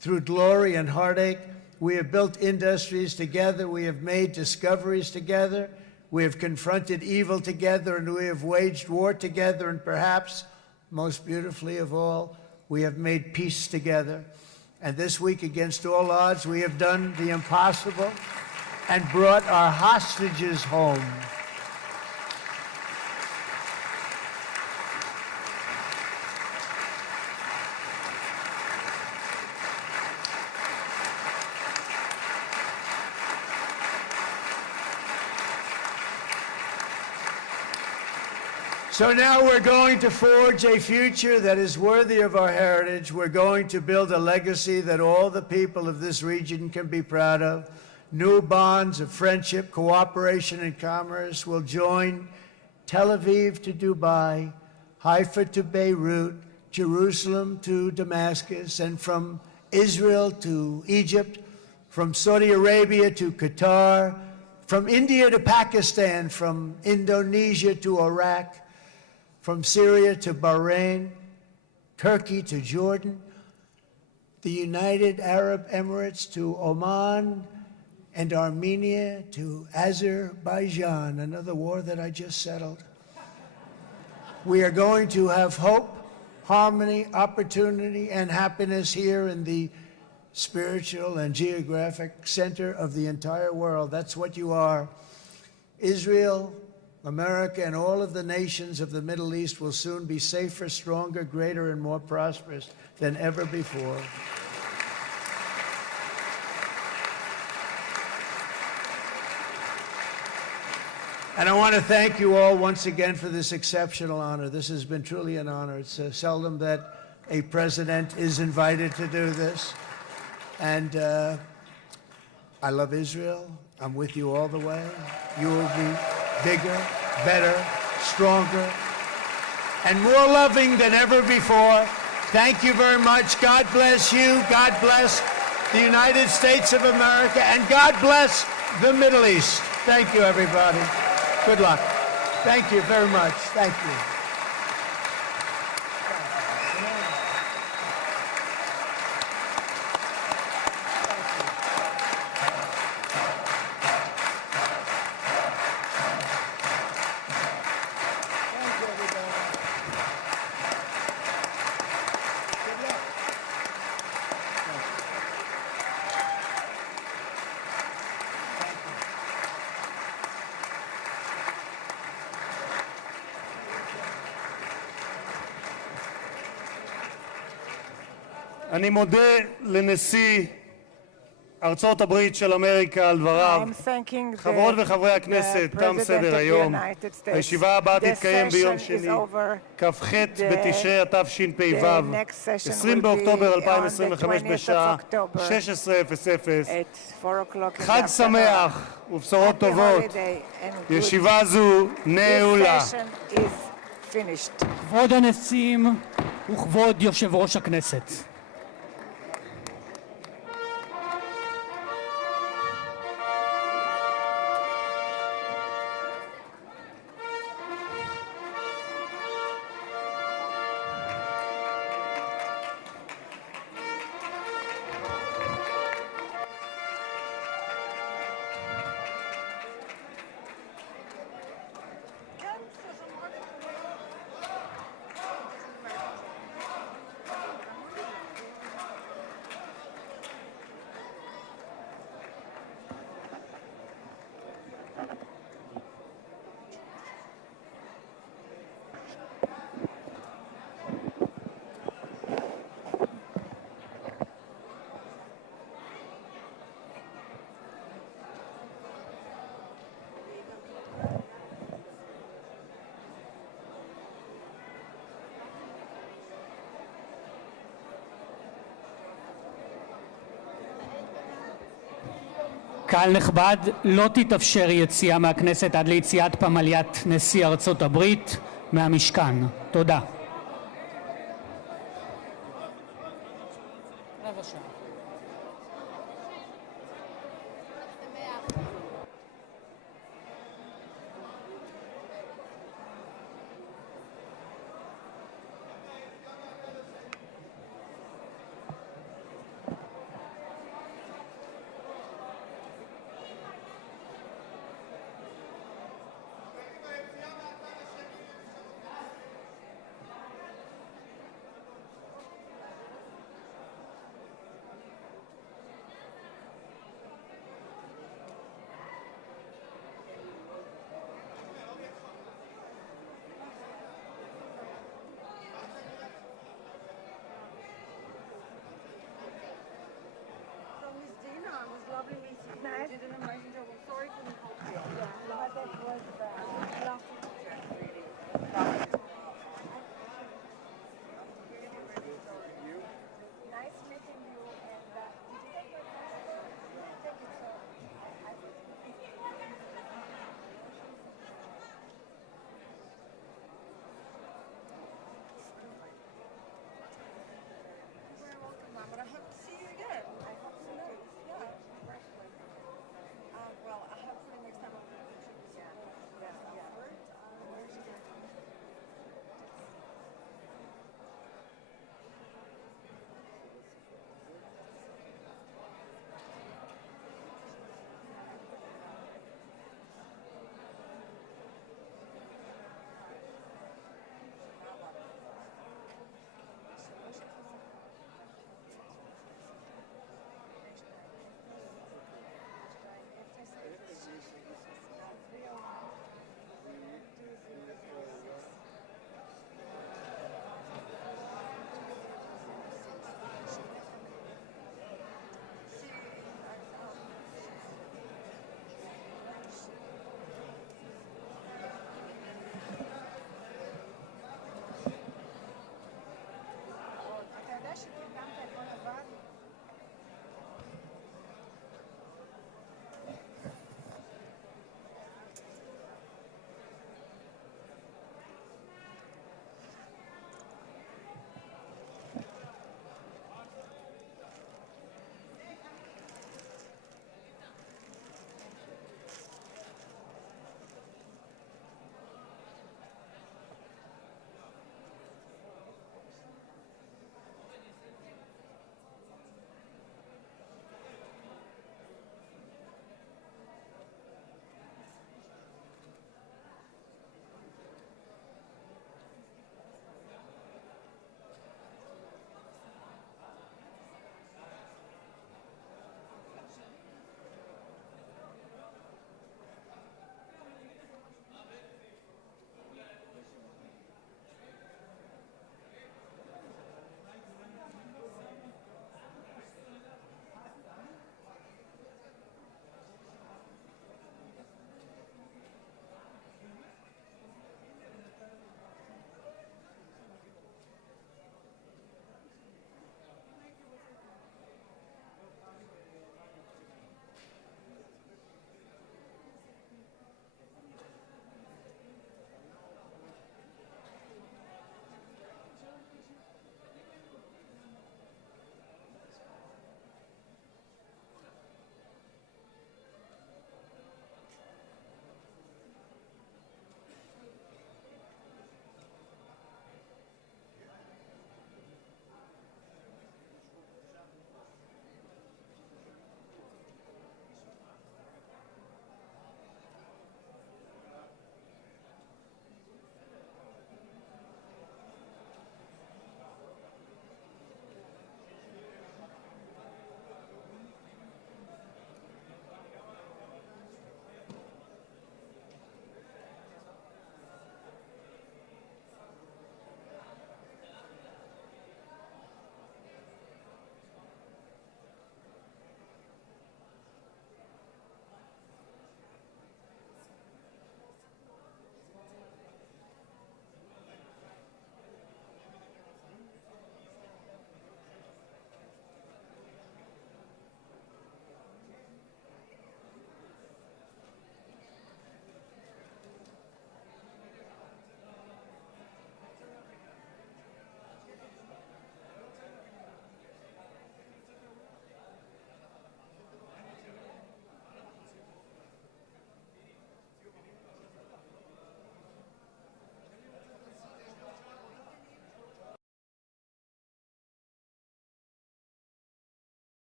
through glory and heartache. We have built industries together. We have made discoveries together. We have confronted evil together, and we have waged war together, and perhaps, most beautifully of all, we have made peace together. And this week, against all odds, we have done the impossible and brought our hostages home. So now we're going to forge a future that is worthy of our heritage. We're going to build a legacy that all the people of this region can be proud of. New bonds of friendship, cooperation, and commerce will join Tel Aviv to Dubai, Haifa to Beirut, Jerusalem to Damascus, and from Israel to Egypt, from Saudi Arabia to Qatar, from India to Pakistan, from Indonesia to Iraq, from Syria to Bahrain, Turkey to Jordan, the United Arab Emirates to Oman, and Armenia to Azerbaijan, another war that I just settled. We are going to have hope, harmony, opportunity, and happiness here in the spiritual and geographic center of the entire world. That's what you are. Israel, America, and all of the nations of the Middle East will soon be safer, stronger, greater, and more prosperous than ever before. And I want to thank you all once again for this exceptional honor. This has been truly an honor. It's seldom that a president is invited to do this. And I love Israel. I'm with you all the way. You will be bigger, better, stronger, and more loving than ever before. Thank you very much. God bless you. God bless the United States of America. And God bless the Middle East. Thank you, everybody. Good luck. Thank you very much. Thank you. אני מודה לנשיא ארצות הברית של אמריקה על דבריו. חברות וחברי הכנסת, תם סדר היום. הישיבה הבאה תתקיים ביום שני, כ"ח בתשרי התשפ"ו, 20 באוקטובר 2025 בשעה 16:00. חג שמח ובשורות טובות. ישיבה זו נעולה. כבוד הנשיאים וכבוד יושב ראש הכנסת. קהל נכבד, לא תתאפשר יציאה מהכנסת עד ליציאת פמליית נשיא ארצות הברית מהמשכן. תודה.